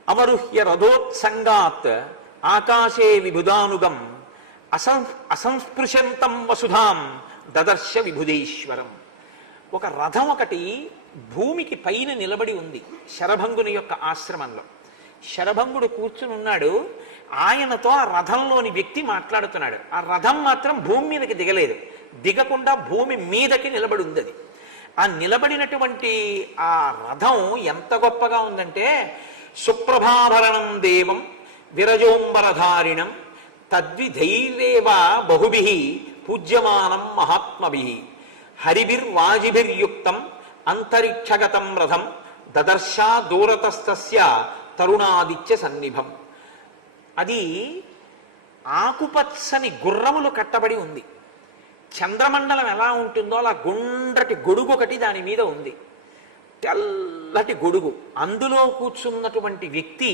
అవరుహ్య రథోత్సంగాత్ ఆకాశే విభుదానుగం అసంస్పృశంతం వసుధాం దదర్శ విభుదేశ్వరం. ఒక రథం ఒకటి భూమికి పైన నిలబడి ఉంది శరభంగుని యొక్క ఆశ్రమంలో. శరభంగుడు కూర్చుని ఉన్నాడు. ఆయనతో ఆ రథంలోని వ్యక్తి మాట్లాడుతున్నాడు. ఆ రథం మాత్రం భూమి మీదకి దిగలేదు. దిగకుండా భూమి మీదకి నిలబడి ఉంది అది. ఆ నిలబడినటువంటి ఆ రథం ఎంత గొప్పగా ఉందంటే, సుప్రభాభరణం దేవం విరజోంబరధారిణం తద్విధైర్యేవ బహుభిః పూజ్యమానం మహాత్మభిః హరిభిర్వాజిభిర్యుక్తం అంతరిక్షగతం రథం దదర్శా దూరతస్తస్య తరుణాదిత్య సన్నిభం. అది ఆకుపచ్చని గుర్రములు కట్టబడి ఉంది. చంద్రమండలం ఎలా ఉంటుందో అలా గుండ్రటి గొడుగు ఒకటి దాని మీద ఉంది, తెల్లటి గొడుగు. అందులో కూర్చున్నటువంటి వ్యక్తి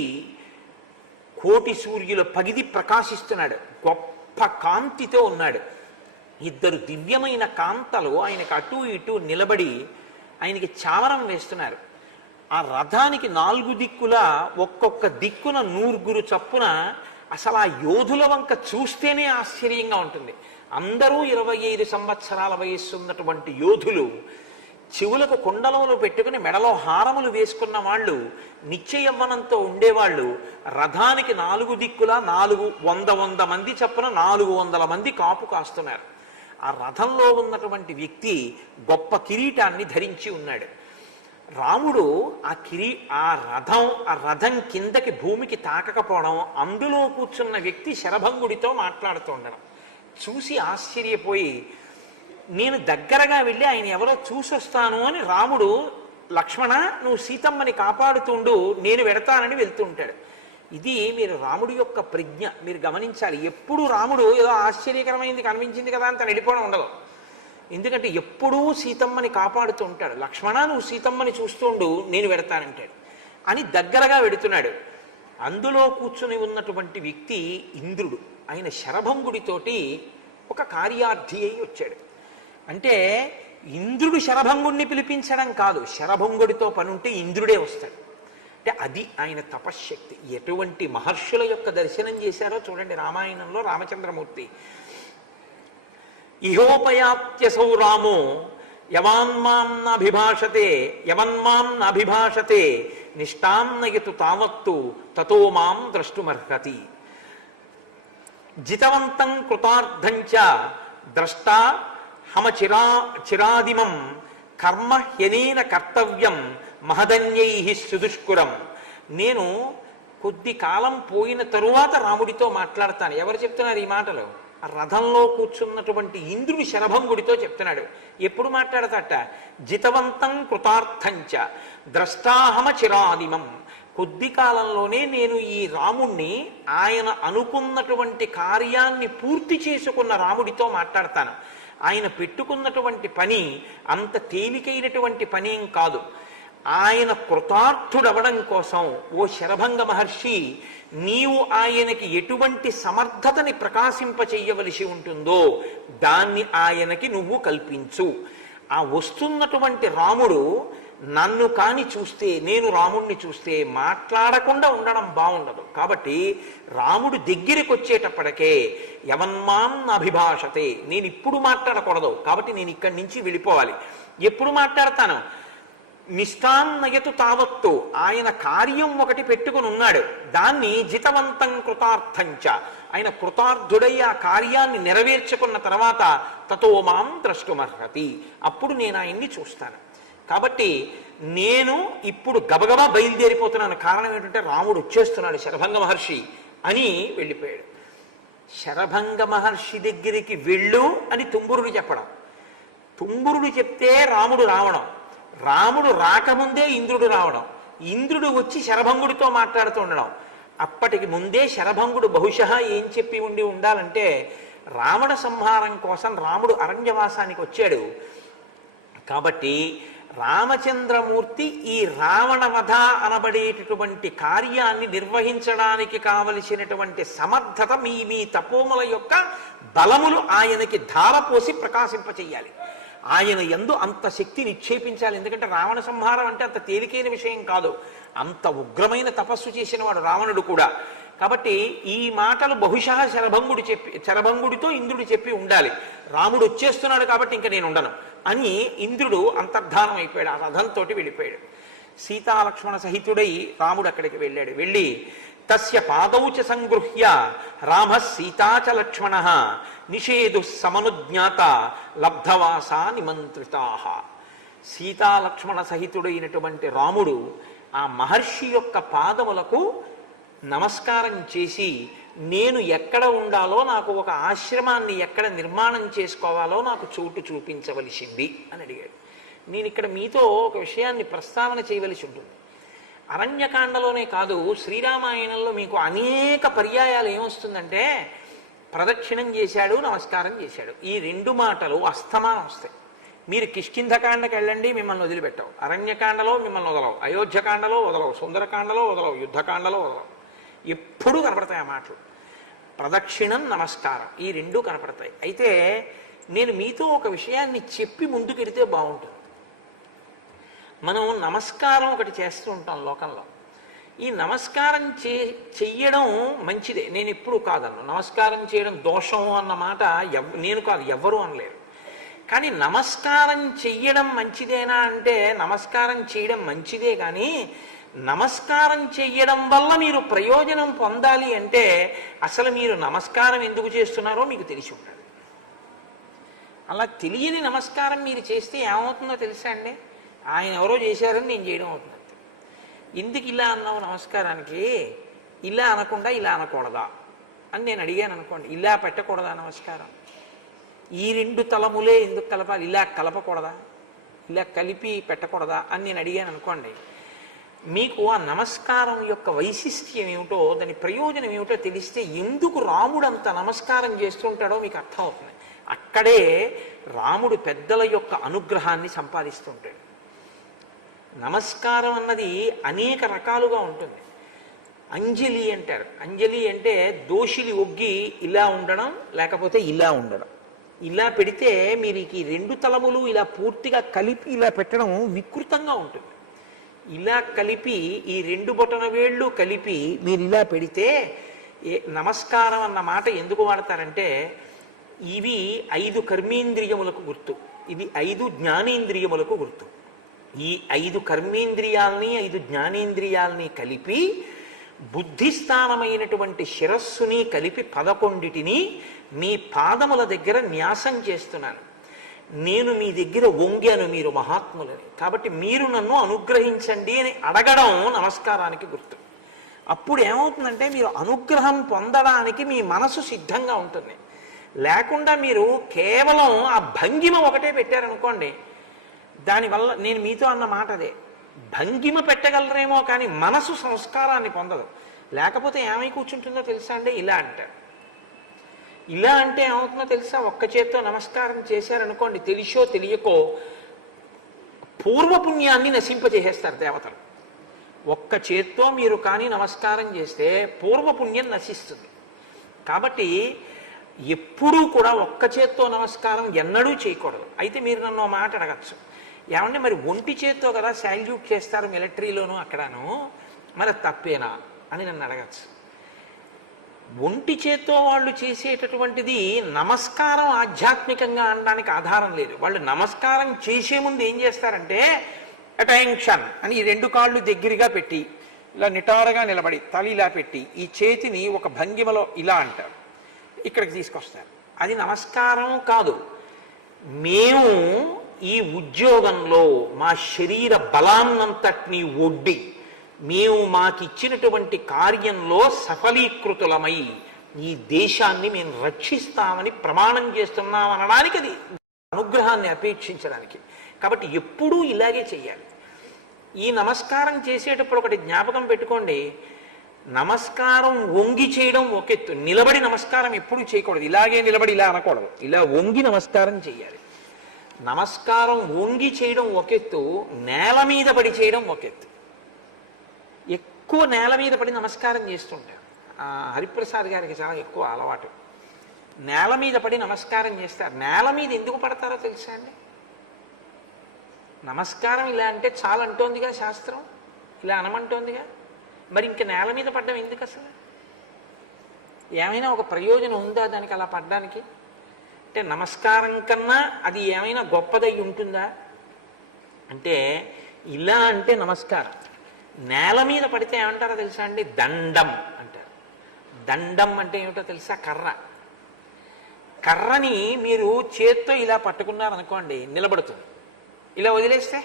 కోటి సూర్యుల పగిది ప్రకాశిస్తున్నాడు, గొప్ప కాంతితో ఉన్నాడు. ఇద్దరు దివ్యమైన కాంతలు ఆయనకు అటు ఇటు నిలబడి ఆయనకి చామరం వేస్తున్నారు. ఆ రథానికి 4 దిక్కులా ఒక్కొక్క దిక్కున 100 చప్పున. అసలు ఆ యోధుల వంక చూస్తేనే ఆశ్చర్యంగా ఉంటుంది. అందరూ 25 సంవత్సరాల వయస్సు ఉన్నటువంటి యోధులు, చెవులకు కుండలములు పెట్టుకుని మెడలో హారములు వేసుకున్న వాళ్ళు, నిత్య యవ్వనంతో ఉండేవాళ్ళు. రథానికి 4 దిక్కులా 400 మంది చప్పున 400 మంది కాపు కాస్తున్నారు. ఆ రథంలో ఉన్నటువంటి వ్యక్తి గొప్ప కిరీటాన్ని ధరించి ఉన్నాడు. రాముడు ఆ రథం కిందకి భూమికి తాకకపోవడం, అందులో కూర్చున్న వ్యక్తి శరభంగుడితో మాట్లాడుతూ ఉండడం చూసి ఆశ్చర్యపోయి, నేను దగ్గరగా వెళ్ళి ఆయన ఎవరో చూసొస్తాను అని రాముడు, లక్ష్మణ నువ్వు సీతమ్మని కాపాడుతుండు, నేను వెడతానని వెళ్తుంటాడు. ఇది మీరు రాముడి యొక్క ప్రజ్ఞ మీరు గమనించాలి. ఎప్పుడు రాముడు ఏదో ఆశ్చర్యకరమైంది కనిపించింది కదా అని తను వెళ్ళిపోవడం ఉండదు. ఎందుకంటే ఎప్పుడూ సీతమ్మని కాపాడుతూ ఉంటాడు. లక్ష్మణ నువ్వు సీతమ్మని చూస్తుండు, నేను వెడతానంటాడు అని దగ్గరగా వెడుతున్నాడు. అందులో కూర్చుని ఉన్నటువంటి వ్యక్తి ఇంద్రుడు. ఆయన శరభంగుడితోటి ఒక కార్యార్థి అయి వచ్చాడు. అంటే ఇంద్రుడు శరభంగుడిని పిలిపించడం కాదు, శరభంగుడితో పనుంటే ఇంద్రుడే వస్తాడు. అంటే అది ఆయన తపశ్శక్తి. ఎటువంటి మహర్షుల యొక్క దర్శనం చేశారో చూడండి రామాయణంలో రామచంద్రమూర్తి. ఇహోపయాత్యసౌ రామో యవాన్మాం నాభిభాషతే నిష్టాన్నయతు తావత్తు తతో మాం ద్రష్టుమర్హతి. జితవంతం కృతార్థంచ ద్రష్టా చిరాదిమం కర్మ హ్యనేన కర్తవ్యం మహదన్యై సుదుష్కురం. నేను కొద్ది కాలం పోయిన తరువాత రాముడితో మాట్లాడతాను. ఎవరు చెప్తున్నారు ఈ మాటలు? రథంలో కూర్చున్నటువంటి ఇంద్రుడి శరభంగుడితో చెప్తున్నాడు. ఎప్పుడు మాట్లాడతాట? జితవంతం కృతార్థంచ ద్రష్టాహమ చిరాదిమం. కొద్ది కాలంలోనే నేను ఈ రాముణ్ణి ఆయన అనుకున్నటువంటి కార్యాన్ని పూర్తి చేసుకున్న రాముడితో మాట్లాడతాను. ఆయన పెట్టుకున్నటువంటి పని అంత తేలికైనటువంటి పనేం కాదు. ఆయన కృతార్థుడవడం కోసం ఓ శరభంగ మహర్షి, నీవు ఆయనకి ఎటువంటి సమర్థతని ప్రకాశింపచెయ్యవలసి ఉంటుందో దాన్ని ఆయనకి నువ్వు కల్పించు. ఆ వస్తున్నటువంటి రాముడు నన్ను కాని చూస్తే, నేను రాముణ్ణి చూస్తే మాట్లాడకుండా ఉండడం బాగుండదు. కాబట్టి రాముడు దగ్గరికి వచ్చేటప్పటికే యవన్మాం అభిభాషతే, నేను ఇప్పుడు మాట్లాడకూడదు, కాబట్టి నేను ఇక్కడి నుంచి వెళ్ళిపోవాలి. ఎప్పుడు మాట్లాడతాను? నిష్టాన్నయతు తావత్తు, ఆయన కార్యం ఒకటి పెట్టుకుని ఉన్నాడు, దాన్ని జితవంతం కృతార్థంచ, ఆయన కృతార్థుడై ఆ కార్యాన్ని నెరవేర్చుకున్న తర్వాత తతో మాం ద్రష్టుమర్హతి, అప్పుడు నేను ఆయన్ని చూస్తాను. కాబట్టి నేను ఇప్పుడు గబగబా బయలుదేరిపోతున్నాను. కారణం ఏంటంటే రాముడు వచ్చేస్తున్నాడు శరభంగ మహర్షి అని వెళ్ళిపోయాడు. శరభంగ మహర్షి దగ్గరికి వెళ్ళు అని తుంబురుడు చెప్పడం, తుంబురుడు చెప్తే రాముడు రావడం, రాముడు రాకముందే ఇంద్రుడు రావడం, ఇంద్రుడు వచ్చి శరభంగుడితో మాట్లాడుతూ ఉండడం. అప్పటికి ముందే శరభంగుడు బహుశः ఏం చెప్పి ఉండాలంటే, రావణ సంహారం కోసం రాముడు అరణ్యవాసానికి వచ్చాడు కాబట్టి రామచంద్రమూర్తి ఈ రావణ వధ అనబడేటటువంటి కార్యాన్ని నిర్వహించడానికి కావలసినటువంటి సమర్థత మీ తపోముల యొక్క బలములు ఆయనకి ధారపోసి ప్రకాశింపచేయాలి. ఆయన యందు అంత శక్తి నిక్షేపించాలి. ఎందుకంటే రావణ సంహారం అంటే అంత తేలికైన విషయం కాదు. అంత ఉగ్రమైన తపస్సు చేసిన వాడు రావణుడు కూడా. కాబట్టి ఈ మాటలు బహుశా శరభంగుడితో ఇంద్రుడు చెప్పి ఉండాలి. రాముడు వచ్చేస్తున్నాడు కాబట్టి ఇంక నేను ఉండను అని ఇంద్రుడు అంతర్ధానం అయిపోయాడు, ఆ రథంతో వెళ్ళిపోయాడు. సీతాలక్ష్మణ సహితుడై రాముడు అక్కడికి వెళ్ళాడు. వెళ్ళి తస్య పాదౌచ సంగృహ్య రామ సీతాచ లక్ష్మణ నిషేధు సమనుజ్ఞాత లబ్ధవాసా నిమంత్రితా. సీతాలక్ష్మణ సహితుడైనటువంటి రాముడు ఆ మహర్షి యొక్క పాదములకు నమస్కారం చేసి, నేను ఎక్కడ ఉండాలో, నాకు ఒక ఆశ్రమాన్ని ఎక్కడ నిర్మాణం చేసుకోవాలో నాకు చోటు చూపించవలసింది అని అడిగాడు. నేను ఇక్కడ మీతో ఒక విషయాన్ని ప్రస్తావన చేయవలసి ఉంటుంది. అరణ్యకాండలోనే కాదు, శ్రీరామాయణంలో మీకు అనేక పర్యాయాలు ఏమొస్తుందంటే ప్రదక్షిణం చేశాడు, నమస్కారం చేశాడు. ఈ రెండు మాటలు అస్తమానం వస్తాయి. మీరు కిష్కింధకాండకి వెళ్ళండి, మిమ్మల్ని వదిలిపెట్టవు. అరణ్యకాండలో మిమ్మల్ని వదలవు, అయోధ్యకాండలో వదలవు, సుందరకాండలో వదలవు, యుద్ధకాండలో వదలవు. ఎప్పుడూ కనపడతాయి ఆ మాటలు. ప్రదక్షిణం, నమస్కారం, ఈ రెండూ కనపడతాయి. అయితే నేను మీతో ఒక విషయాన్ని చెప్పి ముందుకెడితే బాగుంటుంది. మనం నమస్కారం ఒకటి చేస్తూ ఉంటాం లోకంలో. ఈ నమస్కారం చెయ్యడం మంచిదే, నేను ఎప్పుడు కాదన్ను. నమస్కారం చేయడం దోషం అన్న మాట నేను కాదు, ఎవ్వరూ అనలేరు. కానీ నమస్కారం చెయ్యడం మంచిదేనా అంటే నమస్కారం చేయడం మంచిదే, కానీ నమస్కారం చెయ్యడం వల్ల మీరు ప్రయోజనం పొందాలి అంటే అసలు మీరు నమస్కారం ఎందుకు చేస్తున్నారో మీకు తెలిసి ఉండాలి. అలా తెలియని నమస్కారం మీరు చేస్తే ఏమవుతుందో తెలుసా అండి? ఆయన ఎవరో చేశారని నేను చేయడం అవుతుంది. ఎందుకు ఇలా అన్నావు నమస్కారానికి, ఇలా అనకుండా ఇలా అనకూడదా అని నేను అడిగాను అనుకోండి. ఇలా పెట్టకూడదా నమస్కారం? ఈ రెండు తలములే ఎందుకు కలపాలి, ఇలా కలపకూడదా, ఇలా కలిపి పెట్టకూడదా అని నేను అడిగాను అనుకోండి. మీకు ఆ నమస్కారం యొక్క వైశిష్ట్యం ఏమిటో, దాని ప్రయోజనం ఏమిటో తెలిస్తే ఎందుకు రాముడు అంత నమస్కారం చేస్తుంటాడో మీకు అర్థం అవుతుంది. అక్కడే రాముడు పెద్దల యొక్క అనుగ్రహాన్ని సంపాదిస్తుంటాడు. నమస్కారం అన్నది అనేక రకాలుగా ఉంటుంది. అంజలి అంటారు. అంజలి అంటే దోషిలి ఒగ్గి ఇలా ఉండడం, లేకపోతే ఇలా ఉండడం. ఇలా పెడితే మీరు ఈ రెండు తలములు ఇలా పూర్తిగా కలిపి ఇలా పెట్టడం వికృతంగా ఉంటుంది. ఇలా కలిపి ఈ రెండు బొటన వేళ్ళు కలిపి మీరు ఇలా పెడితే, నమస్కారం అన్న మాట ఎందుకు వాడతారంటే ఇవి 5 కర్మేంద్రియములకు గుర్తు, ఇవి 5 జ్ఞానేంద్రియములకు గుర్తు. ఈ 5 కర్మేంద్రియాల్ని 5 జ్ఞానేంద్రియాల్ని కలిపి బుద్ధిస్థానమైనటువంటి శిరస్సుని కలిపి 11టిని మీ పాదముల దగ్గర న్యాసం చేస్తున్నాను. నేను మీ దగ్గర వంగాను, మీరు మహాత్ములని, కాబట్టి మీరు నన్ను అనుగ్రహించండి అని అడగడం నమస్కారానికి గుర్తు. అప్పుడు ఏమవుతుందంటే మీరు అనుగ్రహం పొందడానికి మీ మనసు సిద్ధంగా ఉంటుంది. లేకుండా మీరు కేవలం ఆ భంగిమ ఒకటే పెట్టారనుకోండి, దానివల్ల నేను మీతో అన్న మాట అదే, భంగిమ పెట్టగలరేమో కానీ మనసు సంస్కారాన్ని పొందదు. లేకపోతే ఏమై కూర్చుంటుందో తెలుసా అండి? ఇలా అంటారు. ఇలా అంటే ఏమవుతుందో తెలుసా? ఒక్క చేత్తో నమస్కారం చేశారనుకోండి, తెలిసో తెలియకో పూర్వపుణ్యాన్ని నశింపజేసేస్తారు దేవతలు. ఒక్క చేత్తో మీరు కానీ నమస్కారం చేస్తే పూర్వపుణ్యం నశిస్తుంది. కాబట్టి ఎప్పుడూ కూడా ఒక్క చేత్తో నమస్కారం ఎన్నడూ చేయకూడదు. అయితే మీరు నన్ను ఒక మాట అడగచ్చు, ఏమంటే మరి ఒంటి చేత్తో కదా శాల్యూట్ చేస్తారు మిలిటరీలోనూ అక్కడను, మరి తప్పేనా అని నన్ను అడగచ్చు. ఒంటి చేత్తో వాళ్ళు చేసేటటువంటిది నమస్కారం ఆధ్యాత్మికంగా అనడానికి ఆధారం లేదు. వాళ్ళు నమస్కారం చేసే ముందు ఏం చేస్తారంటే అటెన్షన్ అని ఈ 2 కాళ్ళు దగ్గరగా పెట్టి ఇలా నిటారుగా నిలబడి తల ఇలా పెట్టి ఈ చేతిని ఒక భంగిమలో ఇలా అంటారు, ఇక్కడికి తీసుకొస్తారు. అది నమస్కారం కాదు. మేము ఈ ఉద్యోగంలో మా శరీర బలాన్నంతటినీ ఒడ్డి మేము మాకిచ్చినటువంటి కార్యంలో సఫలీకృతులమై ఈ దేశాన్ని మేము రక్షిస్తామని ప్రమాణం చేస్తున్నాం అనడానికి, అది అనుగ్రహాన్ని అపేక్షించడానికి. కాబట్టి ఎప్పుడూ ఇలాగే చెయ్యాలి. ఈ నమస్కారం చేసేటప్పుడు ఒకటి జ్ఞాపకం పెట్టుకోండి, నమస్కారం వంగి చేయడం ఒక ఎత్తు, నిలబడి నమస్కారం ఎప్పుడు చేయకూడదు. ఇలాగే నిలబడి ఇలా అనకూడదు, ఇలా వంగి నమస్కారం చేయాలి. నమస్కారం వంగి చేయడం ఒక ఎత్తు, నేల మీద పడి చేయడం ఒక ఎత్తు. ఎక్కువ నేల మీద పడి నమస్కారం చేస్తుంటారు. హరిప్రసాద్ గారికి చాలా ఎక్కువ అలవాటు. నేల మీద పడి నమస్కారం చేస్తారు. నేల మీద ఎందుకు పడతారో తెలుసా అండి? నమస్కారం ఇలా అంటే చాలా అంటోందిగా శాస్త్రం, ఇలా అనమంటోందిగా, మరి ఇంక నేల మీద పడ్డం ఎందుకు అసలు? ఏమైనా ఒక ప్రయోజనం ఉందా దానికి అలా పడ్డానికి? అంటే నమస్కారం కన్నా అది ఏమైనా గొప్పదై ఉంటుందా అంటే, ఇలా అంటే నమస్కారం. నేల మీద పడితే ఏమంటారో తెలుసా అండి? దండం అంటారు. దండం అంటే ఏమిటో తెలుసా? కర్ర. కర్రని మీరు చేత్తో ఇలా పట్టుకున్నారనుకోండి, నిలబడుతుంది. ఇలా వదిలేస్తే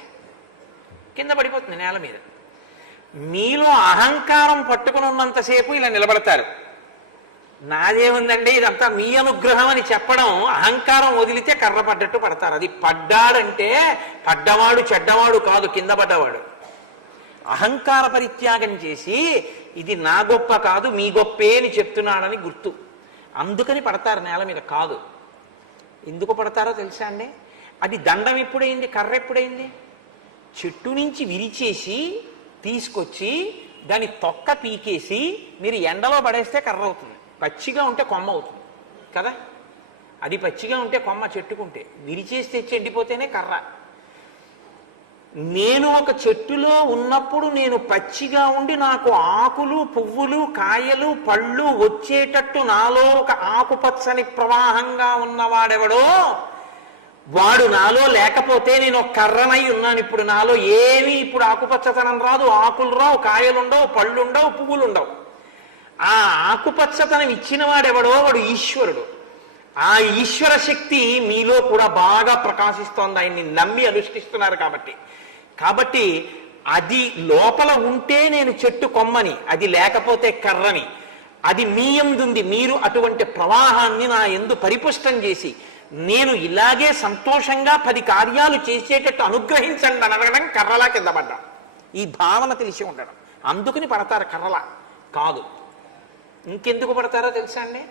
కింద పడిపోతుంది నేల మీద. మీలో అహంకారం పట్టుకుని ఉన్నంతసేపు ఇలా నిలబడతారు. నాదేముందండి ఇదంతా మీ అనుగ్రహం అని చెప్పడం, అహంకారం వదిలితే కర్ర పడ్డట్టు పడతారు. అది పడ్డాడంటే పడ్డవాడు చెడ్డవాడు కాదు, కింద పడ్డవాడు. అహంకార పరిత్యాగం చేసి ఇది నా గొప్ప కాదు మీ గొప్పే అని చెప్తున్నాడని గుర్తు. అందుకని పడతారు నేల మీద. కాదు, ఎందుకు పడతారో తెలుసా అండి? అది దండం ఎప్పుడైంది, కర్ర ఎప్పుడైంది? చెట్టు నుంచి విరిచేసి తీసుకొచ్చి దాని తొక్క పీకేసి మీరు ఎండలో పడేస్తే కర్ర అవుతుంది. పచ్చిగా ఉంటే కొమ్మ అవుతుంది కదా. అది పచ్చిగా ఉంటే కొమ్మ, చెట్టుకుంటే విరిచేసి తెచ్చి ఎండిపోతేనే కర్ర. నేను ఒక చెట్టులో ఉన్నప్పుడు నేను పచ్చిగా ఉండి నాకు ఆకులు పువ్వులు కాయలు పళ్ళు వచ్చేటట్టు నాలో ఒక ఆకుపచ్చని ప్రవాహంగా ఉన్నవాడెవడో వాడు నాలో లేకపోతే నేను ఒక కర్రనై ఉన్నాను. ఇప్పుడు నాలో ఏమీ ఇప్పుడు ఆకుపచ్చతనం రాదు, ఆకులు రావు, కాయలుండవు, పళ్ళుండవు, పువ్వులుండవు. ఆ ఆకుపచ్చతనం ఇచ్చిన వాడెవడో వాడు ఈశ్వరుడు. ఆ ఈశ్వర శక్తి మీలో కూడా బాగా ప్రకాశిస్తోంది, ఆయన్ని నమ్మి అనుష్ఠిస్తున్నారు కాబట్టి అది లోపల ఉంటే నేను చెట్టు కొమ్మని, అది లేకపోతే కర్రని. అది మీ యందుంది. మీరు అటువంటి ప్రవాహాన్ని నా యందు పరిపుష్టం చేసి నేను ఇలాగే సంతోషంగా 10 కార్యాలు చేసేటట్టు అనుగ్రహించండి అని అడగడం కర్రలా కింద పడ్డా. ఈ భావన తెలిసి ఉండడం. అందుకని పడతారు కర్రలా. కాదు, ఇంకెందుకు పడతారో తెలుసా అండి?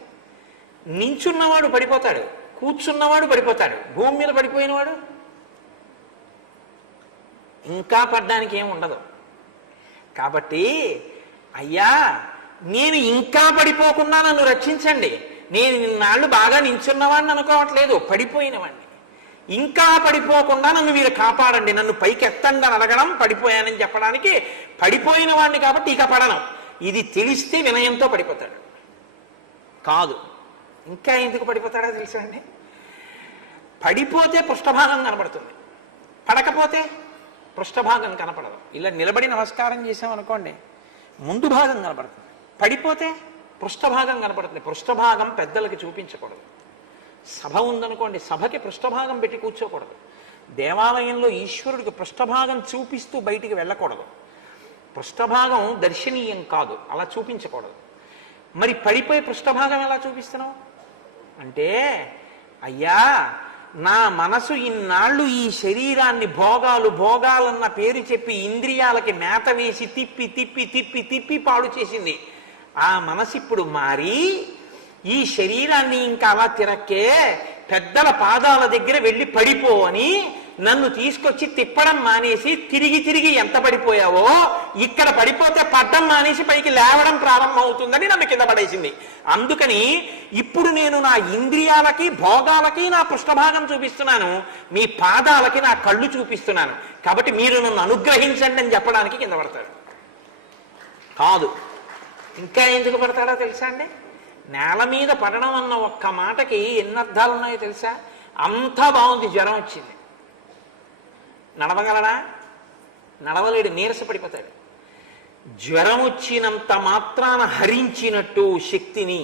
నించున్నవాడు పడిపోతాడు, కూర్చున్నవాడు పడిపోతాడు, భూమి మీద పడిపోయినవాడు ఇంకా పడ్డానికి ఏం ఉండదు. కాబట్టి అయ్యా నేను ఇంకా పడిపోకుండా నన్ను రక్షించండి. నేను నిన్నాళ్ళు బాగా నించున్నవాడిని అనుకోవట్లేదు, పడిపోయినవాడిని. ఇంకా పడిపోకుండా నన్ను మీరు కాపాడండి, నన్ను పైకి ఎత్తండి అని అడగడం పడిపోయానని చెప్పడానికి. పడిపోయిన వాడిని కాబట్టి ఇక పడను. ఇది తెలిస్తే వినయంతో పడిపోతాడు. కాదు, ఇంకా ఎందుకు పడిపోతాడో తెలుసా అండి? పడిపోతే పృష్ఠభాగం కనపడుతుంది, పడకపోతే పృష్ఠభాగం కనపడదు. ఇలా నిలబడి నమస్కారం చేసామనుకోండి, ముందు భాగం కనపడుతుంది. పడిపోతే పృష్ఠభాగం కనపడుతుంది. పృష్ఠభాగం పెద్దలకి చూపించకూడదు. సభ ఉందనుకోండి, సభకి పృష్ఠభాగం పెట్టి కూర్చోకూడదు. దేవాలయంలో ఈశ్వరుడికి పృష్ఠభాగం చూపిస్తూ బయటికి వెళ్ళకూడదు. పృష్ఠభాగం దర్శనీయం కాదు, అలా చూపించకూడదు. మరి పడిపోయి పృష్ఠభాగం ఎలా చూపిస్తున్నావు అంటే, అయ్యా నా మనసు ఇన్నాళ్ళు ఈ శరీరాన్ని భోగాలన్న పేరు చెప్పి ఇంద్రియాలకి మేత వేసి తిప్పి తిప్పి తిప్పి తిప్పి పాడు చేసింది. ఆ మనసు ఇప్పుడు మారి ఈ శరీరాన్ని ఇంకా అలా తిరక్కే, పెద్దల పాదాల దగ్గర వెళ్ళి పడిపో అని నన్ను తీసుకొచ్చి తిప్పడం మానేసి తిరిగి తిరిగి ఎంత పడిపోయావో ఇక్కడ పడిపోతే పడ్డం మానేసి పైకి లేవడం ప్రారంభం అవుతుందని నన్ను కింద పడేసింది. అందుకని ఇప్పుడు నేను నా ఇంద్రియాలకి భోగాలకి నా పృష్ఠభాగం చూపిస్తున్నాను, మీ పాదాలకి నా కళ్ళు చూపిస్తున్నాను. కాబట్టి మీరు నన్ను అనుగ్రహించండి అని చెప్పడానికి కింద పడతాడు. కాదు, ఇంకా ఎందుకు పడతాడో తెలుసా అండి? నేల మీద పడడం అన్న ఒక్క మాటకి ఎన్ని అర్థాలు ఉన్నాయో తెలుసా? అంతా బాగుంది, జ్వరం వచ్చింది, నడవగలడా? నడవలేడు, నీరసపడిపోతాడు. జ్వరం వచ్చినంత మాత్రాన హరించినట్టు శక్తిని,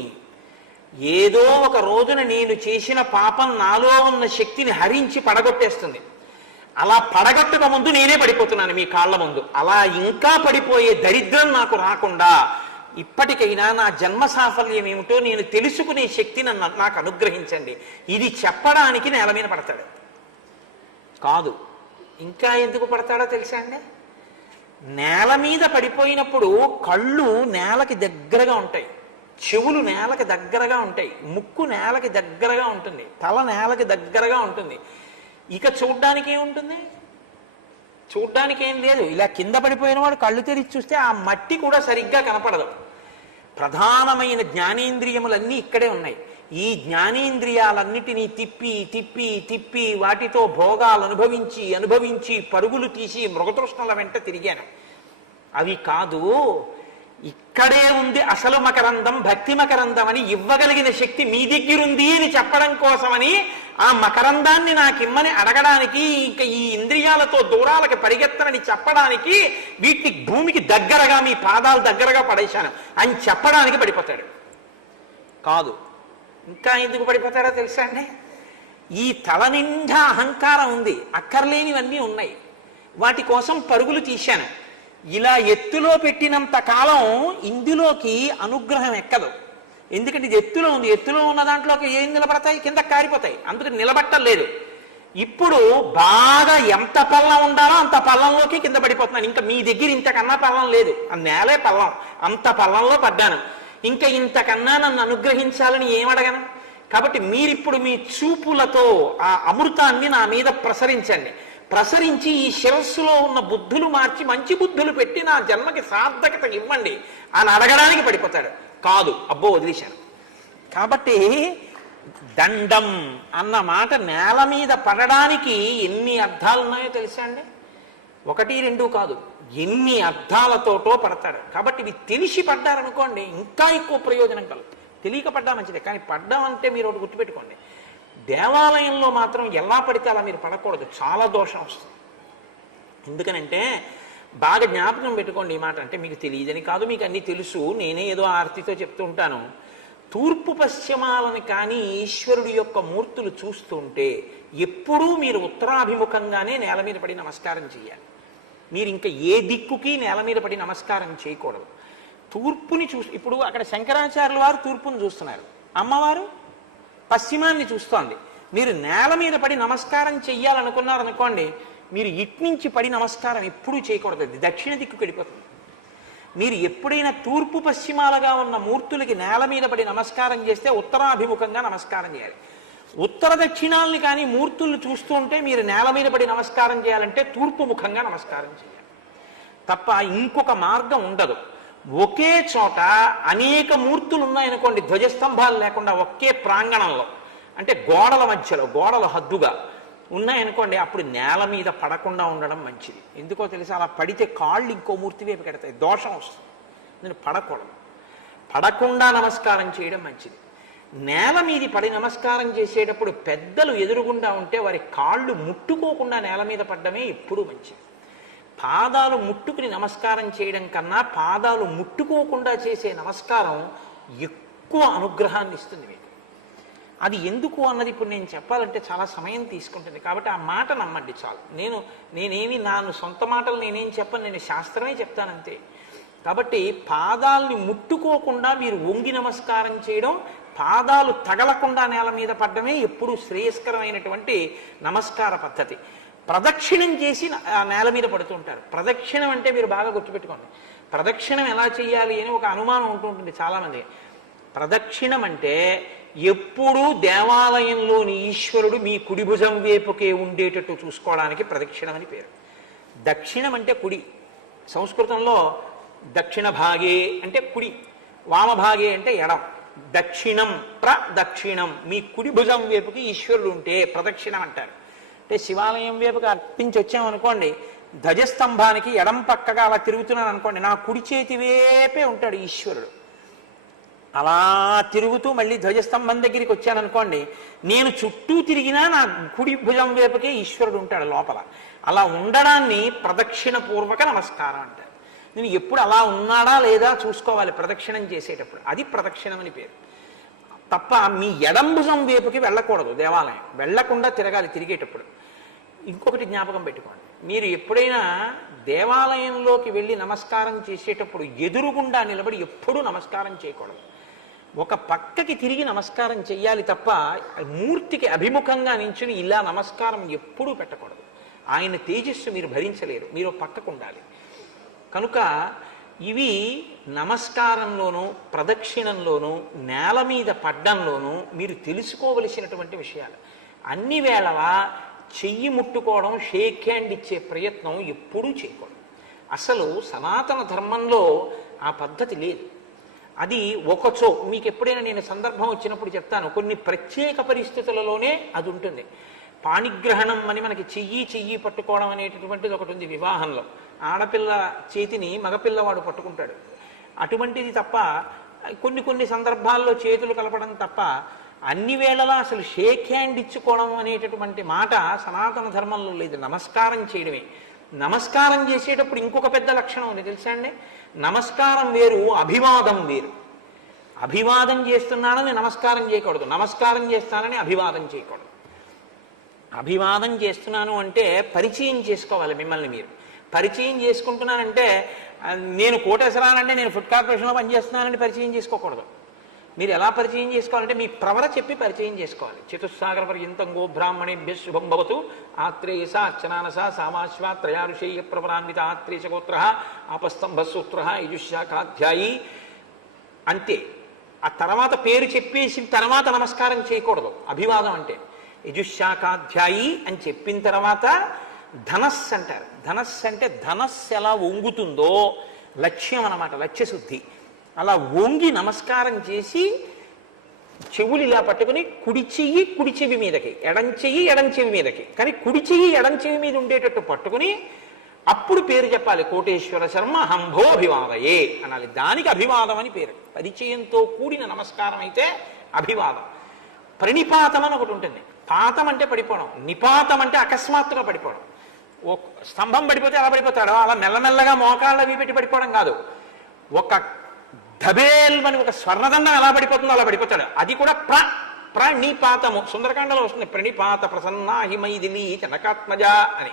ఏదో ఒక రోజున నేను చేసిన పాపం నాలో ఉన్న శక్తిని హరించి పడగొట్టేస్తుంది. అలా పడగొట్టక ముందు నేనే పడిపోతున్నాను మీ కాళ్ళ ముందు. అలా ఇంకా పడిపోయే దరిద్రం నాకు రాకుండా ఇప్పటికైనా నా జన్మ సాఫల్యం ఏమిటో నేను తెలుసుకునే శక్తిని నాకు అనుగ్రహించండి. ఇది చెప్పడానికి నేల మీద పడతాడు. కాదు, ఇంకా ఎందుకు పడతాడో తెలుసా అండి? నేల మీద పడిపోయినప్పుడు కళ్ళు నేలకి దగ్గరగా ఉంటాయి, చెవులు నేలకి దగ్గరగా ఉంటాయి, ముక్కు నేలకి దగ్గరగా ఉంటుంది, తల నేలకి దగ్గరగా ఉంటుంది. ఇక చూడ్డానికి ఏముంటుంది? చూడ్డానికి ఏం లేదు. ఇలా కింద పడిపోయిన వాడు కళ్ళు తెరిచి చూస్తే ఆ మట్టి కూడా సరిగ్గా కనపడదు. ప్రధానమైన జ్ఞానేంద్రియములన్నీ ఇక్కడే ఉన్నాయి. ఈ జ్ఞానేంద్రియాలన్నిటినీ తిప్పి తిప్పి తిప్పి వాటితో భోగాలు అనుభవించి అనుభవించి పరుగులు తీసి మృగతృష్ణల వెంట తిరిగాను. అవి కాదు, ఇక్కడే ఉంది అసలు మకరందం, భక్తి మకరందం అని ఇవ్వగలిగిన శక్తి మీ దగ్గరుంది అని చెప్పడం కోసమని ఆ మకరందాన్ని నాకిమ్మని అడగడానికి, ఇంకా ఈ ఇంద్రియాలతో దూరాలకి పరిగెత్తనని చెప్పడానికి, వీటిని భూమికి దగ్గరగా మీ పాదాలు దగ్గరగా పడేశాను అని చెప్పడానికి పడిపోతాడు. కాదు, ఇంకా ఎందుకు పడిపోతాడో తెలుసా అండి? ఈ తల నిండా అహంకారం ఉంది, అక్కర్లేనివన్నీ ఉన్నాయి, వాటి కోసం పరుగులు తీశాను. ఇలా ఎత్తులో పెట్టినంత కాలం ఇందులోకి అనుగ్రహం ఎక్కదు. ఎందుకంటే ఇది ఎత్తులో ఉంది, ఎత్తులో ఉన్న దాంట్లోకి ఏం నిలబడతాయి? కింద కారిపోతాయి. అందుకని నిలబట్టలేదు. ఇప్పుడు బాగా ఎంత పల్లం ఉండాలో అంత పల్లంలోకి కింద పడిపోతున్నాను. ఇంకా మీ దగ్గర ఇంతకన్నా పల్లం లేదు, ఆ నేలే పల్లం, అంత పల్లంలో పడ్డాను. ఇంకా ఇంతకన్నా నన్ను అనుగ్రహించాలని ఏమడగను? కాబట్టి మీరిప్పుడు మీ చూపులతో ఆ అమృతాన్ని నా మీద ప్రసరించండి. ప్రసరించి ఈ శిరస్సులో ఉన్న బుద్ధులు మార్చి మంచి బుద్ధులు పెట్టి నా జన్మకి సార్థకత ఇవ్వండి అని అడగడానికి పడిపోతాడు. కాదు, అబ్బో వదిలేశాను. కాబట్టి దండం అన్న మాట నేల మీద పడడానికి ఎన్ని అర్థాలు ఉన్నాయో తెలుసా అండి? 1, 2 కాదు, ఎన్ని అర్థాలతోటో పడతాడు. కాబట్టి ఇవి తెలిసి పడ్డారనుకోండి ఇంకా ఎక్కువ ప్రయోజనం కలుగుతుంది. తెలియక పడ్డా మంచిదే, కానీ పడ్డం అంటే మీరు ఒకటి గుర్తుపెట్టుకోండి, దేవాలయంలో మాత్రం ఎలా పడితే అలా మీరు పడకూడదు, చాలా దోషం వస్తుంది. ఎందుకనంటే బాగా జ్ఞాపకం పెట్టుకోండి ఈ మాట. అంటే మీకు తెలియదని కాదు, మీకు అన్నీ తెలుసు, నేనే ఏదో ఆర్తితో చెప్తూ ఉంటాను. తూర్పు పశ్చిమాలను కానీ ఈశ్వరుడి యొక్క మూర్తులు చూస్తుంటే ఎప్పుడూ మీరు ఉత్తరాభిముఖంగానే నేల మీద పడి నమస్కారం చేయాలి. మీరు ఇంకా ఏ దిక్కుకి నేల మీద పడి నమస్కారం చేయకూడదు. తూర్పుని ఇప్పుడు అక్కడ శంకరాచార్యుల వారు తూర్పుని చూస్తున్నారు, అమ్మవారు పశ్చిమాన్ని చూస్తోంది. మీరు నేల మీద పడి నమస్కారం చెయ్యాలనుకున్నారనుకోండి, మీరు ఇట్నుంచి పడి నమస్కారం ఎప్పుడూ చేయకూడదు, అది దక్షిణ దిక్కుకి వెళ్ళిపోతుంది. మీరు ఎప్పుడైనా తూర్పు పశ్చిమాలుగా ఉన్న మూర్తులకి నేల మీద పడి నమస్కారం చేస్తే ఉత్తరాభిముఖంగా నమస్కారం చేయాలి. ఉత్తర దక్షిణాలని కానీ మూర్తులను చూస్తూ ఉంటే మీరు నేల మీద పడి నమస్కారం చేయాలంటే తూర్పు ముఖంగా నమస్కారం చేయాలి తప్ప ఇంకొక మార్గం ఉండదు. ఒకే చోట అనేక మూర్తులు ఉన్నాయనుకోండి, ధ్వజస్తంభాలు లేకుండా ఒకే ప్రాంగణంలో, అంటే గోడల మధ్యలో, గోడల హద్దుగా ఉన్నాయనుకోండి, అప్పుడు నేల మీద పడకుండా ఉండడం మంచిది. ఎందుకో తెలుసా? అలా పడితే కాళ్ళు ఇంకో మూర్తి వైపు పెడతాయి, దోషం వస్తుంది. నేను పడకూడదు, పడకుండా నమస్కారం చేయడం మంచిది. నేల మీద పడి నమస్కారం చేసేటప్పుడు పెద్దలు ఎదురుగుండా ఉంటే వారి కాళ్ళు ముట్టుకోకుండా నేల మీద పడ్డమే ఎప్పుడూ మంచిది. పాదాలు ముట్టుకుని నమస్కారం చేయడం కన్నా పాదాలు ముట్టుకోకుండా చేసే నమస్కారం ఎక్కువ అనుగ్రహాన్ని ఇస్తుంది మీకు. అది ఎందుకు అన్నది ఇప్పుడు నేను చెప్పాలంటే చాలా సమయం తీసుకుంటుంది. కాబట్టి ఆ మాట నమ్మండి చాలు. నేనేమి సొంత మాటలు నేనేం చెప్పను, నేను శాస్త్రమే చెప్తానంతే. కాబట్టి పాదాలని ముట్టుకోకుండా మీరు వంగి నమస్కారం చేయడం, పాదాలు తగలకుండా నేల మీద పడ్డమే ఎప్పుడూ శ్రేయస్కరమైనటువంటి నమస్కార పద్ధతి. ప్రదక్షిణం చేసి ఆ నేల మీద పడుతుంటారు. ప్రదక్షిణం అంటే మీరు బాగా గుర్తుపెట్టుకోండి, ప్రదక్షిణం ఎలా చేయాలి అని ఒక అనుమానం ఉంటుంటుంది చాలామంది. ప్రదక్షిణం అంటే ఎప్పుడూ దేవాలయంలోని ఈశ్వరుడు మీ కుడి భుజం వైపుకే ఉండేటట్టు చూసుకోవడానికి ప్రదక్షిణం అని పేరు. దక్షిణం అంటే కుడి, సంస్కృతంలో దక్షిణ భాగే అంటే కుడి, వామభాగే అంటే ఎడం. దక్షిణం ప్రదక్షిణం, మీ కుడి భుజం వైపుకి ఈశ్వరుడు ఉంటే ప్రదక్షిణం అంటారు. అంటే శివాలయం వైపుకి అర్పించి వచ్చామనుకోండి, ధ్వజస్తంభానికి ఎడం పక్కగా అలా తిరుగుతున్నాను అనుకోండి, నా కుడి చేతి వైపే ఉంటాడు ఈశ్వరుడు. అలా తిరుగుతూ మళ్ళీ ధ్వజస్తంభం దగ్గరికి వచ్చాననుకోండి, నేను చుట్టూ తిరిగినా నా కుడి భుజం వైపుకే ఈశ్వరుడు ఉంటాడు లోపల. అలా ఉండడాన్ని ప్రదక్షిణ పూర్వక నమస్కారం అంటారు. నేను ఎప్పుడు అలా ఉన్నాడా లేదా చూసుకోవాలి ప్రదక్షిణం చేసేటప్పుడు, అది ప్రదక్షిణం అని పేరు. తప్ప మీ ఎడం భుజం వైపుకి వెళ్ళకూడదు, దేవాలయం వెళ్ళకుండా తిరగాలి తిరిగేటప్పుడు. ఇంకొకటి జ్ఞాపకం పెట్టుకోండి, మీరు ఎప్పుడైనా దేవాలయంలోకి వెళ్ళి నమస్కారం చేసేటప్పుడు ఎదురుగుండా నిలబడి ఎప్పుడూ నమస్కారం చేయకూడదు. ఒక పక్కకి తిరిగి నమస్కారం చెయ్యాలి తప్ప మూర్తికి అభిముఖంగా నించుని ఇలా నమస్కారం ఎప్పుడూ పెట్టకూడదు. ఆయన తేజస్సు మీరు భరించలేరు, మీరు పక్కకు ఉండాలి. కనుక ఇవి నమస్కారంలోనూ ప్రదక్షిణంలోనూ నేల మీద పడ్డంలోనూ మీరు తెలుసుకోవలసినటువంటి విషయాలు. అన్ని వేళలా చెయ్యి ముట్టుకోవడం, షేక్ హ్యాండ్ ఇచ్చే ప్రయత్నం ఎప్పుడూ చేయకూడదు. అసలు సనాతన ధర్మంలో ఆ పద్ధతి లేదు. అది ఒకచో మీకు ఎప్పుడైనా నేను సందర్భం వచ్చినప్పుడు చెప్తాను, కొన్ని ప్రత్యేక పరిస్థితులలోనే అది ఉంటుంది. పాణిగ్రహణం అని మనకి చెయ్యి పట్టుకోవడం అనేటటువంటిది ఒకటి ఉంది వివాహంలో. ఆడపిల్ల చేతిని మగపిల్లవాడు పట్టుకుంటాడు. అటువంటిది తప్ప కొన్ని కొన్ని సందర్భాల్లో చేతులు కలపడం తప్ప అన్ని వేళలా అసలు షేక్ హ్యాండ్ ఇచ్చుకోవడం అనేటటువంటి మాట సనాతన ధర్మంలో లేదు. నమస్కారం చేయడమే. నమస్కారం చేసేటప్పుడు ఇంకొక పెద్ద లక్షణం ఉంది తెలుసా అండి? నమస్కారం వేరు, అభివాదం వేరు. అభివాదం చేస్తున్నానని నమస్కారం చేయకూడదు, నమస్కారం చేస్తానని అభివాదం చేయకూడదు. అభివాదం చేస్తున్నాను అంటే పరిచయం చేసుకోవాలి మిమ్మల్ని మీరు. పరిచయం చేసుకుంటున్నానంటే నేను కోటేశ్వరానంటే నేను ఫుడ్ కార్పొరేషన్లో పనిచేస్తున్నానని పరిచయం చేసుకోకూడదు. మీరు ఎలా పరిచయం చేసుకోవాలంటే మీ ప్రవర చెప్పి పరిచయం చేసుకోవాలి. చతుస్సాగర పర్యంతం గో బ్రాహ్మణేభ్య శుభం భవతు ఆత్రేయస అర్చనానస సామాశ్వ త్రయారుషేయ ప్రవరాన్విత ఆత్రేయసగోత్ర ఆపస్తంభసూత్ర యజుశాఖాధ్యాయి అంతే. ఆ తర్వాత పేరు చెప్పేసిన తర్వాత నమస్కారం చేయకూడదు. అభివాదం అంటే యజుశాఖాధ్యాయి అని చెప్పిన తర్వాత ధనస్సు అంటారు. ధనస్సు అంటే ధనస్సు ఎలా వంగుతుందో లక్ష్యం అన్నమాట, లక్ష్యశుద్ధి. అలా వంగి నమస్కారం చేసి చెవులు ఇలా పట్టుకుని కుడి చెయ్యి కుడి చెవి మీదకి, ఎడం చెయ్యి ఎడం చెవి మీదకి, కానీ కుడి చెయ్యి ఎడం చెవి మీద ఉండేటట్టు పట్టుకుని అప్పుడు పేరు చెప్పాలి. కోటేశ్వర శర్మ హంభో అభివాదయే అనాలి. దానికి అభివాదం అని పేరు. పరిచయంతో కూడిన నమస్కారం అయితే అభివాదం. ప్రణిపాతం అని ఒకటి ఉంటుంది. పాతం అంటే పడిపోవడం, నిపాతం అంటే అకస్మాత్తుగా పడిపోవడం. ఓ స్తంభం పడిపోతే ఎలా పడిపోతాడో అలా మెల్లమెల్లగా మోకాళ్ళు అవి పెట్టి పడిపోవడం కాదు. ఒక ధబేల్మని ఒక స్వర్ణదండం ఎలా పడిపోతుందో అలా పడిపోతాడు. అది కూడా ప్రణిపాతము. సుందరకాండలో వస్తుంది ప్రణిపాత ప్రసన్నాహిమైదిలి జనకాత్మజ అని.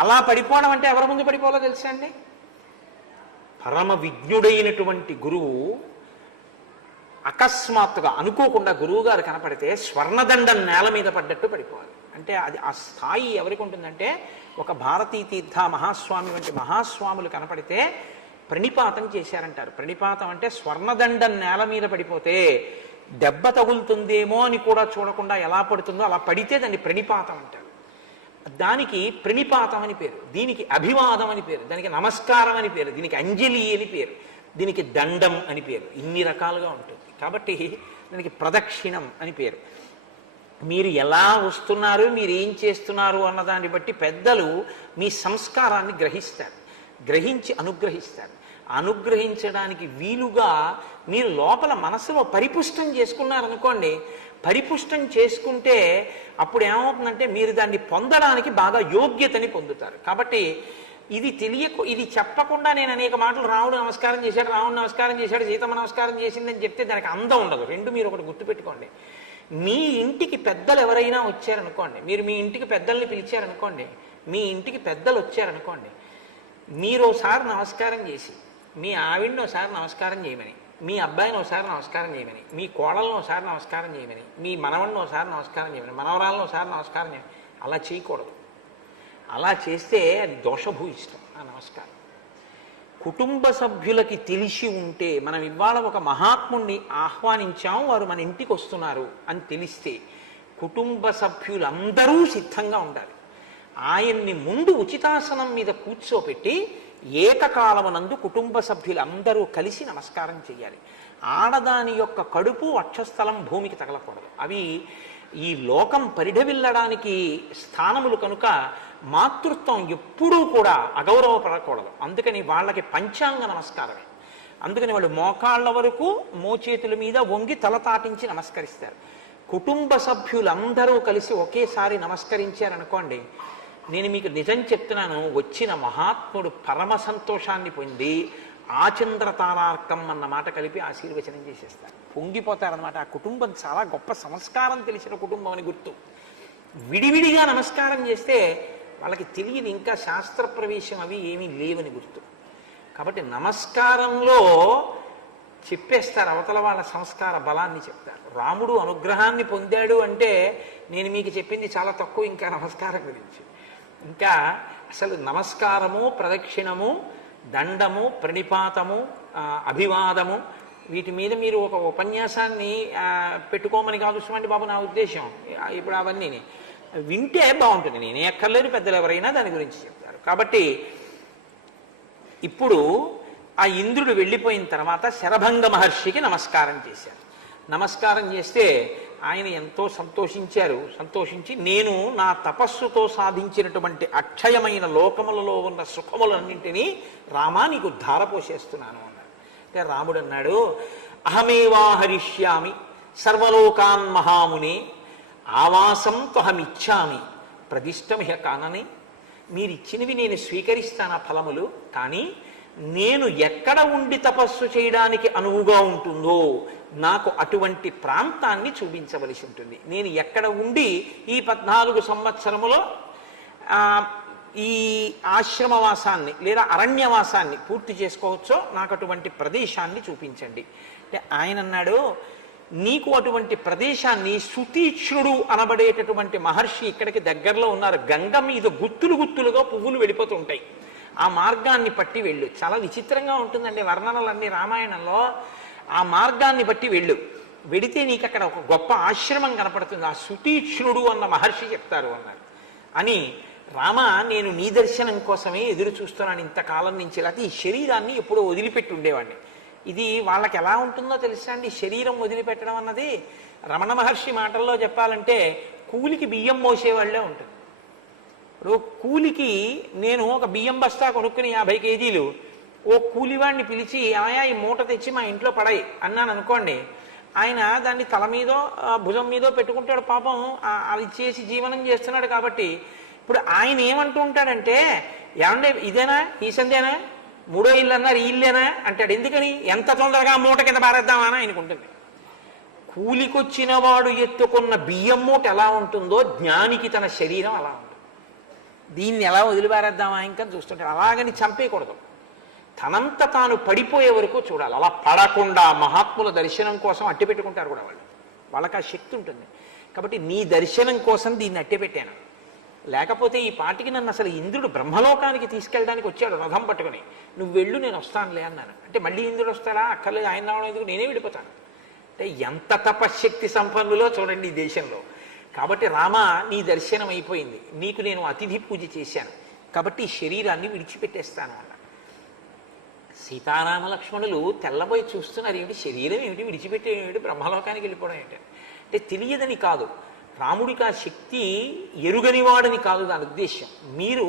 అలా పడిపోవడం అంటే ఎవరి ముందు పడిపోవాలో తెలుసా అండి? పరమ విజ్ఞుడైనటువంటి గురువు అకస్మాత్తుగా అనుకోకుండా గురువు గారు కనపడితే స్వర్ణదండం నేల మీద పడ్డట్టు పడిపోవాలి. అంటే అది ఆ స్థాయి ఎవరికి ఉంటుందంటే ఒక భారతీ తీర్థ మహాస్వామి వంటి మహాస్వాములు కనపడితే ప్రణిపాతం చేశారంటారు. ప్రణిపాతం అంటే స్వర్ణదండం నేల మీద పడిపోతే దెబ్బ తగులుతుందేమో అని కూడా చూడకుండా ఎలా పడుతుందో అలా పడితే దాన్ని ప్రణిపాతం అంటారు. దానికి ప్రణిపాతం అని పేరు, దీనికి అభివాదం అని పేరు, దానికి నమస్కారం అని పేరు, దీనికి అంజలి అని పేరు, దీనికి దండం అని పేరు. ఇన్ని రకాలుగా ఉంటుంది. కాబట్టి దానికి ప్రదక్షిణం అని పేరు. మీరు ఎలా వస్తున్నారు, మీరు ఏం చేస్తున్నారు అన్నదాన్ని బట్టి పెద్దలు మీ సంస్కారాన్ని గ్రహిస్తారు, గ్రహించి అనుగ్రహిస్తారు. అనుగ్రహించడానికి వీలుగా మీరు లోపల మనసులో పరిపుష్టం చేసుకున్నారనుకోండి, పరిపుష్టం చేసుకుంటే అప్పుడు ఏమవుతుందంటే మీరు దాన్ని పొందడానికి బాగా యోగ్యతని పొందుతారు. కాబట్టి ఇది ఇది చెప్పకుండా నేను అనేక మాటలు రాముడు నమస్కారం చేశాడు, రాముడు నమస్కారం చేశాడు, సీతమ్మ నమస్కారం చేసిందని చెప్తే దానికి అందం ఉండదు. రెండు మీరు ఒకటి గుర్తుపెట్టుకోండి. మీ ఇంటికి పెద్దలు ఎవరైనా వచ్చారనుకోండి, మీరు మీ ఇంటికి పెద్దల్ని పిలిచారనుకోండి, మీ ఇంటికి పెద్దలు వచ్చారనుకోండి, మీరు ఒకసారి నమస్కారం చేసి మీ ఆవిడని ఒకసారి నమస్కారం చేయమని, మీ అబ్బాయిని ఒకసారి నమస్కారం చేయమని, మీ కోడలను ఒకసారి నమస్కారం చేయమని, మీ మనవడిని ఒకసారి నమస్కారం చేయమని, మనవరాలను ఒకసారి నమస్కారం చేయమని అలా చేయకూడదు. అలా చేస్తే అది దోషభూయిష్టం ఆ నమస్కారం. కుటుంబ సభ్యులకి తెలిసి ఉంటే, మనం ఇవాళ ఒక మహాత్ముడిని ఆహ్వానించాం, వారు మన ఇంటికి వస్తున్నారు అని తెలిస్తే కుటుంబ సభ్యులందరూ సిద్ధంగా ఉండాలి. ఆయన్ని ముందు ఉచితాసనం మీద కూర్చోపెట్టి ఏకకాలమునందు కుటుంబ సభ్యులందరూ కలిసి నమస్కారం చేయాలి. ఆడదాని యొక్క కడుపు వక్షస్థలం భూమికి తగలకూడదు. అవి ఈ లోకం పరిఢవిల్లడానికి స్థానములు కనుక మాతృత్వం ఎప్పుడూ కూడా అగౌరవపడకూడదు. అందుకని వాళ్ళకి పంచాంగ నమస్కారమే. అందుకని వాళ్ళు మోకాళ్ళ వరకు మోచేతుల మీద వంగి తల తాటించి నమస్కరిస్తారు. కుటుంబ సభ్యులందరూ కలిసి ఒకేసారి నమస్కరించారనుకోండి, నేను మీకు నిజం చెప్తున్నాను, వచ్చిన మహాత్ముడు పరమ సంతోషాన్ని పొంది ఆచంద్రతారార్కం అన్న మాట కలిపి ఆశీర్వచనం చేసేస్తారు. పొంగిపోతారనమాట. ఆ కుటుంబం చాలా గొప్ప సంస్కారం తెలిసిన కుటుంబం అని గుర్తు. విడివిడిగా నమస్కారం చేస్తే వాళ్ళకి తెలియదు ఇంకా శాస్త్ర ప్రవేశం అవి ఏమీ లేవని గుర్తు. కాబట్టి నమస్కారంలో చెప్పేస్తారు, అవతల వాళ్ళ సంస్కార బలాన్ని చెప్తారు. రాముడు అనుగ్రహాన్ని పొందాడు అంటే నేను మీకు చెప్పింది చాలా తక్కువ ఇంకా నమస్కారం గురించి. ఇంకా అసలు నమస్కారము, ప్రదక్షిణము, దండము, ప్రణిపాతము, అభివాదము, వీటి మీద మీరు ఒక ఉపన్యాసాన్ని పెట్టుకోమని కాదు సుమండి బాబు నా ఉద్దేశం. ఇప్పుడు అవన్నీ వింటే బాగుంటుంది. నేనే అక్కర్లేదు, పెద్దలు ఎవరైనా దాని గురించి చెప్తారు. కాబట్టి ఇప్పుడు ఆ ఇంద్రుడు వెళ్ళిపోయిన తర్వాత శరభంగ మహర్షికి నమస్కారం చేశారు. నమస్కారం చేస్తే ఆయన ఎంతో సంతోషించి నేను నా తపస్సుతో సాధించినటువంటి అక్షయమైన లోకములలో ఉన్న సుఖములన్నింటినీ రామా నీకు ధారపోసేస్తున్నాను అన్నారు. అంటే రాముడు అన్నాడు, అహమేవా హరిష్యామి సర్వలోకాన్ మహామునే ఆవాసం త్వహమిచ్చామి ప్రదిష్టమిహ కానని. మీరు ఇచ్చినవి నేను స్వీకరిస్తాను ఆ ఫలములు, కానీ నేను ఎక్కడ ఉండి తపస్సు చేయడానికి అనువుగా ఉంటుందో నాకు అటువంటి ప్రాంతాన్ని చూపించవలసి ఉంటుంది. నేను ఎక్కడ ఉండి ఈ 14 సంవత్సరములో ఈ ఆశ్రమవాసాన్ని లేదా అరణ్యవాసాన్ని పూర్తి చేసుకోవచ్చో నాకు అటువంటి ప్రదేశాన్ని చూపించండి. అంటే ఆయన అన్నాడు, నీకు అటువంటి ప్రదేశాన్ని సుతీక్ష్ణుడు అనబడేటటువంటి మహర్షి ఇక్కడికి దగ్గరలో ఉన్నారు. గంగ మీద గుత్తులు గుత్తులుగా పువ్వులు వెళ్ళిపోతూ ఉంటాయి. ఆ మార్గాన్ని పట్టి వెళ్ళు. చాలా విచిత్రంగా ఉంటుందండి వర్ణనలన్నీ రామాయణంలో. ఆ మార్గాన్ని బట్టి వెళ్ళు. వెడితే నీకు అక్కడ ఒక గొప్ప ఆశ్రమం కనపడుతుంది. ఆ సుతీక్ష్ణుడు అన్న మహర్షి చెప్తారు అన్నారు. అని రామ, నేను నీ దర్శనం కోసమే ఎదురు చూస్తున్నాను ఇంతకాలం నుంచి. లేకపోతే ఈ శరీరాన్ని ఎప్పుడో వదిలిపెట్టి ఉండేవాడిని. ఇది వాళ్ళకి ఎలా ఉంటుందో తెలుసా అండి, శరీరం వదిలిపెట్టడం అన్నది. రమణ మహర్షి మాటల్లో చెప్పాలంటే కూలికి బియ్యం మోసేవాళ్లే ఉంటుంది. ఇప్పుడు కూలికి నేను ఒక బియ్యం బస్తా కొనుక్కుని 50 కేజీలు ఓ కూలివాడిని పిలిచి, ఆయా ఈ మూట తెచ్చి మా ఇంట్లో పడాయి అన్నాను అనుకోండి, ఆయన దాన్ని తల మీదో భుజం మీదో పెట్టుకుంటాడు. పాపం అది చేసి జీవనం చేస్తున్నాడు. కాబట్టి ఇప్పుడు ఆయన ఏమంటూ ఉంటాడంటే, ఏమంటే ఇదేనా, ఈ సందేనా, 3వ ఇల్లు అన్నారు, ఈ ఇల్లేనా అంటాడు. ఎందుకని? ఎంత తొందరగా మూట కింద పారేద్దామా అని ఆయనకుంటుంది. కూలికొచ్చిన వాడు ఎత్తుకున్న బియ్యం మూట ఎలా ఉంటుందో జ్ఞానికి తన శరీరం అలా ఉంటుంది. దీన్ని ఎలా వదిలిపారేద్దామా ఇంకా చూస్తుంటాడు. అలాగని చంపేయకూడదు, తనంత తాను పడిపోయే వరకు చూడాలి. అలా పడకుండా మహాత్ముల దర్శనం కోసం అట్టి పెట్టుకుంటారు కూడా వాళ్ళు. వాళ్ళకి ఆ శక్తి ఉంటుంది. కాబట్టి నీ దర్శనం కోసం దీన్ని అట్టి పెట్టాను. లేకపోతే ఈ పాటికి నన్ను అసలు ఇంద్రుడు బ్రహ్మలోకానికి తీసుకెళ్ళడానికి వచ్చాడు రథం పట్టుకుని. నువ్వు వెళ్ళు, నేను వస్తానులే అన్నాను. అంటే మళ్ళీ ఇంద్రుడు వస్తాడా, అక్కర్లేదు, ఆయన రావడం ఎందుకు, నేనే వెళ్ళిపోతాను. అంటే ఎంత తపశ్శక్తి సంపన్నులో చూడండి ఈ దేశంలో. కాబట్టి రామ, నీ దర్శనం అయిపోయింది, నీకు నేను అతిథి పూజ చేశాను, కాబట్టి ఈ శరీరాన్ని విడిచిపెట్టేస్తాను అన్న. సీతారామ లక్ష్మణులు తెల్లబోయి చూస్తున్నారు, ఏమిటి శరీరం ఏమిటి, విడిచిపెట్టే ఏమిటి, బ్రహ్మలోకానికి వెళ్ళిపోవడం ఏంటి అంటే తెలియదని కాదు, రాముడికి ఆ శక్తి ఎరుగనివాడని కాదు దాని ఉద్దేశం. మీరు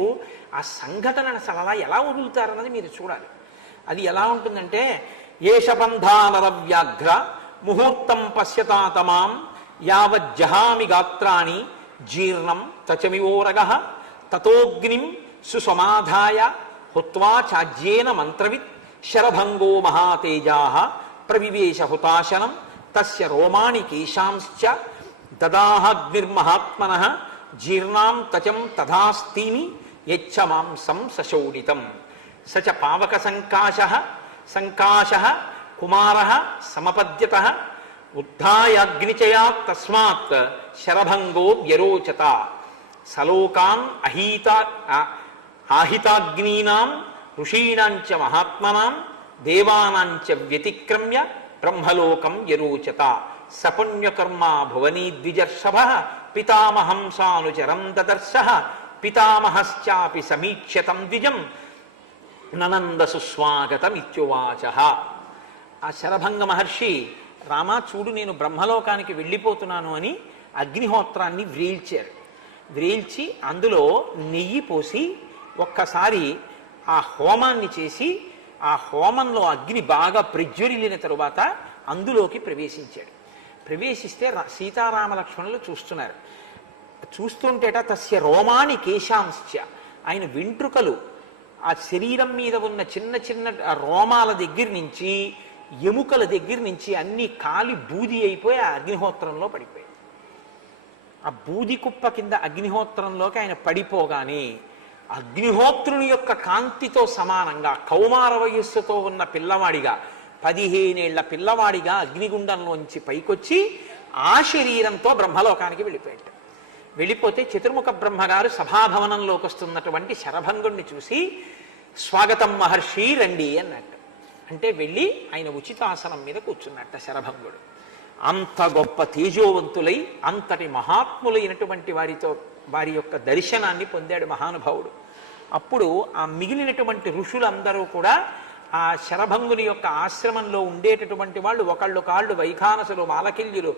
ఆ సంఘటనను అసలు అలా ఎలా వదులుతారన్నది మీరు చూడాలి. అది ఎలా ఉంటుందంటే, ఏషబంధానర వ్యాఘ్ర ముహూర్తం పశ్యతాతమాం యావజ్జహామి గాత్రాణి జీర్ణం తచమివోరగ తతోగ్నిం సుసమాధాయ హుత్వా చాజ్యేన మంత్రవిత్ శరభంగో మహాతేజా ప్రవివేశ హుతాశనం తస్య రోమాణి కేశాంశ్చ దదాహగ్నిర్మహాత్మన జీర్ణాం తచం తథాస్తీని యచ్చ మాంసం సశోణితం సచ పావక సంకాశ కుమార సమపద్యత ఉద్ధాయాగ్నిచయా తస్మాత్ శరభంగో వ్యరోచత సలోకాన్ ఆహితాగ్నీనాం ఋషీణాంచ మహాత్మనాం దేవానాంచ వ్యతిక్రమ్య బ్రహ్మలోకం వ్యరోచత సపుణ్యకర్మ భువనీ ద్విజర్షభ పితామహం సానుచరం దదర్శ పితామహశ్చాపి సమీక్ష్యతం ద్విజం ననంద సుస్వాగతమిత్యువాచ. ఆ శరభంగ మహర్షి, రామా చూడు, నేను బ్రహ్మలోకానికి వెళ్ళిపోతున్నాను అని అగ్నిహోత్రాన్ని వ్రేల్చి అందులో నెయ్యి పోసి ఒక్కసారి ఆ హోమాన్ని చేసి, ఆ హోమంలో అగ్ని బాగా ప్రజ్వరిల్లిన తరువాత అందులోకి ప్రవేశించాడు. ప్రవేశిస్తే సీతారామ లక్ష్మణులు చూస్తున్నారు. చూస్తుంటేట తస్య రోమాని కేశాంశ్చ, ఆయన వెంట్రుకలు ఆ శరీరం మీద ఉన్న చిన్న చిన్న రోమాల దగ్గర నుంచి ఎముకల దగ్గర నుంచి అన్ని కాలి బూది అయిపోయి ఆ అగ్నిహోత్రంలో పడిపోయాయి. ఆ బూది కుప్ప కింద అగ్నిహోత్రంలోకి ఆయన పడిపోగానే అగ్నిహోత్రుని యొక్క కాంతితో సమానంగా కౌమార వయస్సుతో ఉన్న పిల్లవాడిగా 15 ఏళ్ల పిల్లవాడిగా అగ్నిగుండంలోంచి పైకొచ్చి ఆ శరీరంతో బ్రహ్మలోకానికి వెళ్ళిపోయాడు. వెళ్ళిపోతే చతుర్ముఖ బ్రహ్మగారు సభాభవనంలోకి వస్తున్నటువంటి శరభంగుణ్ణి చూసి, స్వాగతం మహర్షి రండి అన్నట్టు. అంటే వెళ్ళి ఆయన ఉచితాసనం మీద కూర్చున్నట్ట శరభంగుడు. అంత గొప్ప తేజోవంతులై అంతటి మహాత్ములైనటువంటి వారి యొక్క దర్శనాన్ని పొందాడు మహానుభావుడు. అప్పుడు ఆ మిగిలినటువంటి ఋషులందరూ కూడా ఆ శరభంగుని యొక్క ఆశ్రమంలో ఉండేటటువంటి వాళ్ళు ఒకళ్ళు కాళ్ళు వైఖానసులు, మాలకిల్యులు,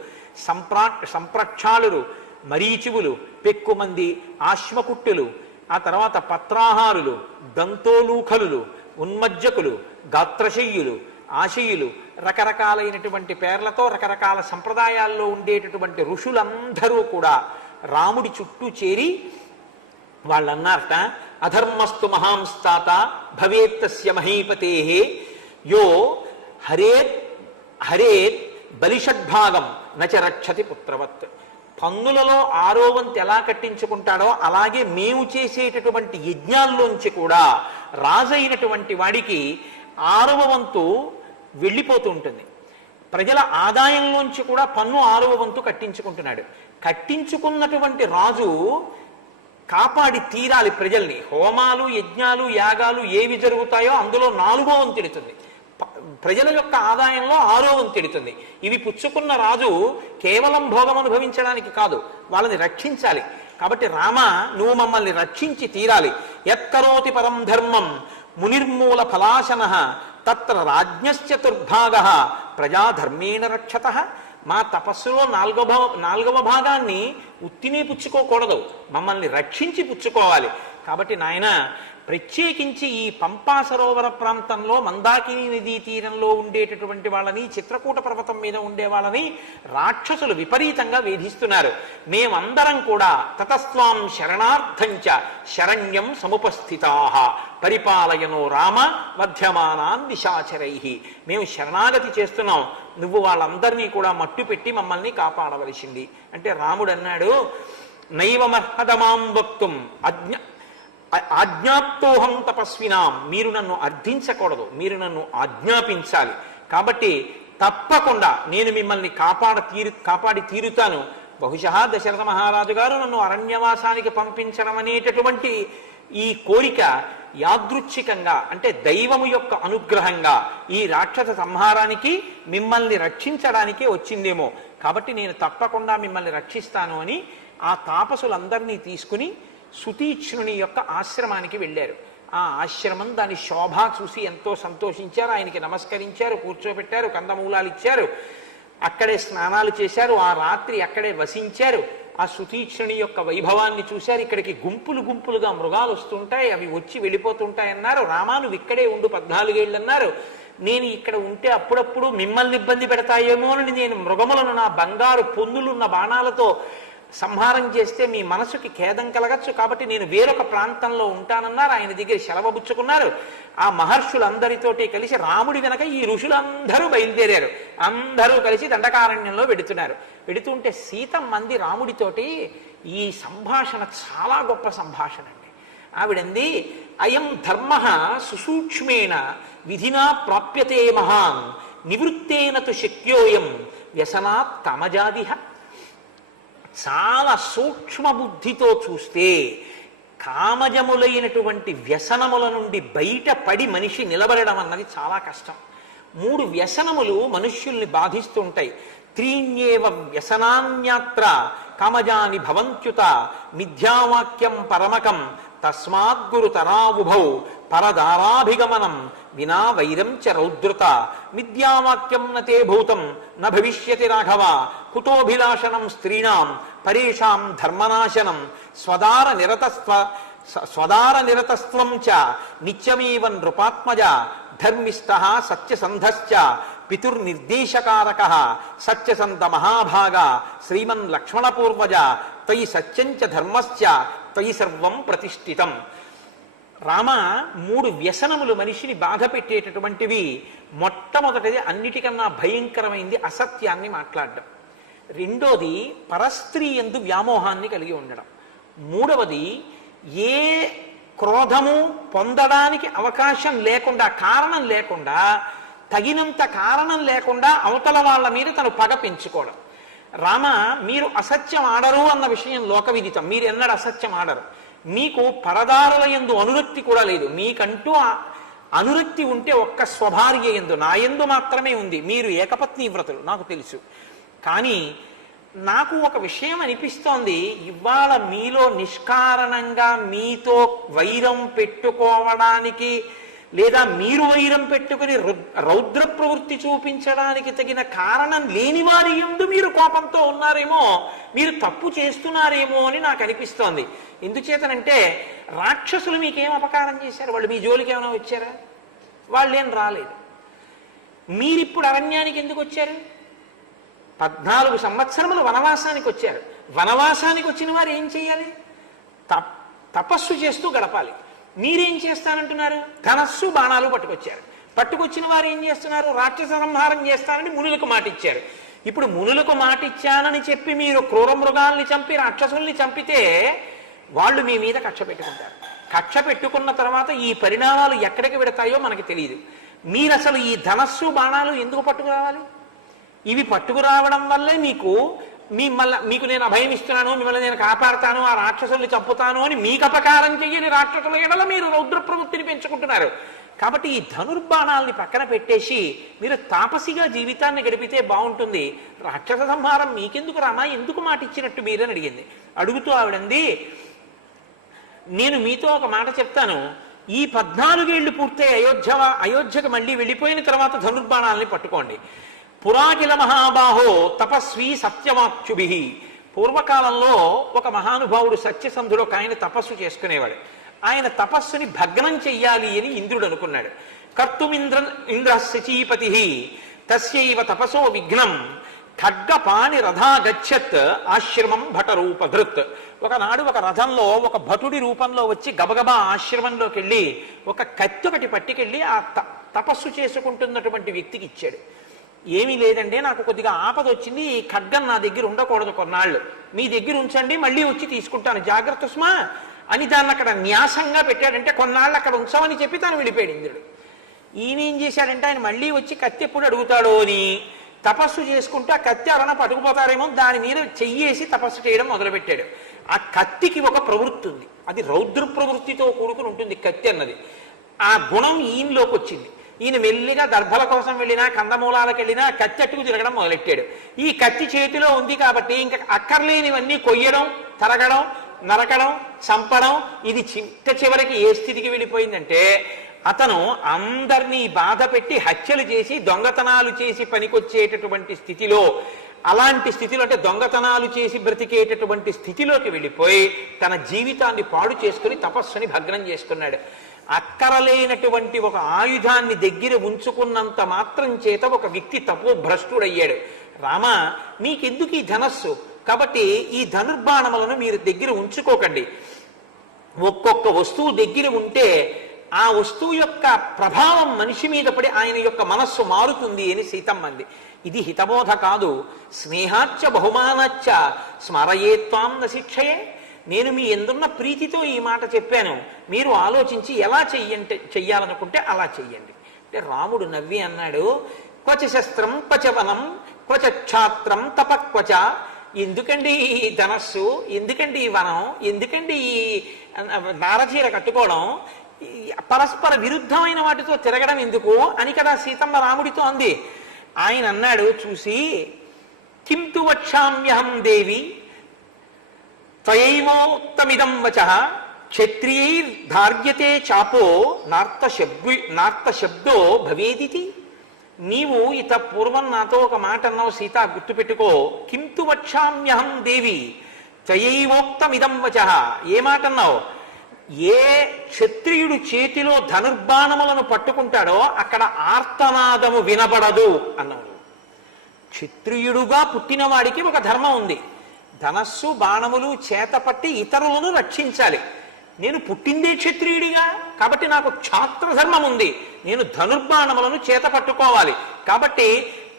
సంప్రక్షాళులు, మరీచివులు, పెక్కుమంది ఆశ్వకుట్టులు, ఆ తర్వాత పత్రాహారులు, దంతోలూఖలులు, ఉన్మజ్జకులు, గాత్రశయ్యులు, ఆశయులు, రకరకాలైనటువంటి పేర్లతో రకరకాల సంప్రదాయాల్లో ఉండేటటువంటి ఋషులందరూ కూడా రాముడి చుట్టూ చేరి వాళ్ళన్నారట, అధర్మస్తు మహాంస్తాత భవేత్తస్య మహీపతే యో హరేత్ బలిషడ్భాగం నచ రక్షతి పుత్రవత్. పన్నులలో 6వ వంతు ఎలా కట్టించుకుంటాడో అలాగే మేము చేసేటటువంటి యజ్ఞాల్లోంచి కూడా రాజైనటువంటి వాడికి 6వ వంతు వెళ్ళిపోతూ ఉంటుంది. ప్రజల ఆదాయంలోంచి కూడా పన్ను 6వ వంతు కట్టించుకుంటున్నాడు. కట్టించుకున్నటువంటి రాజు కాపాడి తీరాలి ప్రజల్ని. హోమాలు, యజ్ఞాలు, యాగాలు ఏవి జరుగుతాయో అందులో 4వ వంతు ఎడుతుంది. ప్రజల యొక్క ఆదాయంలో 6వ వంతు ఎడుతుంది. ఇవి పుచ్చుకున్న రాజు కేవలం భోగం అనుభవించడానికి కాదు, వాళ్ళని రక్షించాలి. కాబట్టి రామ, నువ్వు మమ్మల్ని రక్షించి తీరాలి. యత్కరోతి పరం ధర్మం మునిర్మూల ఫలాశన తత్ర రాజ్ఞశ్చతుర్భాగ ప్రజాధర్మేణ రక్షత. మా తపస్సులో 4వ భాగాన్ని ఉత్తినే పుచ్చుకోకూడదు, మమ్మల్ని రక్షించి పుచ్చుకోవాలి. కాబట్టి నాయన, ప్రత్యేకించి ఈ పంపా సరోవర ప్రాంతంలో మందాకిని నదీ తీరంలో ఉండేటటువంటి వాళ్ళని, చిత్రకూట పర్వతం మీద ఉండే వాళ్ళని రాక్షసులు విపరీతంగా వేధిస్తున్నారు. మేమందరం కూడా తతస్వాం శరణార్థంచ శరణ్యం సముపస్థితా పరిపాలయనో రామ వధ్యమానాన్ నిశాచరై. మేము శరణాగతి చేస్తున్నాం, నువ్వు వాళ్ళందరినీ కూడా మట్టు పెట్టి మమ్మల్ని కాపాడవలసింది అంటే రాముడు అన్నాడు, నైవమర్హదమాం వక్తుం ఆజ్ఞాప్తోహం తపస్వినాం. మీరు నన్ను అర్థించకూడదు, మీరు నన్ను ఆజ్ఞాపించాలి. కాబట్టి తప్పకుండా నేను మిమ్మల్ని కాపాడి తీరుతాను. బహుశా దశరథ మహారాజు గారు నన్ను అరణ్యవాసానికి పంపించడం అనేటటువంటి ఈ కోరిక యాదృచ్ఛికంగా, అంటే దైవము యొక్క అనుగ్రహంగా ఈ రాక్షస సంహారానికి మిమ్మల్ని రక్షించడానికే వచ్చిందేమో. కాబట్టి నేను తప్పకుండా మిమ్మల్ని రక్షిస్తాను అని ఆ తాపసులందరినీ తీసుకుని సుతీక్ష్ణుని యొక్క ఆశ్రమానికి వెళ్ళారు. ఆ ఆశ్రమం, దాని శోభ చూసి ఎంతో సంతోషించారు. ఆయనకి నమస్కరించారు, కూర్చోబెట్టారు, కందమూలాలు ఇచ్చారు, అక్కడే స్నానాలు చేశారు. ఆ రాత్రి అక్కడే వసించారు. ఆ సుతీక్ష్ణుని యొక్క వైభవాన్ని చూశారు. ఇక్కడికి గుంపులు గుంపులుగా మృగాలు వస్తుంటాయి, అవి వచ్చి వెళ్ళిపోతుంటాయన్నారు. రామా, నువ్వు ఇక్కడే ఉండు 14 ఏళ్ళు అన్నారు. నేను ఇక్కడ ఉంటే అప్పుడప్పుడు మిమ్మల్ని ఇబ్బంది పెడతాయేమో అని నేను మృగములను నా బంగారు పొన్నులున్న బాణాలతో సంహారం చేస్తే మీ మనసుకి ఖేదం కలగచ్చు, కాబట్టి నేను వేరొక ప్రాంతంలో ఉంటానన్నారు. ఆయన దగ్గర సెలవుబుచ్చుకున్నారు. ఆ మహర్షులందరితోటి కలిసి రాముడి వెనక ఈ ఋషులందరూ బయలుదేరారు. అందరూ కలిసి దండకారణ్యంలో వెడుతున్నారు. వెడుతుంటే సీతమ్మంది రాముడితోటి, ఈ సంభాషణ చాలా గొప్ప సంభాషణ అండి. ఆవిడంది, అయం ధర్మ సుసూక్ష్మేణ విధినా ప్రాప్యతే మహాన్ నివృత్తేన తు శక్యోయం వ్యసనాత్ కామజాదిహ. చాలా సూక్ష్మ బుద్ధితో చూస్తే కామజములైనటువంటి వ్యసనముల నుండి బయటపడి మనిషి నిలబడడం అన్నది చాలా కష్టం. 3 వ్యసనములు మనుష్యుల్ని బాధిస్తుంటాయి. త్రీణ్యేవ వ్యసనాన్యాత్ర కామజాని భవంత్యుత మిథ్యావాక్యం పరమకం తస్మాద్గురుతరావుభౌ పరదారాభిగమనం వినా వైరం చ రౌద్రత మిథ్యావాక్యం నతే భూతం న భవిష్యతి రాఘవ కుతోభిలాషణం స్త్రీణాం పరేషాం ధర్మనాశనం స్వదార నిరతస్త్వం చ నిత్యమేవ నృపాత్మజ ధర్మిష్ట సత్యసంధశ్చ పితుర్నిర్దేశకారక సత్యసంత మహాభాగ శ్రీమన్ లక్ష్మణపూర్వజ త్వయి సత్యంచ ధర్మశ్చ త్వయి సర్వం ప్రతిష్ఠితం. రామ, 3 వ్యసనములు మనిషిని బాధ పెట్టేటటువంటివి. మొట్టమొదటిది, అన్నిటికన్నా భయంకరమైంది అసత్యాన్ని మాట్లాడడం. రెండోది, పరస్త్రీ యందు వ్యామోహాన్ని కలిగి ఉండడం. మూడవది, ఏ క్రోధము పొందడానికి అవకాశం లేకుండా, కారణం లేకుండా, తగినంత కారణం లేకుండా అవతల వాళ్ళ మీద తను పగ పెంచుకోవడం. రామ, మీరు అసత్యం ఆడరు అన్న విషయం లోకవిదితం. మీరు ఎన్నడూ అసత్యం ఆడరు. మీకు పరదారుల యందు అనురక్తి కూడా లేదు. మీకంటూ అనురక్తి ఉంటే ఒక్క స్వభార్య యందు, నా యందు మాత్రమే ఉంది. మీరు ఏకపత్ని వ్రతులు, నాకు తెలుసు. కానీ నాకు ఒక విషయం అనిపిస్తోంది, ఇవాళ మీలో నిష్కారణంగా మీతో వైరం పెట్టుకోవడానికి, లేదా మీరు వైరం పెట్టుకుని రౌద్ర ప్రవృత్తి చూపించడానికి తగిన కారణం లేని వారి యందు మీరు కోపంతో ఉన్నారేమో, మీరు తప్పు చేస్తున్నారేమో అని నాకు అనిపిస్తోంది. ఎందుచేతనంటే, రాక్షసులు మీకేం అపకారం చేశారు? వాళ్ళు మీ జోలికి ఏమైనా వచ్చారా? వాళ్ళేం రాలేదు. మీరిప్పుడు అరణ్యానికి ఎందుకు వచ్చారు? 14 సంవత్సరములు వనవాసానికి వచ్చారు. వనవాసానికి వచ్చిన వారు ఏం చేయాలి? తపస్సు చేస్తూ గడపాలి. మీరేం చేస్తానంటున్నారు? ధనస్సు బాణాలు పట్టుకొచ్చారు. పట్టుకొచ్చిన వారు ఏం చేస్తున్నారు? రాక్షస సంహారం చేస్తానని మునులకు మాటిచ్చారు. ఇప్పుడు మునులకు మాటిచ్చానని చెప్పి మీరు క్రూర మృగాల్ని చంపి రాక్షసుల్ని చంపితే వాళ్ళు మీ మీద కక్ష పెట్టుకుంటారు. కక్ష పెట్టుకున్న తర్వాత ఈ పరిణామాలు ఎక్కడికి పెడతాయో మనకి తెలియదు. మీరు అసలు ఈ ధనస్సు బాణాలు ఎందుకు పట్టుకురావాలి? ఇవి పట్టుకురావడం వల్లే మీకు నేను అభయం ఇస్తున్నాను, మిమ్మల్ని నేను కాపాడుతాను, ఆ రాక్షసుల్ని చంపుతాను అని మీకు అపకారం చెయ్యని రాక్షసుల ఎడల మీరు రౌద్ర ప్రవృత్తిని పెంచుకుంటున్నారు. కాబట్టి ఈ ధనుర్బాణాల్ని పక్కన పెట్టేసి మీరు తాపసిగా జీవితాన్ని గడిపితే బాగుంటుంది. రాక్షస సంహారం మీకెందుకు రామా, ఎందుకు మాట ఇచ్చినట్టు మీరని అడిగింది. అడుగుతూ ఆవిడంది, నేను మీతో ఒక మాట చెప్తాను. ఈ 14 ఏళ్లు పూర్తయి అయోధ్యకు మళ్ళీ వెళ్ళిపోయిన తర్వాత ధనుర్బాణాలని పట్టుకోండి. పురాకిల మహాబాహో తపస్వి సత్యవాక్యుభి. పూర్వకాలంలో ఒక మహానుభావుడు సత్యసంధుడు ఒక ఆయన తపస్సు చేసుకునేవాడు. ఆయన తపస్సుని భగ్నం చెయ్యాలి అని ఇంద్రుడు అనుకున్నాడు. కర్తుమింద్ర శచీపతి తస్యైవ తపసో విఘ్నం ఖడ్గపాణి రథా గచ్చత్ ఆశ్రమం భటరూపధృత్. ఒకనాడు ఒక రథంలో ఒక భటుడి రూపంలో వచ్చి గబగబా ఆశ్రమంలోకి వెళ్ళి ఒక కత్తి ఒకటి పట్టుకెళ్ళి ఆ తపస్సు చేసుకుంటున్నటువంటి వ్యక్తికి ఇచ్చాడు. ఏమీ లేదంటే నాకు కొద్దిగా ఆపద వచ్చింది, ఈ ఖడ్గం నా దగ్గర ఉండకూడదు, కొన్నాళ్ళు మీ దగ్గర ఉంచండి, మళ్ళీ వచ్చి తీసుకుంటాను, జాగ్రత్త సుమా అని దాన్ని అక్కడ న్యాసంగా పెట్టాడంటే కొన్నాళ్ళు అక్కడ ఉంచమని చెప్పి తాను వెళ్ళిపోయాడు ఇంద్రుడు. ఈయన ఏం చేశాడంటే ఆయన మళ్ళీ వచ్చి కత్తి ఎప్పుడు అడుగుతాడో అని తపస్సు చేసుకుంటూ ఆ కత్తి ఎవరైనా పట్టుకుపోతారేమో దాని మీద చెయ్యేసి తపస్సు చేయడం మొదలుపెట్టాడు. ఆ కత్తికి ఒక ప్రవృత్తి ఉంది, అది రౌద్ర ప్రవృత్తితో కూడుకుని ఉంటుంది కత్తి అన్నది. ఆ గుణం ఈయనలోకి వచ్చింది. ఈయన మెల్లిగా దర్భల కోసం వెళ్ళినా కందమూలాలకు వెళ్ళినా కత్తి అట్టుకు తిరగడం మొదలెట్టాడు. ఈ కత్తి చేతిలో ఉంది కాబట్టి ఇంకా అక్కర్లేనివన్నీ కొయ్యడం, తరగడం, నరకడం, చంపడం, ఇది చివరికి ఏ స్థితికి వెళ్ళిపోయిందంటే అతను అందరినీ బాధ పెట్టి హత్యలు చేసి దొంగతనాలు చేసి పనికొచ్చేటటువంటి స్థితిలో, అలాంటి స్థితిలో అంటే దొంగతనాలు చేసి బ్రతికేటటువంటి స్థితిలోకి వెళ్ళిపోయి తన జీవితాన్ని పాడు చేసుకుని తపస్సుని భగ్నం చేసుకున్నాడు. అక్కరలేనటువంటి ఒక ఆయుధాన్ని దగ్గర ఉంచుకున్నంత మాత్రం చేత ఒక వ్యక్తి తపోభ్రష్టుడయ్యాడు. రామ, మీకెందుకు ఈ ధనస్సు? కాబట్టి ఈ ధనుర్బాణములను మీరు దగ్గర ఉంచుకోకండి. ఒక్కొక్క వస్తువు దగ్గర ఉంటే ఆ వస్తువు యొక్క ప్రభావం మనిషి మీద పడి ఆయన యొక్క మనస్సు మారుతుంది అని సీతమ్మంది. ఇది హితబోధ కాదు, స్నేహాచ్చ బహుమానాచ్చ స్మరయేత్వాం న శిక్షయే. నేను మీ ఎందున్న ప్రీతితో ఈ మాట చెప్పాను, మీరు ఆలోచించి ఎలా చెయ్యాలనుకుంటే అలా చెయ్యండి అంటే రాముడు నవ్వి అన్నాడు, క్వచ శస్త్రం క్వచ వనం క్వచ క్షాత్రం తపక్వచ. ఎందుకండి ఈ ధనస్సు, ఎందుకండి ఈ వనం, ఎందుకండి ఈ నారచీర కట్టుకోవడం, పరస్పర విరుద్ధమైన వాటితో తిరగడం ఎందుకు అని కదా సీతమ్మ రాముడితో అంది. ఆయన అన్నాడు చూసి, కింతు వక్షామ్యహం దేవి త్వయైవోక్తమిదం వచః క్షత్రియైర్ధార్యతే చాపో నార్త శబ్దో భవేదితి. నీవు ఇత పూర్వం నాతో ఒక మాట అన్నావు సీత, గుర్తుపెట్టుకో. కింతు వక్షామ్యహం దేవి త్వయైవోక్తమిదం వచః. ఏ మాట అన్నావు? ఏ క్షత్రియుడు చేతిలో ధనుర్బాణములను పట్టుకుంటాడో అక్కడ ఆర్తనాదము వినబడదు అన్నావు. క్షత్రియుడుగా పుట్టిన వాడికి ఒక ధర్మం ఉంది, ధనస్సు బాణములు చేతపట్టి ఇతరులను రక్షించాలి. నేను పుట్టిందే క్షత్రియుడిగా కాబట్టి నాకు క్షాత్ర ధర్మం ఉంది, నేను ధనుర్బాణములను చేత పట్టుకోవాలి. కాబట్టి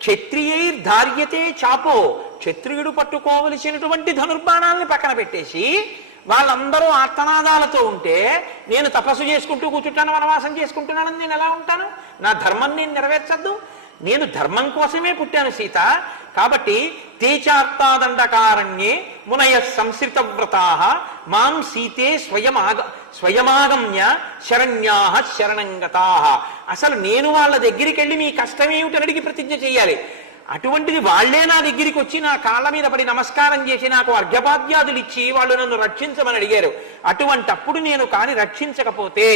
క్షత్రియైర్ధార్యతే చాపో, క్షత్రియుడు పట్టుకోవలసినటువంటి ధనుర్బాణాలని పక్కన పెట్టేసి వాళ్ళందరూ ఆర్తనాదాలతో ఉంటే నేను తపస్సు చేసుకుంటూ కూర్చుంటాను, వనవాసం చేసుకుంటున్నానని నేను ఎలా ఉంటాను? నా ధర్మం నేను నెరవేర్చద్దు? నేను ధర్మం కోసమే పుట్టాను సీత. కాబట్టి తేచార్తాదండకారణ్యే మునయ సంశ్రిత వ్రతాః మాం సీతే స్వయమాగమ్య శరణ్యాః శరణంగతాః. అసలు నేను వాళ్ళ దగ్గరికి వెళ్ళి మీ కష్టమేమిటని అడిగి ప్రతిజ్ఞ చేయాలి. అటువంటిది వాళ్లే నా దగ్గరికి వచ్చి నా కాళ్ళ మీద పడి నమస్కారం చేసి నాకు అర్ఘ్యపాద్యాదులు ఇచ్చి వాళ్ళు నన్ను రక్షించమని అడిగారు. అటువంటప్పుడు నేను కాని రక్షించకపోతే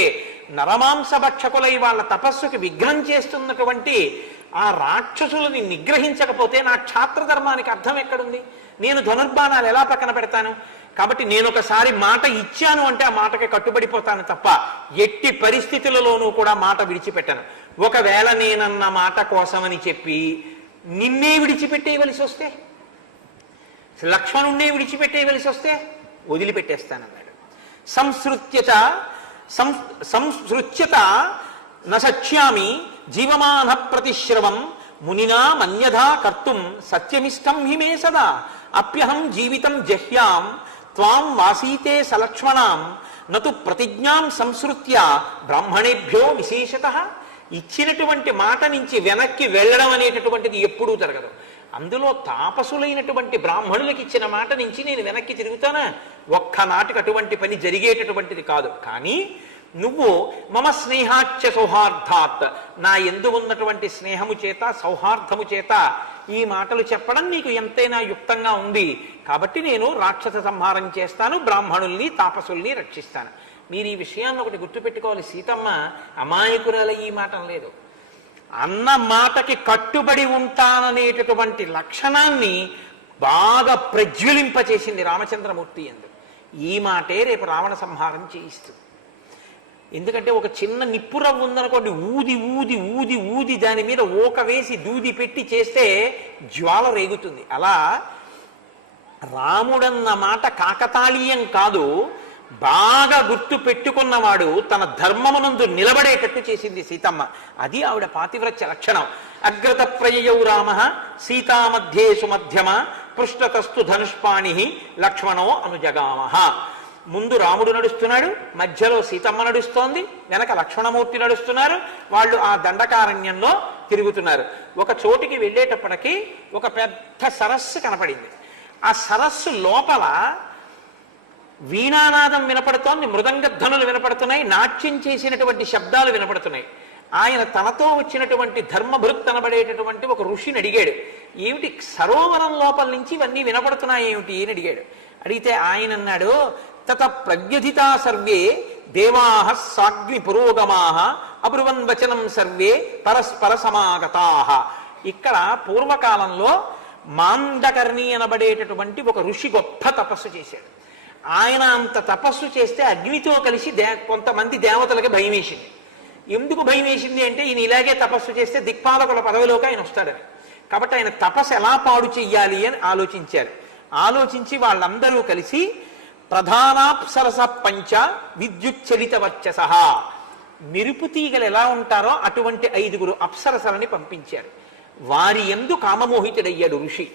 నరమాంస భక్షకులై వాళ్ళ తపస్సుకి విఘ్నం చేస్తున్నటువంటి ఆ రాక్షసులని నిగ్రహించకపోతే నా క్షాత్ర ధర్మానికి అర్థం ఎక్కడుంది? నేను ధనుర్బాణాలు ఎలా పక్కన పెడతాను? కాబట్టి నేను ఒకసారి మాట ఇచ్చాను అంటే ఆ మాటకి కట్టుబడిపోతాను తప్ప ఎట్టి పరిస్థితులలోనూ కూడా మాట విడిచిపెట్టాను. ఒకవేళ నేనన్న మాట కోసమని చెప్పి నిన్నే విడిచిపెట్టేయవలసి వస్తే, లక్ష్మణుణ్ణే విడిచిపెట్టేయవలసి వస్తే వదిలిపెట్టేస్తానన్నాడు. సంసృత్యత నశ్యామి జీవమాన ప్రతిశ్రవం మునినా మన్యథా కర్తుం సత్యమిష్టం హిమే సదా అప్యహం జీవితం జహ్యాం త్వాం వాసీతే సలక్ష్మణాం నతు ప్రతిజ్ఞాం సంసృత్య బ్రాహ్మణేభ్యో విశేషతః. ఇచ్చినటువంటి మాట నుంచి వెనక్కి వెళ్ళడం అనేటటువంటిది ఎప్పుడూ జరగదు. అందులో తాపసులైనటువంటి బ్రాహ్మణులకు ఇచ్చిన మాట నుంచి నేను వెనక్కి తిరుగుతానా? ఒక్కనాటికి అటువంటి పని జరిగేటటువంటిది కాదు. కానీ నువ్వు మమ స్నేహాచ్య సౌహార్దాత్, నా యందు ఉన్నటువంటి స్నేహము చేత సౌహార్దము చేత ఈ మాటలు చెప్పడం నీకు ఎంతైనా యుక్తంగా ఉంది కాబట్టి నేను రాక్షస సంహారం చేస్తాను, బ్రాహ్మణుల్ని తాపసుల్ని రక్షిస్తాను. మీరు ఈ విషయాన్ని ఒకటి గుర్తుపెట్టుకోవాలి. సీతమ్మ అమాయకురాల ఈ మాట లేదు. అన్న మాటకి కట్టుబడి ఉంటాననేటటువంటి లక్షణాన్ని బాగా ప్రజ్వలింపచేసింది రామచంద్రమూర్తి యందు. ఈ మాటే రేపు రావణ సంహారం చేయిస్తుంది. ఎందుకంటే ఒక చిన్న నిప్పురవ్వ ఉందనుకోండి, ఊది ఊది ఊది ఊది దాని మీద ఊక వేసి దూది పెట్టి చేస్తే జ్వాల రేగుతుంది. అలా రాముడన్న మాట కాకతాళీయం కాదు, బాగా గుర్తు పెట్టుకున్నవాడు తన ధర్మమునందు నిలబడేటట్టు చేసింది సీతమ్మ. అది ఆవిడ పాతివ్రత్య లక్షణం. అగ్రత ప్రయయౌ రామ సీతామధ్యేషు మధ్యమ పృష్ఠతస్తు ధనుష్పాణి లక్ష్మణో అనుజగామః. ముందు రాముడు నడుస్తున్నాడు, మధ్యలో సీతమ్మ నడుస్తోంది, వెనక లక్ష్మణమూర్తి నడుస్తున్నారు. వాళ్ళు ఆ దండకారణ్యంలో తిరుగుతున్నారు. ఒక చోటికి వెళ్ళేటప్పటికి ఒక పెద్ద సరస్సు కనపడింది. ఆ సరస్సు లోపల వీణానాదం వినపడుతోంది, మృదంగధ్వనులు వినపడుతున్నాయి, నాట్యం చేసినటువంటి శబ్దాలు వినపడుతున్నాయి. ఆయన తనతో వచ్చినటువంటి ధర్మభృత్ అనబడేటటువంటి ఒక ఋషిని అడిగాడు, ఏమిటి సరోవరం లోపల నుంచి ఇవన్నీ వినపడుతున్నాయి ఏమిటి అని అడిగాడు. అడిగితే ఆయన అన్నాడు, తత ప్రవ్యధితా సర్వే దేవాః సాగ్ని పురోగమాః అబ్రువన్ వచనం సర్వే పరస్పర సమాగతాః. ఇక్కడ పూర్వకాలంలో మాండకర్ణి అనబడేటటువంటి ఒక ఋషి గొప్ప తపస్సు చేశాడు. ఆయన అంత తపస్సు చేస్తే అగ్నితో కలిసి కొంతమంది దేవతలకి భయం వేసింది. ఎందుకు భయం వేసింది అంటే ఈయన ఇలాగే తపస్సు చేస్తే దిక్పాలకుల పదవిలోకి ఆయన వస్తాడని. కాబట్టి ఆయన తపస్సు ఎలా పాడు చెయ్యాలి అని ఆలోచించారు. ఆలోచించి వాళ్ళందరూ కలిసి ప్రధానాప్సరస పంచ విద్యుచ్చలిత వర్చస, మెరుపు తీగలు ఎలా ఉంటారో అటువంటి 5 అప్సరసలని పంపించారు. వారి యందు కామమోహితుడయ్యాడు ఋషి.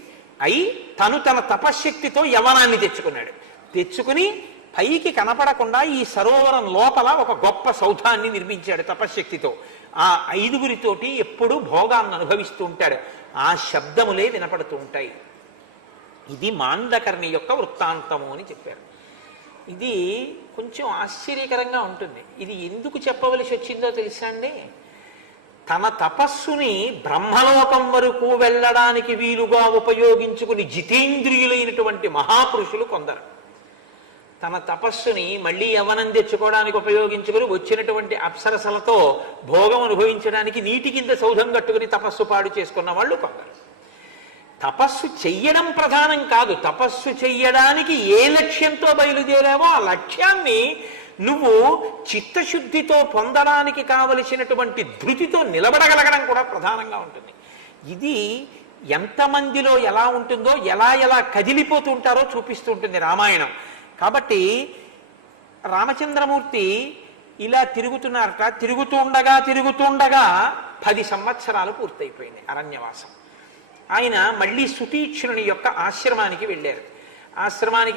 అయి తను తన తపశ్శక్తితో యవనాన్ని తెచ్చుకున్నాడు. తెచ్చుకుని పైకి కనపడకుండా ఈ సరోవరం లోపల ఒక గొప్ప సౌధాన్ని నిర్మించాడు తపశ్శక్తితో. ఆ 5 ఎప్పుడూ భోగాన్ని అనుభవిస్తూ ఉంటాడు. ఆ శబ్దములే వినపడుతూ ఉంటాయి. ఇది మాండకర్ణి యొక్క వృత్తాంతము అని చెప్పారు. ఇది కొంచెం ఆశ్చర్యకరంగా ఉంటుంది. ఇది ఎందుకు చెప్పవలసి వచ్చిందో తెలుసా అండి? తన తపస్సుని బ్రహ్మలోకం వరకు వెళ్ళడానికి వీలుగా ఉపయోగించుకుని జితేంద్రియులైనటువంటి మహాపురుషులు కొందరు తన తపస్సుని మళ్ళీ యవ్వనం తెచ్చుకోవడానికి ఉపయోగించుకుని వచ్చినటువంటి అప్సరసలతో భోగం అనుభవించడానికి నీటి కింద సౌధం కట్టుకుని తపస్సు పాడు చేసుకున్న వాళ్ళు కొందరు. తపస్సు చెయ్యడం ప్రధానం కాదు, తపస్సు చెయ్యడానికి ఏ లక్ష్యంతో బయలుదేరావో ఆ లక్ష్యాన్ని నువ్వు చిత్తశుద్ధితో పొందడానికి కావలసినటువంటి ధృతితో నిలబడగలగడం కూడా ప్రధానంగా ఉంటుంది. ఇది ఎంతమందిలో ఎలా ఉంటుందో, ఎలా ఎలా కదిలిపోతూ ఉంటారో చూపిస్తూ ఉంటుంది రామాయణం. కాబట్టి రామచంద్రమూర్తి ఇలా తిరుగుతున్నారట. తిరుగుతుండగా 10 సంవత్సరాలు పూర్తయిపోయింది అరణ్యవాసం. ఆయన మళ్ళీ సుతీక్ష్ణుని యొక్క ఆశ్రమానికి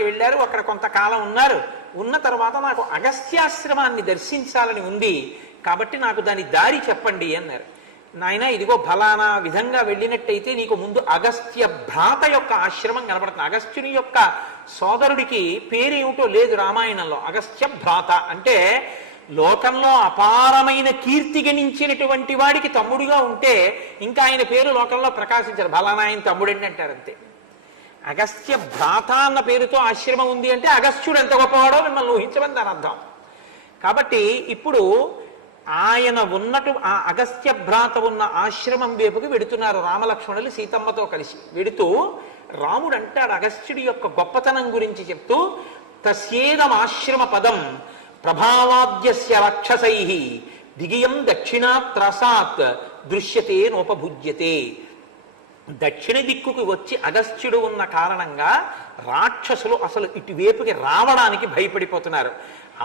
వెళ్ళారు. అక్కడ కొంతకాలం ఉన్నారు. ఉన్న తర్వాత నాకు అగస్త్యాశ్రమాన్ని దర్శించాలని ఉంది కాబట్టి నాకు దాని దారి చెప్పండి అన్నారు. నాయన ఇదిగో ఫలానా విధంగా వెళ్ళినట్టయితే నీకు ముందు అగస్త్య భ్రాత యొక్క ఆశ్రమం కనబడుతుంది. అగస్త్యుని యొక్క సోదరుడికి పేరేమిటో లేదు రామాయణంలో. అగస్త్య భ్రాత అంటే లోకంలో అపారమైన కీర్తి గణించినటువంటి వాడికి తమ్ముడుగా ఉంటే ఇంకా ఆయన పేరు లోకంలో ప్రకాశించారు. ఫలానా ఆయన తమ్ముడండి అంటారు అంతే. అగస్త్య భ్రాత అన్న పేరుతో ఆశ్రమం ఉంది అంటే అగస్త్యుడు ఎంత గొప్పవాడో మిమ్మల్ని ఊహించమని దాని అర్థం. కాబట్టి ఇప్పుడు ఆయన ఆ అగస్త్య భ్రాత ఉన్న ఆశ్రమం వైపుకి వెడుతున్నారు రామలక్ష్మణులు సీతమ్మతో కలిసి. వెడుతూ రాముడు అంటాడు అగస్త్యుడి యొక్క గొప్పతనం గురించి చెప్తూ, తస్యేదమాశ్రమ పదం ప్రభావాద్యస్య రాక్షసై దిగియం దక్షిణాత్రసాత్ దృశ్యతే నోపభుజ్యతే. దక్షిణ దిక్కుకి వచ్చి అగస్త్యుడు ఉన్న కారణంగా రాక్షసులు అసలు ఇటువైపుకి రావడానికి భయపడిపోతున్నారు.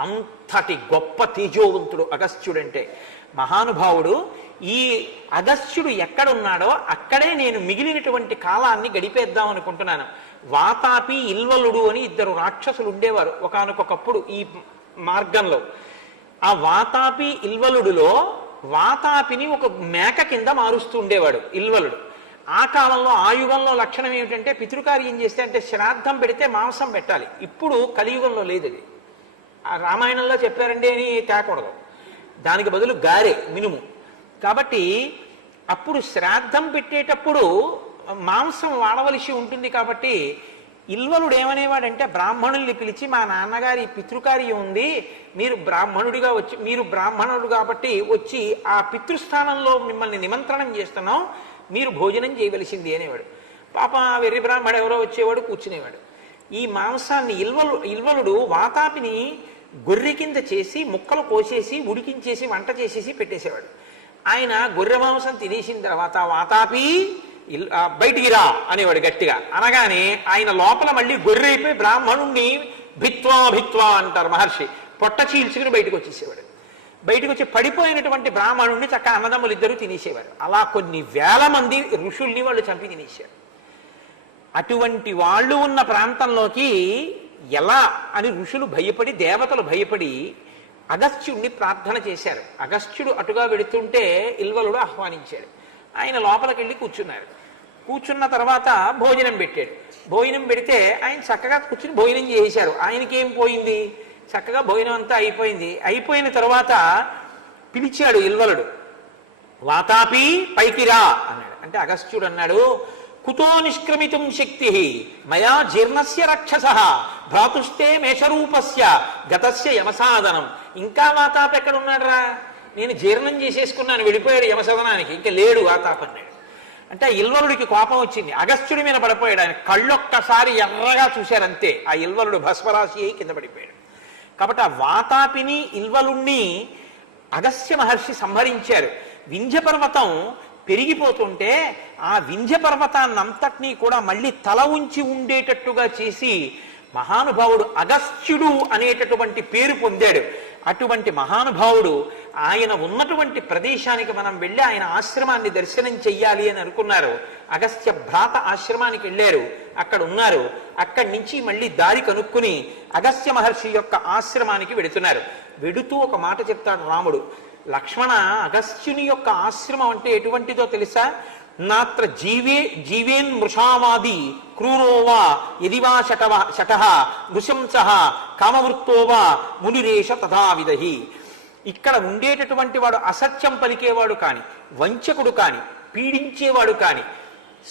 అంతటి గొప్ప తేజోవంతుడు అగస్త్యుడంటే. మహానుభావుడు. ఈ అగస్త్యుడు ఎక్కడున్నాడో అక్కడే నేను మిగిలినటువంటి కాలాన్ని గడిపేద్దాం అనుకుంటున్నాను. వాతాపి ఇల్వలుడు అని ఇద్దరు రాక్షసులు ఉండేవారు ఒకానొకప్పుడు ఈ మార్గంలో. ఆ వాతాపి ఇల్వలుడులో వాతాపిని ఒక మేక కింద మారుస్తూ ఉండేవాడు ఇల్వలుడు. ఆ కాలంలో ఆ యుగంలో లక్షణం ఏమిటంటే పితృకార్యం చేస్తే అంటే శ్రాద్ధం పెడితే మాంసం పెట్టాలి. ఇప్పుడు కలియుగంలో లేదు అది. ఆ రామాయణంలో చెప్పారండి అని తేకూడదు, దానికి బదులు గారె మినుము. కాబట్టి అప్పుడు శ్రాద్ధం పెట్టేటప్పుడు మాంసం వాడవలసి ఉంటుంది. కాబట్టి ఇల్వలుడు ఏమనేవాడంటే బ్రాహ్మణుల్ని పిలిచి, మా నాన్నగారి పితృకార్యం ఉంది, మీరు బ్రాహ్మణుడిగా వచ్చి, మీరు బ్రాహ్మణుడు కాబట్టి వచ్చి ఆ పితృస్థానంలో మిమ్మల్ని నిమంత్రణం చేస్తున్నాం, మీరు భోజనం చేయవలసింది అనేవాడు. పాప వెర్రి బ్రాహ్మడు ఎవరో వచ్చేవాడు, కూర్చునేవాడు. ఈ మాంసాన్ని ఇల్వలుడు వాతాపిని గొర్రె కింద చేసి ముక్కలు కోసేసి ఉడికించేసి వంట చేసేసి పెట్టేసేవాడు. ఆయన గొర్రె మాంసం తినేసిన తర్వాత వాతాపి బయటికి రా అనేవాడు గట్టిగా. అనగానే ఆయన లోపల మళ్ళీ గొర్రె అయిపోయి బ్రాహ్మణుణ్ణి భిత్వా భిత్వా అంటారు మహర్షి, పొట్ట చీల్చుకుని బయటకు వచ్చేసేవాడు. బయటకు వచ్చి పడిపోయినటువంటి బ్రాహ్మణుణ్ణి చక్క అన్నదమ్ములు ఇద్దరు తినేసేవారు. అలా కొన్ని వేల మంది ఋషుల్ని వాళ్ళు చంపి తినేశారు. అటువంటి వాళ్ళు ఉన్న ప్రాంతంలోకి ఎలా అని ఋషులు భయపడి, దేవతలు భయపడి అగస్త్యుణ్ణి ప్రార్థన చేశారు. అగస్త్యుడు అటుగా వెడుతుంటే ఇల్వలుడు ఆహ్వానించాడు. ఆయన లోపలికి వెళ్ళి కూర్చున్నారు. కూర్చున్న తర్వాత భోజనం పెట్టాడు. భోజనం పెడితే ఆయన చక్కగా కూర్చుని భోజనం చేశారు. ఆయనకేం పోయింది, చక్కగా భోజనం అంతా అయిపోయింది. అయిపోయిన తర్వాత పిలిచాడు ఇల్వలుడు, వాతాపి పైకి రా అన్నాడు. అంటే అగస్త్యుడు అన్నాడు, కుతో నిష్క్రమితుం శక్తి మయా జీర్ణస్య రక్షస భ్రాతుస్తే మేషరూపస్య గతస్య యమసాదనం. ఇంకా వాతాపి ఎక్కడ ఉన్నాడు రా, నేను జీర్ణం చేసేసుకున్నాను, వెళ్ళిపోయాడు యమసదనానికి, ఇంకా లేడు వాతాపి అన్నాడు. అంటే ఆ ఇల్వలుడికి కోపం వచ్చింది. అగస్త్యుడి మీద పడిపోయాడు. ఆయన కళ్ళొక్కసారి ఎర్రగా చూశారంతే, ఆ ఇల్వలుడు భస్మరాశి అయి కింద పడిపోయాడు. కాబట్టి ఆ వాతాపిని ఇల్వలుణ్ణి అగస్త్య మహర్షి సంహరించారు. వింధ్య పర్వతం పెరిగిపోతుంటే ఆ వింధ్య పర్వతాన్నంతటినీ కూడా మళ్ళీ తల ఉంచి ఉండేటట్టుగా చేసి మహానుభావుడు అగస్త్యుడు అనేటటువంటి పేరు పొందాడు. అటువంటి మహానుభావుడు ఆయన ఉన్నటువంటి ప్రదేశానికి మనం వెళ్ళి ఆయన ఆశ్రమాన్ని దర్శనం చెయ్యాలి అని అనుకున్నారు. అగస్త్య భ్రాత ఆశ్రమానికి వెళ్ళారు, అక్కడ ఉన్నారు. అక్కడి నుంచి మళ్ళీ దారి కనుక్కుని అగస్త్య మహర్షి యొక్క ఆశ్రమానికి వెడుతున్నారు. వెడుతూ ఒక మాట చెప్తాడు రాముడు, లక్ష్మణ, అగస్త్యుని యొక్క ఆశ్రమం అంటే ఎటువంటిదో తెలుసా? నాత్ర జీవేన్ మృషావాది క్రూరోవా యదివా శటః నృశంసః కామవృత్తోవా మునిరేష తథావిధి. ఇక్కడ ఉండేటటువంటి వాడు అసత్యం పలికేవాడు కాని, వంచకుడు కాని, పీడించేవాడు కాని,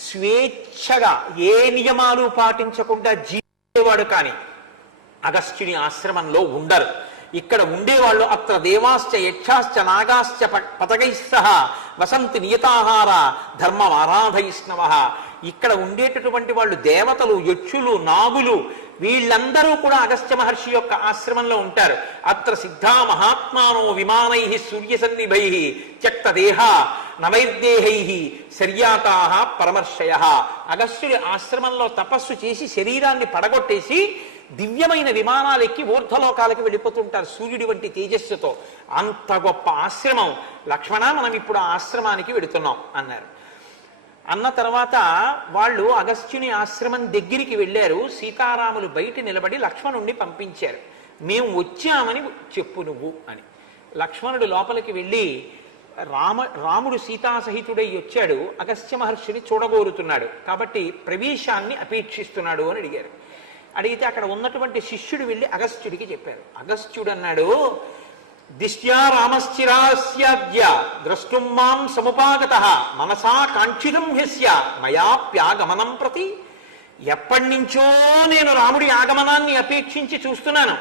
స్వేచ్ఛగా ఏ నియమాలు పాటించకుండా జీవించేవాడు కాని అగస్త్యుని ఆశ్రమంలో ఉండరు. ఇక్కడ ఉండేవాళ్ళు అత్ర దేవాశ్చ యక్షాశ్చ నాగాశ్చ పతగైస్సహ వసంతి నియతాహార ధర్మం ఆరాధయిష్ణవ. ఇక్కడ ఉండేటటువంటి వాళ్ళు దేవతలు, యక్షులు, నాగులు, వీళ్ళందరూ కూడా అగస్త్య మహర్షి యొక్క ఆశ్రమంలో ఉంటారు. అత్ర సిద్ధా మహాత్మానో విమానై సూర్య సన్నిభై త్యక్త దేహ నవైర్దేహై శర్యాకా పరమర్శయ. అగస్త్యుడి ఆశ్రమంలో తపస్సు చేసి శరీరాన్ని పడగొట్టేసి దివ్యమైన విమానాలు ఎక్కి ఊర్ధ్వలోకాలకి వెళ్ళిపోతుంటారు సూర్యుడి వంటి తేజస్సుతో. అంత గొప్ప ఆశ్రమం. లక్ష్మణ, మనం ఇప్పుడు ఆ ఆశ్రమానికి వెడుతున్నాం అన్నారు. అన్న తర్వాత వాళ్ళు అగస్త్యుని ఆశ్రమం దగ్గరికి వెళ్ళారు. సీతారాములు బయట నిలబడి లక్ష్మణుణ్ణి పంపించారు. మేము వచ్చామని చెప్పు నువ్వు అని. లక్ష్మణుడు లోపలికి వెళ్ళి రాముడు సీతాసహితుడై వచ్చాడు, అగస్త్య మహర్షిని చూడగోరుతున్నాడు కాబట్టి ప్రవేశాన్ని అపేక్షిస్తున్నాడు అని అడిగారు. అడిగితే అక్కడ ఉన్నటువంటి శిష్యుడు వెళ్ళి అగస్త్యుడికి చెప్పారు. అగస్త్యుడు అన్నాడు, దిష్ట్యా రామశ్చిరాస్యాద్య ద్రష్టుం మాం సముపాగతః మనసా కాంక్షితం హ్యస్య మయాప్యాగమనం ప్రతి. ఎప్పటి నుంచో నేను రాముడి ఆగమనాన్ని అపేక్షించి చూస్తున్నాను,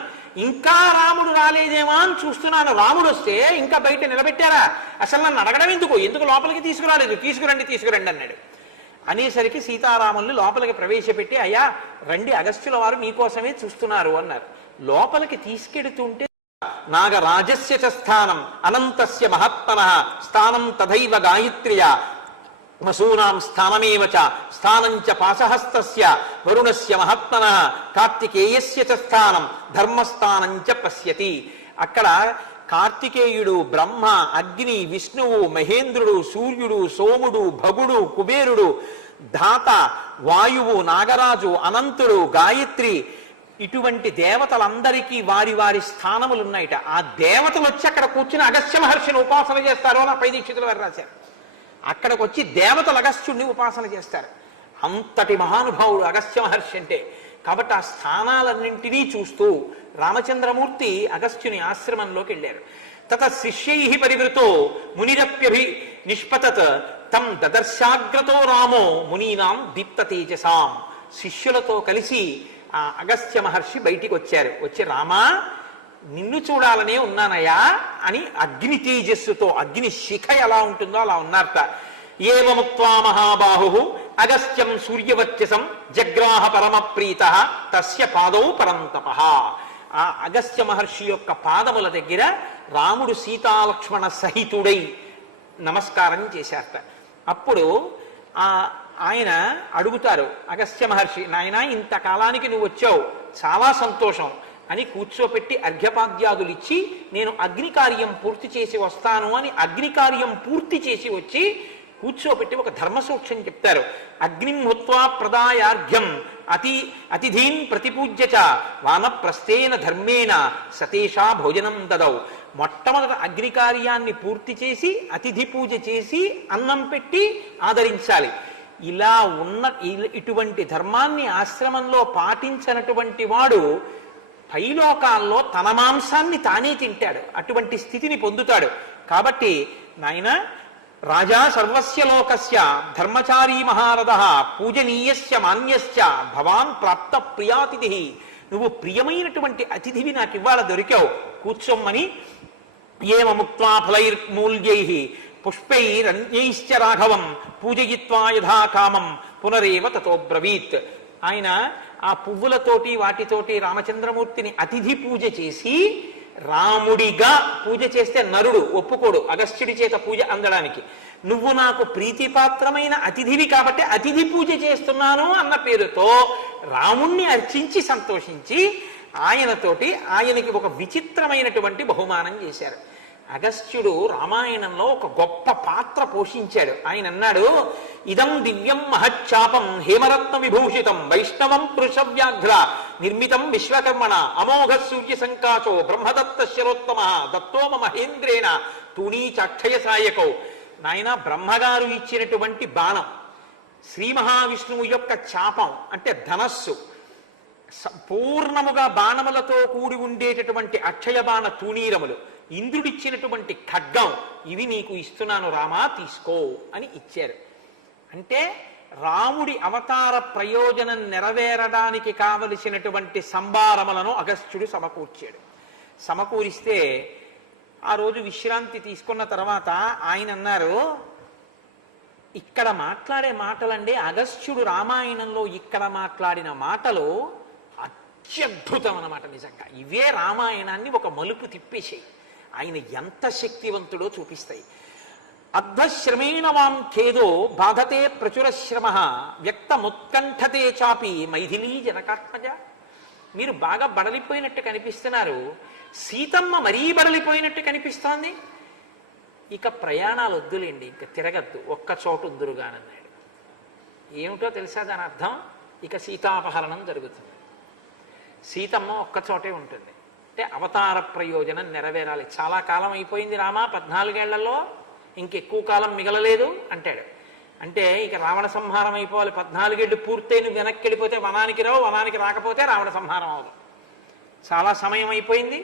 ఇంకా రాముడు రాలేదేమా అని చూస్తున్నాను. రాముడు వస్తే ఇంకా బయట నిలబెట్టారా? అసలు నన్ను అడగడం ఎందుకు లోపలికి తీసుకురాలేదు? తీసుకురండి అన్నాడు. అనేసరికి సీతారాముల్ని లోపలికి ప్రవేశపెట్టి, అయ్యా రండి, అగస్త్యుల వారు మీకోసమే చూస్తున్నారు అన్నారు. లోపలికి తీసుకెడుతుంటే నాగరాజస్య చ స్థానం అనంతస్య మహాత్మనః స్థానం తథైవ గాయత్ర్య వసూనాం స్థానమేవ చ స్థానం చ పాశహస్తస్య వరుణస్య మహాత్మనః కార్తికేయస్య చ స్థానం ధర్మస్థానం చ పశ్యతి. అక్కడ కార్తికేయుడు, బ్రహ్మ, అగ్ని, విష్ణువు, మహేంద్రుడు, సూర్యుడు, సోముడు, భగుడు, కుబేరుడు, ధాత, వాయువు, నాగరాజు, అనంతుడు, గాయత్రి, ఇటువంటి దేవతలందరికీ వారి వారి స్థానములు ఉన్నాయిట. ఆ దేవతలు వచ్చి అక్కడ కూర్చుని అగస్త్య మహర్షిని ఉపాసన చేస్తారు అని పై దీక్షితుల వారు రాశారు. అక్కడికి వచ్చి దేవతలు అగస్త్యుడిని ఉపాసన చేస్తారు. అంతటి మహానుభావుడు అగస్త్య మహర్షి అంటే. కాబట్టి ఆ స్థానాలన్నింటినీ చూస్తూ రామచంద్రమూర్తి అగస్త్యుని ఆశ్రమంలోకి వెళ్ళారు. తత శిష్యై పరివృతో మునిరప్యభి నిష్పతత్ తం దదర్శాగ్రతో రామో మునీనాం దీప్త తేజసాం. శిష్యులతో కలిసి ఆ అగస్త్య మహర్షి బయటికి వచ్చారు. వచ్చి, రామా నిన్ను చూడాలనే ఉన్నానయా అని అగ్ని తేజస్సుతో, అగ్ని శిఖ ఎలా ఉంటుందో అలా ఉన్నారట. ఏవముక్త్వా మహాబాహు అగస్త్యం సూర్యవర్చసం జగ్రాహ పరమ ప్రీత తస్య పాదౌ పరంతపః. ఆ అగస్త్య మహర్షి యొక్క పాదముల దగ్గర రాముడు సీతాలక్ష్మణ సహితుడై నమస్కారం చేశారట. అప్పుడు ఆయన అడుగుతారు అగస్త్య మహర్షి, నాయన ఇంతకాలానికి నువ్వు వచ్చావు, చాలా సంతోషం అని కూర్చోపెట్టి అర్ఘ్యపాద్యాదులు ఇచ్చి, నేను అగ్ని కార్యం పూర్తి చేసి వస్తాను అని అగ్ని కార్యం పూర్తి చేసి వచ్చి కూర్చోపెట్టి ఒక ధర్మసూక్ష్యం చెప్తారు. అగ్నిం హుత్వా ప్రదాయార్ఘ్యం అతిథీన్ ప్రతిపూజ్య చ వానప్రస్థేన ధర్మేణ సతేషా భోజనం దదౌ. మొట్టమొదట అగ్ని కార్యాన్ని పూర్తి చేసి అతిథి పూజ చేసి అన్నం పెట్టి ఆదరించాలి. ఇలా ఉన్న ఇటువంటి ధర్మాన్ని ఆశ్రమంలో పాటించినటువంటి వాడు పైలోకాల్లో తన మాంసాన్ని తానే తింటాడు, అటువంటి స్థితిని పొందుతాడు. కాబట్టి నాయన రాజా సర్వస్య లోకస్య ధర్మచారీ మహారథః పూజనీయస్య మాన్యశ్చ భవాన్ ప్రాప్త ప్రియాతిథి. నువ్వు ప్రియమైనటువంటి అతిథివి నాకు ఇవాళ దొరికావు, కూర్చోమ్మని. ఏమముక్త్వా ఫలైర్మూల్యైః పుష్పైరన్యైశ్చ రాఘవం పూజయిత్వా యథా కామం పునరేవ తతో బ్రవీత్. ఆయన ఆ పువ్వులతోటి వాటితోటి రామచంద్రమూర్తిని అతిథి పూజ చేసి, రాముడిగా పూజ చేస్తే నరుడు ఒప్పుకోడు అగస్త్యుడి చేత పూజ అందడానికి. నువ్వు నాకు ప్రీతిపాత్రమైన అతిథివి కాబట్టి అతిథి పూజ చేస్తున్నాను అన్న పేరుతో రాముణ్ణి అర్చించి సంతోషించి ఆయనకి ఒక విచిత్రమైనటువంటి బహుమానం చేశారు. అగస్త్యుడు రామాయణంలో ఒక గొప్ప పాత్ర పోషించాడు. ఆయన అన్నాడు, ఇదం దివ్యం మహచ్చాపం హేమరత్న విభూషితం వైష్ణవం పురుషవ్యాఘ్ర నిర్మితం విశ్వకర్మణ అమోఘ సూర్య సంకాచో బ్రహ్మదత్త శిరోత్తమ దత్తోమ మహేంద్రేణ తూణీచాక్షయ సాయకో. నాయన బ్రహ్మగారు ఇచ్చినటువంటి బాణం, శ్రీ మహావిష్ణువు యొక్క చాపం అంటే ధనస్సు, పూర్ణముగా బాణములతో కూడి ఉండేటటువంటి అక్షయ బాణ తూణీరములు, ఇంద్రుడిచ్చినటువంటి ఖడ్గం, ఇవి నీకు ఇస్తున్నాను రామా తీసుకో అని ఇచ్చారు. అంటే రాముడి అవతార ప్రయోజనం నెరవేరడానికి కావలసినటువంటి సంభారములను అగస్త్యుడు సమకూర్చాడు. సమకూరిస్తే ఆ రోజు విశ్రాంతి తీసుకున్న తర్వాత ఆయన అన్నారు, ఇక్కడ మాట్లాడే మాటలండి అగస్త్యుడు రామాయణంలో ఇక్కడ మాట్లాడిన మాటలు అత్యద్భుతం అన్నమాట. నిజంగా ఇవే రామాయణాన్ని ఒక మలుపు తిప్పేసాయి. ఆయన ఎంత శక్తివంతుడో చూపిస్తాయి. అర్ధశ్రమేణ వాం ఖేదో బాధతే ప్రచుర శ్రమ వ్యక్తముత్కంఠతే చాపి మైథిలీ జనకాత్మజ. మీరు బాగా బడలిపోయినట్టు కనిపిస్తున్నారు, సీతమ్మ మరీ బడలిపోయినట్టు కనిపిస్తోంది. ఇక ప్రయాణాలు వద్దులేండి, ఇంకా తిరగద్దు, ఒక్క చోటు ఉందురుగానన్నాడు. ఏమిటో తెలుసా దాని అర్థం? ఇక సీతాపహరణం జరుగుతుంది, సీతమ్మ ఒక్క చోటే ఉంటుంది. అంటే అవతార ప్రయోజనం నెరవేరాలి. చాలా కాలం అయిపోయింది రామా, 14 ఏళ్లలో ఇంకెక్కువ కాలం మిగలలేదు అంటాడు. అంటే ఇక రావణ సంహారం అయిపోవాలి. 14 ఏళ్ళు పూర్తయి నువ్వు వెనక్కి వెళ్ళిపోతే వనానికి రావు, వనానికి రాకపోతే రావణ సంహారం అవదు. చాలా సమయం అయిపోయింది.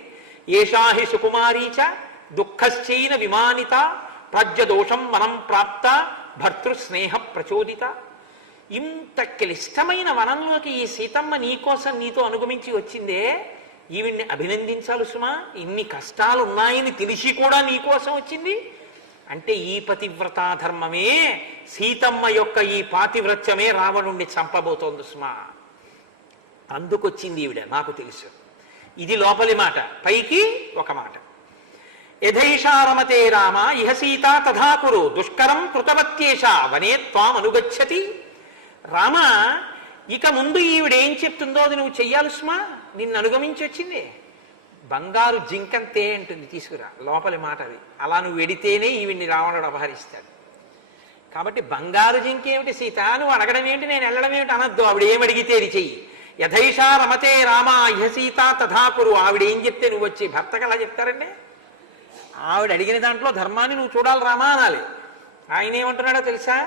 ఏషాహి సుకుమారీచ దుఃఖశ్చైన విమానిత ప్రాజ్యదోషం మనం ప్రాప్త భర్తృస్నేహ ప్రచోదిత. ఇంత క్లిష్టమైన వనంలోకి ఈ సీతమ్మ నీకోసం నీతో అనుగమించి వచ్చిందే, ఈవిడ్ని అభినందించాలి సుమా. ఇన్ని కష్టాలు ఉన్నాయని తెలిసి కూడా నీకోసం వచ్చింది అంటే ఈ పతివ్రతా ధర్మమే సీతమ్మ యొక్క ఈ పాతివ్రత్యమే రావణుణ్ణి చంపబోతోంది సుమా. అందుకొచ్చింది ఈవిడ, నాకు తెలుసు. ఇది లోపలి మాట. పైకి ఒక మాట. యథైషారమతే రామ ఇహ సీతా తథా కురు దుష్కరం కృతవత్యేష వనే త్వాం అనుగచ్చతి. రామ, ఇక ముందు ఈవిడేం చెప్తుందో అది నువ్వు చెయ్యాలి సుమా. నిన్ను అనుగమించి వచ్చింది. బంగారు జింకంతే అంటుంది, తీసుకురా. లోపలి మాట అది. అలా నువ్వు వెడితేనే ఈవిడ్ని రావణుడు అపహరిస్తాడు. కాబట్టి బంగారు జింకేమిటి సీత, నువ్వు అడగడం ఏంటి, నేను వెళ్ళడం ఏమిటి అనద్దు. ఆవిడ ఏమడిగితే అది చెయ్యి. యథైషా రమతే రామ ఇహ సీత తథాకురు. ఆవిడ ఏం చెప్తే నువ్వు వచ్చి భర్తకు అలా చెప్తారండి. ఆవిడ అడిగిన దాంట్లో ధర్మాన్ని నువ్వు చూడాలి రామా అనాలి. ఆయన ఏమంటున్నాడో తెలుసా,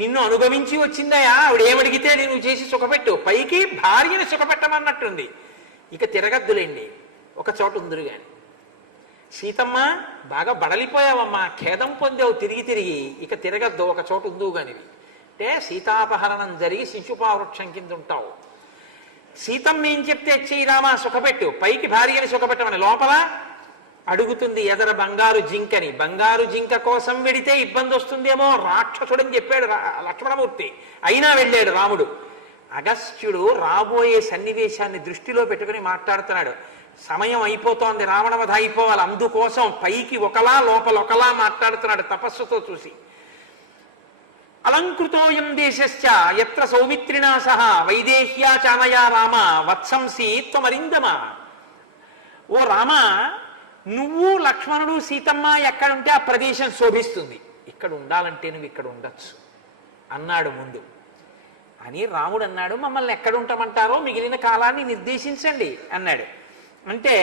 నిన్ను అనుగమించి వచ్చిందయా, ఆవిడ ఏమడిగితే నువ్వు చేసి సుఖపెట్టు. పైకి భార్యని సుఖపెట్టమన్నట్టుంది. ఇక తిరగద్దులేండి, ఒక చోట ఉందిరు గాని. సీతమ్మ, బాగా బడలిపోయావమ్మా, ఖేదం పొందావు తిరిగి తిరిగి, ఇక తిరగద్దు, ఒక చోట ఉందువు గానివి. అంటే సీతాపహరణం జరిగి శిశుపావృక్షం కింద ఉంటావు. సీతమ్మ ఏం చెప్తే చెయ్యిరామా సుఖపెట్టు. పైకి భార్యని సుఖపెట్టమని. లోపల అడుగుతుంది ఎదర బంగారు జింకని. బంగారు జింక కోసం వెడితే ఇబ్బంది వస్తుందేమో, రాక్షసుడని చెప్పాడు లక్ష్మణమూర్తి. అయినా వెళ్ళాడు రాముడు. అగస్త్యుడు రాబోయే సన్నివేశాన్ని దృష్టిలో పెట్టుకుని మాట్లాడుతున్నాడు. సమయం అయిపోతోంది, రావణవధ అయిపోవాలి. అందుకోసం పైకి ఒకలా లోపల ఒకలా మాట్లాడుతున్నాడు తపస్సుతో చూసి. అలంకృతోయం దేశశ్చ యత్ర సౌమిత్రిణా సహ వైదేహ్యా చానయా రామ వత్సంసి త్వమరిందమ. ఓ రామ, నువ్వు లక్ష్మణుడు సీతమ్మ ఎక్కడుంటే ఆ ప్రదేశం శోభిస్తుంది. ఇక్కడ ఉండాలంటే నువ్వు ఇక్కడ ఉండొచ్చు అన్నాడు ముందు. అని రాముడు అన్నాడు, మమ్మల్ని ఎక్కడ ఉంటామంటారో మిగిలిన కాలాన్ని నిర్దేశించండి అన్నాడు. అంటే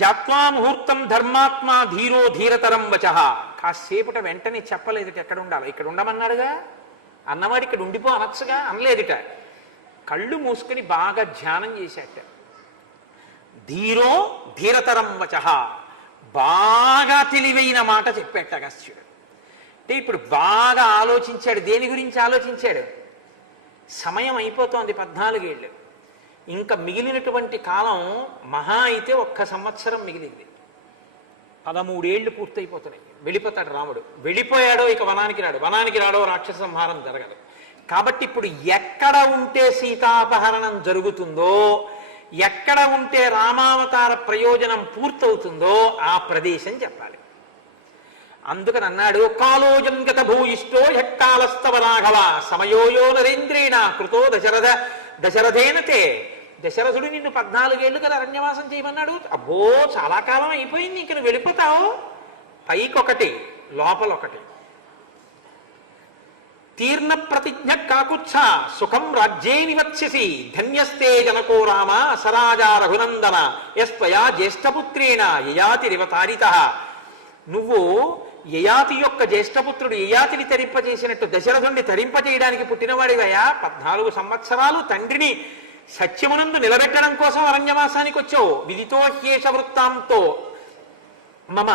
జాత్వా ముహూర్తం ధర్మాత్మా ధీరో ధీరతరం వచః. కాసేపట వెంటనే చెప్పలేదుట ఎక్కడ ఉండాలి. ఇక్కడ ఉండమన్నాడుగా, అన్నవాడు ఇక్కడ ఉండిపో అనొచ్చుగా, అనలేదుట. కళ్ళు మూసుకుని బాగా ధ్యానం చేశాట. ధీరో ధీరతరం వచః, బాగా తెలివైన మాట చెప్పాట అగస్త్యుడు. అంటే ఇప్పుడు బాగా ఆలోచించాడు. దేని గురించి ఆలోచించాడు? సమయం అయిపోతోంది, 14 ఏళ్ళు. ఇంకా మిగిలినటువంటి కాలం మహా అయితే 1 సంవత్సరం మిగిలింది. 13 ఏళ్ళు పూర్తయిపోతున్నాయి. వెళ్ళిపోతాడు రాముడు. వెళ్ళిపోయాడో ఇక వనానికి రాడు. వనానికి రాడో రాక్షస సంహారం జరగదు. కాబట్టి ఇప్పుడు ఎక్కడ ఉంటే సీతాపహరణం జరుగుతుందో, ఎక్కడ ఉంటే రామావతార ప్రయోజనం పూర్తవుతుందో ఆ ప్రదేశం చెప్పాలి. అందుకని అన్నాడు, కాలోజం గత భూయిష్టో యక్కాలస్తవ రాఘవ సమయోయో నరేంద్రేణ కృతో దశరథేనతే. దశరథుడు నిన్ను 14 ఏళ్ళు కదా అరణ్యవాసం చేయమన్నాడు. అబ్బో, చాలా కాలం అయిపోయింది, ఇంక నువ్వు వెళ్ళిపోతావు. పైకొకటి లోపలొకటి. తీర్ణ ప్రతిజ్ఞ కాకుచ్చ సుఖం రాజ్యే నివత్స్యసి ధన్యస్తే జనకో రామ సరాజా రఘునందన యస్త్వయా జ్యేష్ఠపుత్రేణ యయాతిరివతారిత. నువ్వు యయాతి యొక్క జ్యేష్ఠపుత్రుడు యయాతిని తరింపజేసినట్టు దశరథుణ్ణి తరింపజేయడానికి పుట్టినవాడివయా. 14 సంవత్సరాలు తండ్రిని సత్యమునందు నిలబెట్టడం కోసం అరణ్యవాసానికి వచ్చావు. విదితో హ్యేష వృత్తాంతో మమ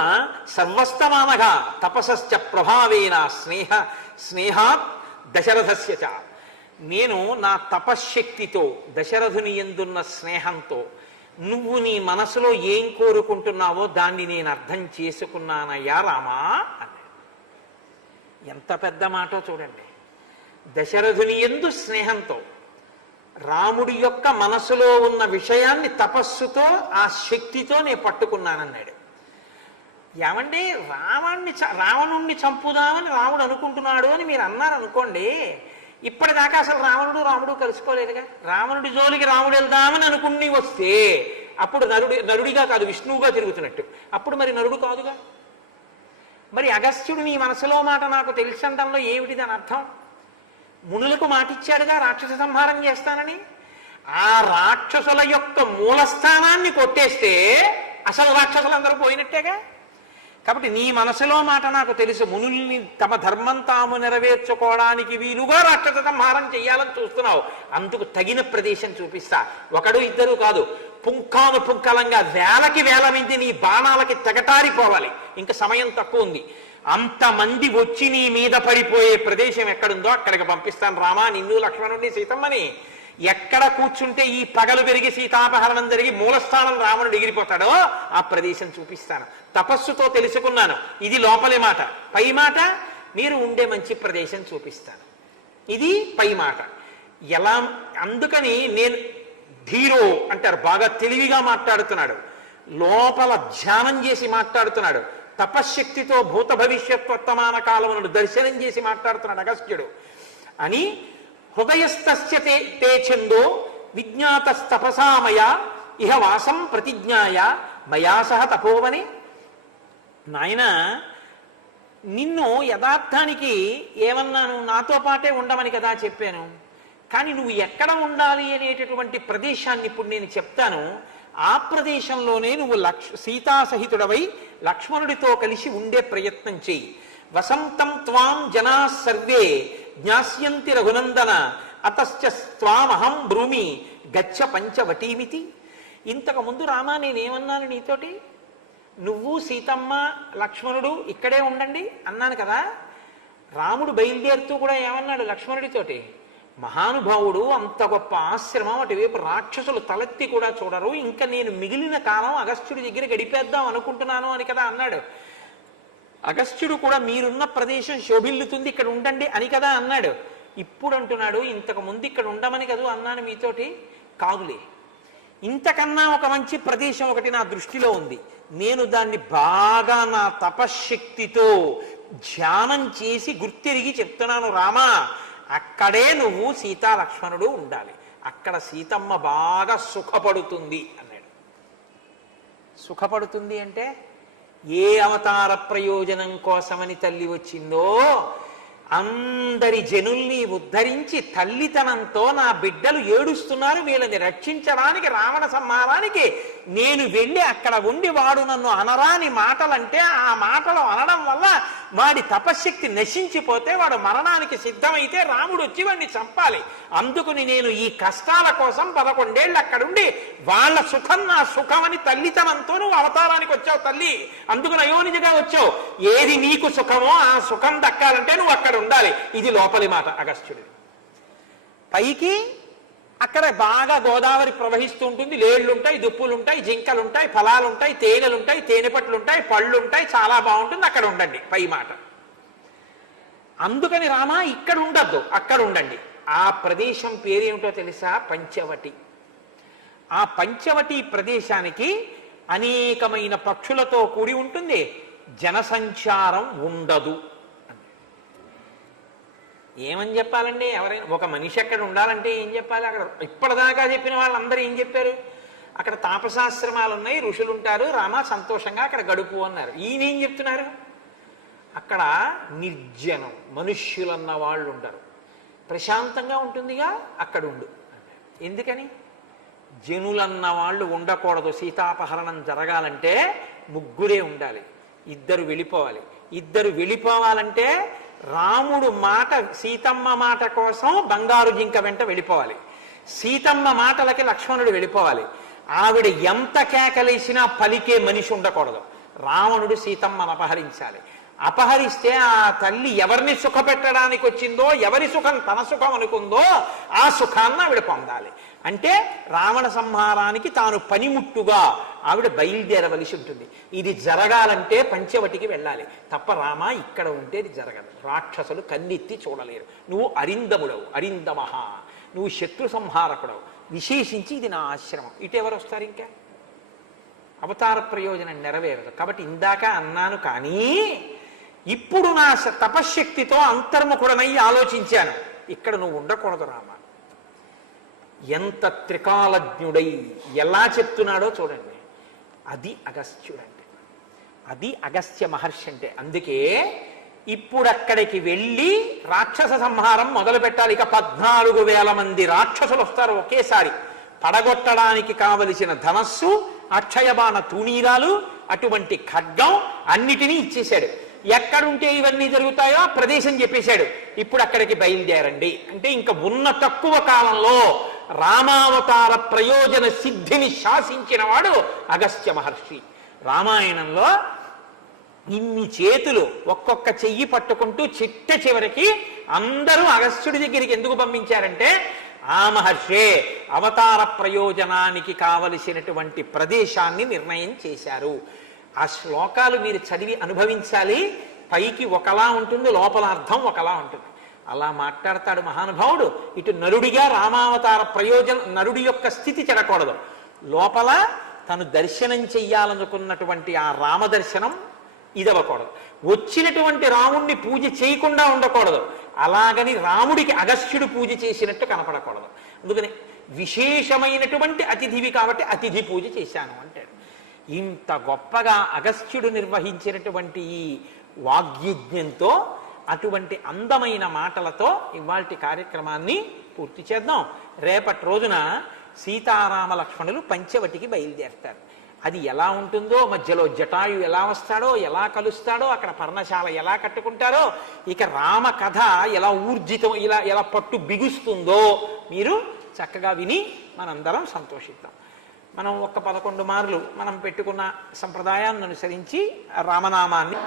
సర్వస్తమానగా తపసశ్చ ప్రభావేన స్నేహాత్ దశరథస్య చ. నేను నా తపశ్శక్తితో దశరథుని యందున్న స్నేహంతో నువ్వు నీ మనసులో ఏం కోరుకుంటున్నావో దాన్ని నేను అర్థం చేసుకున్నానయ్యా రామా అన్నాడు. ఎంత పెద్ద మాటో చూడండి. దశరథుని యందు స్నేహంతో రాముడి యొక్క మనసులో ఉన్న విషయాన్ని తపస్సుతో ఆ శక్తితో నేను పట్టుకున్నానన్నాడు. ఏమంటే రావణుణ్ణి చంపుదామని రాముడు అనుకుంటున్నాడు అని మీరు అన్నారు అనుకోండి. ఇప్పటిదాకా అసలు రాముడు కలుసుకోలేదుగా. రావణుడి జోలికి రాముడు వెళ్దామని అనుకుని వస్తే అప్పుడు నరుడిగా కాదు విష్ణువుగా తిరుగుతున్నట్టు. అప్పుడు మరి నరుడు కాదుగా. మరి అగస్త్యుడు నీ మనసులో మాట నాకు తెలిసంటంలో ఏమిటి దాని అర్థం? మునులకు మాటిచ్చాడుగా రాక్షస సంహారం చేస్తానని. ఆ రాక్షసుల యొక్క మూలస్థానాన్ని కొట్టేస్తే అసలు రాక్షసులందరూ పోయినట్టేగా. కాబట్టి నీ మనసులో మాట నాకు తెలుసు. మునుల్ని తమ ధర్మం తాము నెరవేర్చుకోవడానికి వీలుగా రాక్షస సంహారం చెయ్యాలని చూస్తున్నావు. అందుకు తగిన ప్రదేశం చూపిస్తా. 1 2 కాదు, పుంఖాను పుంఖలంగా వేలకి వేల మంది నీ బాణాలకి తెగటారిపోవాలి. ఇంకా సమయం తక్కువ ఉంది. అంతమంది వచ్చి నీ మీద పడిపోయే ప్రదేశం ఎక్కడుందో అక్కడికి పంపిస్తాను రామా, నిన్ను లక్ష్మణుడిని సీతమ్మని. ఎక్కడ కూర్చుంటే ఈ పగలు పెరిగి సీతాపహరణం జరిగి మూలస్థానం రావణుడు ఎగిరిపోతాడో ఆ ప్రదేశం చూపిస్తాను. తపస్సుతో తెలుసుకున్నాను. ఇది లోపలి మాట. పై మాట మీరు ఉండే మంచి ప్రదేశం చూపిస్తాను. ఇది పై మాట. ఎలా అందుకని నేను ధీరో అంటారు, బాగా తెలివిగా మాట్లాడుతున్నాడు, లోపల ధ్యానం చేసి మాట్లాడుతున్నాడు, తపశ్శక్తితో భూత భవిష్యత్ వర్తమాన కాలములను దర్శనం చేసి మాట్లాడుతున్నాడు అగస్త్యుడు అని. హృదయస్థస్య తే ఛందో విజ్ఞాతస్తపసామయ ఇహ వాసం ప్రతిజ్ఞాయ మయా సహ తపోవని. నాయన నిన్ను యథార్థానికి ఏమన్నాను, నాతో పాటే ఉండమని కదా చెప్పాను. కానీ నువ్వు ఎక్కడ ఉండాలి అనేటటువంటి ప్రదేశాన్ని ఇప్పుడు నేను చెప్తాను. ఆ ప్రదేశంలోనే నువ్వు సీతాసహితుడవై లక్ష్మణుడితో కలిసి ఉండే ప్రయత్నం చెయ్యి. వసంతం త్వాం జనా సర్వే జ్ఞాస్యంతి రఘునందన అతశ్చ త్వామహం బ్రూమి గచ్చ పంచవటీమితి. ఇంతకు ముందు రామా నేనేమన్నాను నీతోటి, నువ్వు సీతమ్మ లక్ష్మణుడు ఇక్కడే ఉండండి అన్నాను కదా. రాముడు బయలుదేరుతూ కూడా ఏమన్నాడు లక్ష్మణుడితోటి, మహానుభావుడు, అంత గొప్ప ఆశ్రమం, అటువైపు రాక్షసులు తలెత్తి కూడా చూడరు, ఇంకా నేను మిగిలిన కాలం అగస్త్యుడి దగ్గర గడిపేద్దాం అనుకుంటున్నాను అని కదా అన్నాడు. అగస్త్యుడు కూడా మీరున్న ప్రదేశం శోభిల్లుతుంది, ఇక్కడ ఉండండి అని కదా అన్నాడు. ఇప్పుడు అంటున్నాడు, ఇంతకు ముందు ఇక్కడ ఉండమని కదా అన్నాను మీతోటి, కాదులే, ఇంతకన్నా ఒక మంచి ప్రదేశం ఒకటి నా దృష్టిలో ఉంది, నేను దాన్ని బాగా నా తపశ్శక్తితో ధ్యానం చేసి గుర్తిరిగి చెప్తున్నాను రామా, అక్కడే నువ్వు సీతా లక్ష్మణుడు ఉండాలి, అక్కడ సీతమ్మ బాగా సుఖపడుతుంది అన్నాడు. సుఖపడుతుంది అంటే ఏ అవతార ప్రయోజనం కోసమని తల్లి వచ్చిందో అందరి జనుల్ని ఉద్ధరించి తల్లితనంతో నా బిడ్డలు ఏడుస్తున్నారు, వీళ్ళని రక్షించడానికి, రావణ సంహారానికి నేను వెళ్ళి అక్కడ ఉండి వాడు నన్ను అనరాని మాటలంటే ఆ మాటలు అనడం వల్ల వాడి తపశ్శక్తి నశించిపోతే వాడు మరణానికి సిద్ధమైతే రాముడు వచ్చి వాడిని చంపాలి. అందుకుని నేను ఈ కష్టాల కోసం 11 ఏళ్ళు అక్కడుండి వాళ్ళ సుఖం నా సుఖం అని తల్లితనంతో నువ్వు అవతారానికి వచ్చావు తల్లి, అందుకు అయోనిజగా వచ్చావు. ఏది నీకు సుఖమో ఆ సుఖం దక్కాలంటే నువ్వు అక్కడ ఉండాలి. ఇది లోపలి మాట అగస్త్యుడి. పైకి అక్కడ బాగా గోదావరి ప్రవహిస్తూ ఉంటుంది, లేళ్లుంటాయి, దుప్పులుంటాయి, జింకలుంటాయి, ఫలాలుంటాయి, తేనెలుంటాయి, తేనెపట్లుంటాయి, పళ్ళుంటాయి, చాలా బాగుంటుంది, అక్కడ ఉండండి పై మాట. అందుకని రామా ఇక్కడ ఉండద్దు, అక్కడ ఉండండి. ఆ ప్రదేశం పేరేమిటో తెలుసా? పంచవటి. ఆ పంచవటి ప్రదేశానికి అనేకమైన పక్షులతో కూడి ఉంటుంది, జనసంచారం ఉండదు. ఏమని చెప్పాలండి? ఎవరైనా ఒక మనిషి అక్కడ ఉండాలంటే ఏం చెప్పాలి? అక్కడ ఇప్పటిదాకా చెప్పిన వాళ్ళందరూ ఏం చెప్పారు? అక్కడ తాపసాశ్రమాలు ఉన్నాయి, ఋషులు ఉంటారు, రామా సంతోషంగా అక్కడ గడుపు అన్నారు. ఈయన ఏం చెప్తున్నారు? అక్కడ నిర్జనం, మనుష్యులన్న వాళ్ళు ఉండరు, ప్రశాంతంగా ఉంటుందిగా, అక్కడ ఉండు. ఎందుకని? జనులన్న వాళ్ళు ఉండకూడదు. సీతాపహరణం జరగాలంటే ముగ్గురే ఉండాలి, ఇద్దరు వెళ్ళిపోవాలి. ఇద్దరు వెళ్ళిపోవాలంటే రాముడు మాట, సీతమ్మ మాట కోసం బంగారు జింక వెంట వెళ్ళిపోవాలి, సీతమ్మ మాటలకి లక్ష్మణుడు వెళ్ళిపోవాలి. ఆవిడ ఎంత కేకలేసినా పలికే మనిషి ఉండకూడదు. రావణుడు సీతమ్మను అపహరించాలి. అపహరిస్తే ఆ తల్లి ఎవరిని సుఖపెట్టడానికి వచ్చిందో, ఎవరి సుఖం తన సుఖం అనుకుందో ఆ సుఖాన్ని ఆవిడ పొందాలి. అంటే రావణ సంహారానికి తాను పనిముట్టుగా ఆవిడ బయలుదేరవలసి ఉంటుంది. ఇది జరగాలంటే పంచవటికి వెళ్ళాలి తప్ప రామ ఇక్కడ ఉంటే ఇది జరగదు. రాక్షసులు కన్నెత్తి చూడలేరు. నువ్వు అరిందముడవు, అరిందమహ, నువ్వు శత్రు సంహారకుడవు. విశేషించి ఇది నా ఆశ్రమం, ఇటెవరు వస్తారు? ఇంకా అవతార ప్రయోజనం నెరవేరదు. కాబట్టి ఇందాక అన్నాను, కానీ ఇప్పుడు నా తపశ్శక్తితో అంతర్ముఖుడనై ఆలోచించాను, ఇక్కడ నువ్వు ఉండకూడదు రామ. ఎంత త్రికాలజ్ఞుడై ఎలా చెప్తున్నాడో చూడండి. అది అగస్త్యుడంటే, అది అగస్త్య మహర్షి అంటే. అందుకే ఇప్పుడు అక్కడికి వెళ్ళి రాక్షస సంహారం మొదలు పెట్టాలి. ఇక 14,000 మంది రాక్షసులు వస్తారు ఒకేసారి. పడగొట్టడానికి కావలసిన ధనస్సు, అక్షయబాణ తూణీరాలు, అటువంటి ఖడ్గం అన్నిటినీ ఇచ్చేశాడు. ఎక్కడుంటే ఇవన్నీ జరుగుతాయో ఆ ప్రదేశం చెప్పేశాడు. ఇప్పుడు అక్కడికి బయలుదేరండి అంటే ఇంకా ఉన్న తక్కువ కాలంలో రామావతార ప్రయోజన సిద్ధిని శాసించిన వాడు అగస్త్య మహర్షి. రామాయణంలో ఇన్ని చేతులు ఒక్కొక్క చెయ్యి పట్టుకుంటూ చిట్ట చివరికి అందరూ అగస్త్యుడి దగ్గరికి ఎందుకు పంపించారంటే ఆ మహర్షే అవతార ప్రయోజనానికి కావలసినటువంటి ప్రదేశాన్ని నిర్ణయం చేశారు. ఆ శ్లోకాలు మీరు చదివి అనుభవించాలి. పైకి ఒకలా ఉంటుంది, లోపల అర్థం ఒకలా ఉంటుంది. అలా మాట్లాడతాడు మహానుభావుడు. ఇటు నరుడిగా రామావతార ప్రయోజనం, నరుడి యొక్క స్థితి చెడకూడదు, లోపల తను దర్శనం చెయ్యాలనుకున్నటువంటి ఆ రామదర్శనం ఇదవ్వకూడదు. వచ్చినటువంటి రాముణ్ణి పూజ చేయకుండా ఉండకూడదు, అలాగని రాముడికి అగస్త్యుడు పూజ చేసినట్టు కనపడకూడదు. అందుకని విశేషమైనటువంటి అతిథివి కాబట్టి అతిథి పూజ చేశాను అంటాడు. ఇంత గొప్పగా అగస్త్యుడు నిర్వహించినటువంటి ఈ వాగ్యజ్ఞంతో, అటువంటి అందమైన మాటలతో ఇవాల్టి కార్యక్రమాన్ని పూర్తి చేద్దాం. రేపటి రోజున సీతారామ లక్ష్మణులు పంచవటికి బయలుదేరుతారు. అది ఎలా ఉంటుందో, మధ్యలో జటాయు ఎలా వస్తాడో, ఎలా కలుస్తాడో, అక్కడ పర్ణశాల ఎలా కట్టుకుంటారో, ఇక రామ కథ ఎలా ఊర్జితం, ఎలా పట్టు బిగుస్తుందో మీరు చక్కగా విని మనందరం సంతోషిద్దాం. మనం 11 మార్లు మనం పెట్టుకున్న సంప్రదాయాన్ని అనుసరించి రామనామాన్ని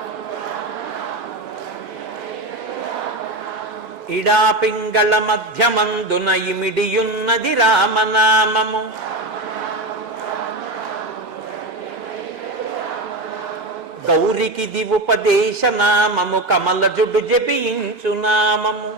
ఇడాపింగళ మధ్యమందున ఇమిడియున్నది రామనామము, గౌరికి దివుపదేశ నామము, కమల జుడు జపించు నామము,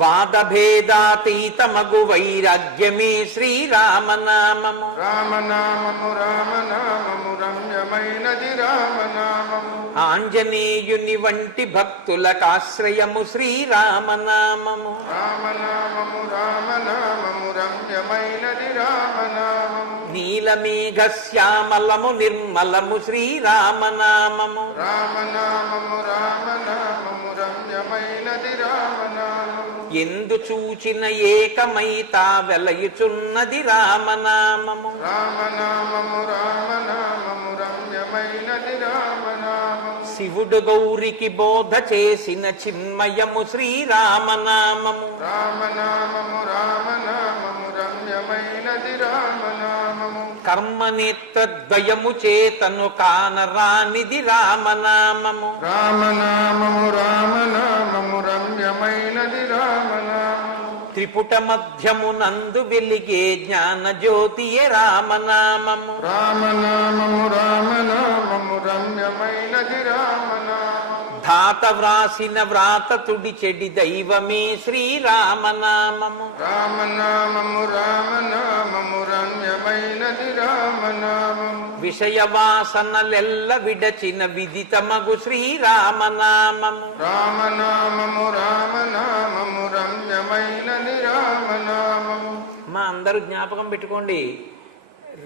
వాదభేదాతీతమగు వైరాగ్యమే శ్రీరామనామము. రామనామము రామనామము రమ్యమైనది రామనామము, ఆంజనేయుని వంటి భక్తులకాశ్రయము శ్రీరామనామము. రామనామము రామనామము రమ్యమైనది రామనామము, నీలమేఘ శ్యామలము నిర్మలము శ్రీరామనామము. రామనామము రామనామము రమ్యమైనది రామనామము, ఎందు చూచిన ఏకమైతా వెలయుచున్నది రామనామము. రామనామము రామనామము రమ్యమైనది రామనామము, శివుడు గౌరికి బోధ చేసిన చిన్మయము శ్రీరామనామము. రామనామము రామనామము రమ్యమైనది రామనామము, కర్మనేత్రద్వయము చేతను కానరానిది రామనామము. రామనామము రామనామము రమ్యమైనది రామనామము, త్రిపుట మధ్యమునందు వెలిగే జ్ఞాన జ్యోతియే రామనామము. రామనామము రామనామము రమ్యమైనది రామనామము, ధాత వ్రాసిన వ్రాత తుడి చెడి దైవమే శ్రీరామనామము. రామనామము రామనామము రమ్యమైనది రామనామము, విషయవాసనలెల్ల విడచిన విదితమగు శ్రీరామనామము. రామనామము రామనామము రమ్యమైనది రామనామము. మా అందరూ జ్ఞాపకం పెట్టుకోండి,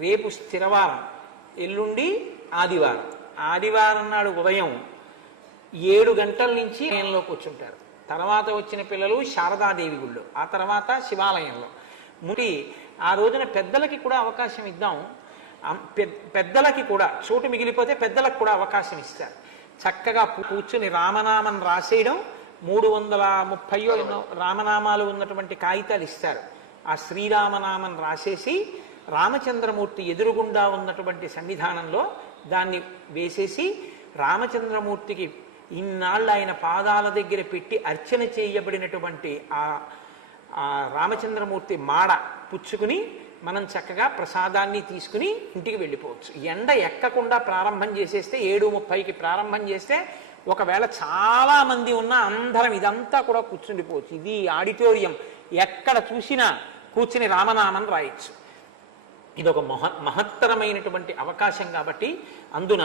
రేపు స్థిరవారం, ఎల్లుండి ఆదివారం. ఆదివారం నాడు ఉదయం 7 గంటల నుంచి ఆలయంలో కూర్చుంటారు. తర్వాత వచ్చిన పిల్లలు శారదాదేవి గుళ్ళు, ఆ తర్వాత శివాలయంలో. ముడి ఆ రోజున పెద్దలకి కూడా అవకాశం ఇద్దాం. పెద్దలకి కూడా చోటు మిగిలిపోతే పెద్దలకు కూడా అవకాశం ఇస్తారు. చక్కగా కూర్చుని రామనామం రాసేయడం, 330 ఎన్నో రామనామాలు ఉన్నటువంటి కాగితాలు ఇస్తారు. ఆ శ్రీరామనామం రాసేసి రామచంద్రమూర్తి ఎదురుగుండా ఉన్నటువంటి సన్నిధానంలో దాన్ని వేసేసి రామచంద్రమూర్తికి ఇన్నాళ్ళు ఆయన పాదాల దగ్గర పెట్టి అర్చన చేయబడినటువంటి ఆ రామచంద్రమూర్తి మాడ పుచ్చుకుని మనం చక్కగా ప్రసాదాన్ని తీసుకుని ఇంటికి వెళ్ళిపోవచ్చు. ఎండ ఎక్కకుండా ప్రారంభం చేసేస్తే 7:30కి ప్రారంభం చేస్తే ఒకవేళ చాలా మంది ఉన్నా అందరం ఇదంతా కూడా కూర్చుండిపోవచ్చు. ఇది ఆడిటోరియం, ఎక్కడ చూసినా కూర్చుని రామనామం రాయొచ్చు. ఇదొక మహత్తరమైనటువంటి అవకాశం. కాబట్టి అందున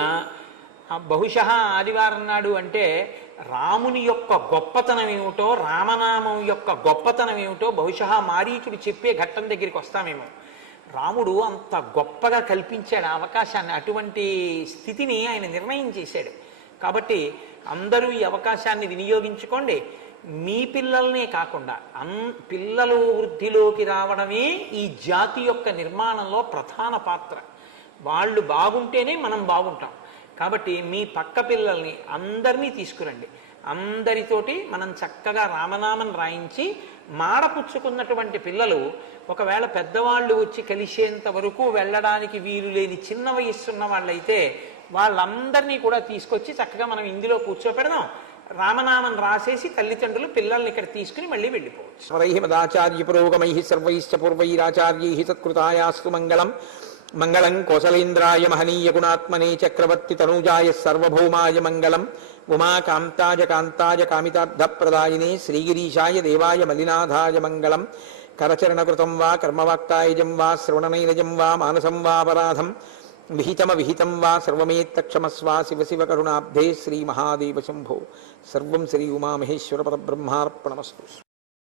బహుశः ఆదివారం నాడు అంటే రాముని యొక్క గొప్పతనం ఏమిటో, రామనామం యొక్క గొప్పతనం ఏమిటో బహుశः మారీచుడు చెప్పే ఘట్టం దగ్గరికి వస్తామేమో. రాముడు అంత గొప్పగా కల్పించాడు ఆ అవకాశాన్ని, అటువంటి స్థితిని ఆయన నిర్ణయం చేశాడు. కాబట్టి అందరూ ఈ అవకాశాన్ని వినియోగించుకోండి. మీ పిల్లల్నే కాకుండా పిల్లలు వృద్ధిలోకి రావడమే ఈ జాతి యొక్క నిర్మాణంలో ప్రధాన పాత్ర. వాళ్ళు బాగుంటేనే మనం బాగుంటాం. కాబట్టి మీ పక్క పిల్లల్ని అందరినీ తీసుకురండి. అందరితోటి మనం చక్కగా రామనామం రాయించి మాడపుచ్చుకున్నటువంటి పిల్లలు ఒకవేళ పెద్దవాళ్ళు వచ్చి కలిసేంత వరకు వెళ్ళడానికి వీలు లేని చిన్న వయస్సున్న వాళ్ళైతే వాళ్ళందరినీ కూడా తీసుకొచ్చి చక్కగా మనం ఇందులో కూర్చోపెడదాం. రామనామం రాసేసి తల్లిదండ్రులు పిల్లల్ని ఇక్కడ తీసుకుని మళ్ళీ వెళ్ళిపోవచ్చు. మదాచార్య పురోగమై సర్వైశ్చ పూర్వైరాచార్యై సత్కృతాయాస్తు మంగళం. మంగళం కోసలేంద్రాయ మహనీయ గుణాత్మనే చక్రవర్తి తనూజాయ సర్వభౌమాయ మంగళం ఉమాకాంతాయ కాంతాయ కామితార్థప్రదాయినే శ్రీగిరీశాయ దేవాయ మలినాథాయ మంగళం కరచరణకృతం వా కర్మవాక్కాయజం వా శ్రవణనైనజం వా మానసం వాపరాధం విహితమవిహితం వా సర్వమేత్తక్షమస్వా శివ శివ కరుణాబ్ధే శ్రీ మహాదేవ శంభో సర్వం శ్రీ ఉమామహేశ్వర పరబ్రహ్మార్పణమస్తు.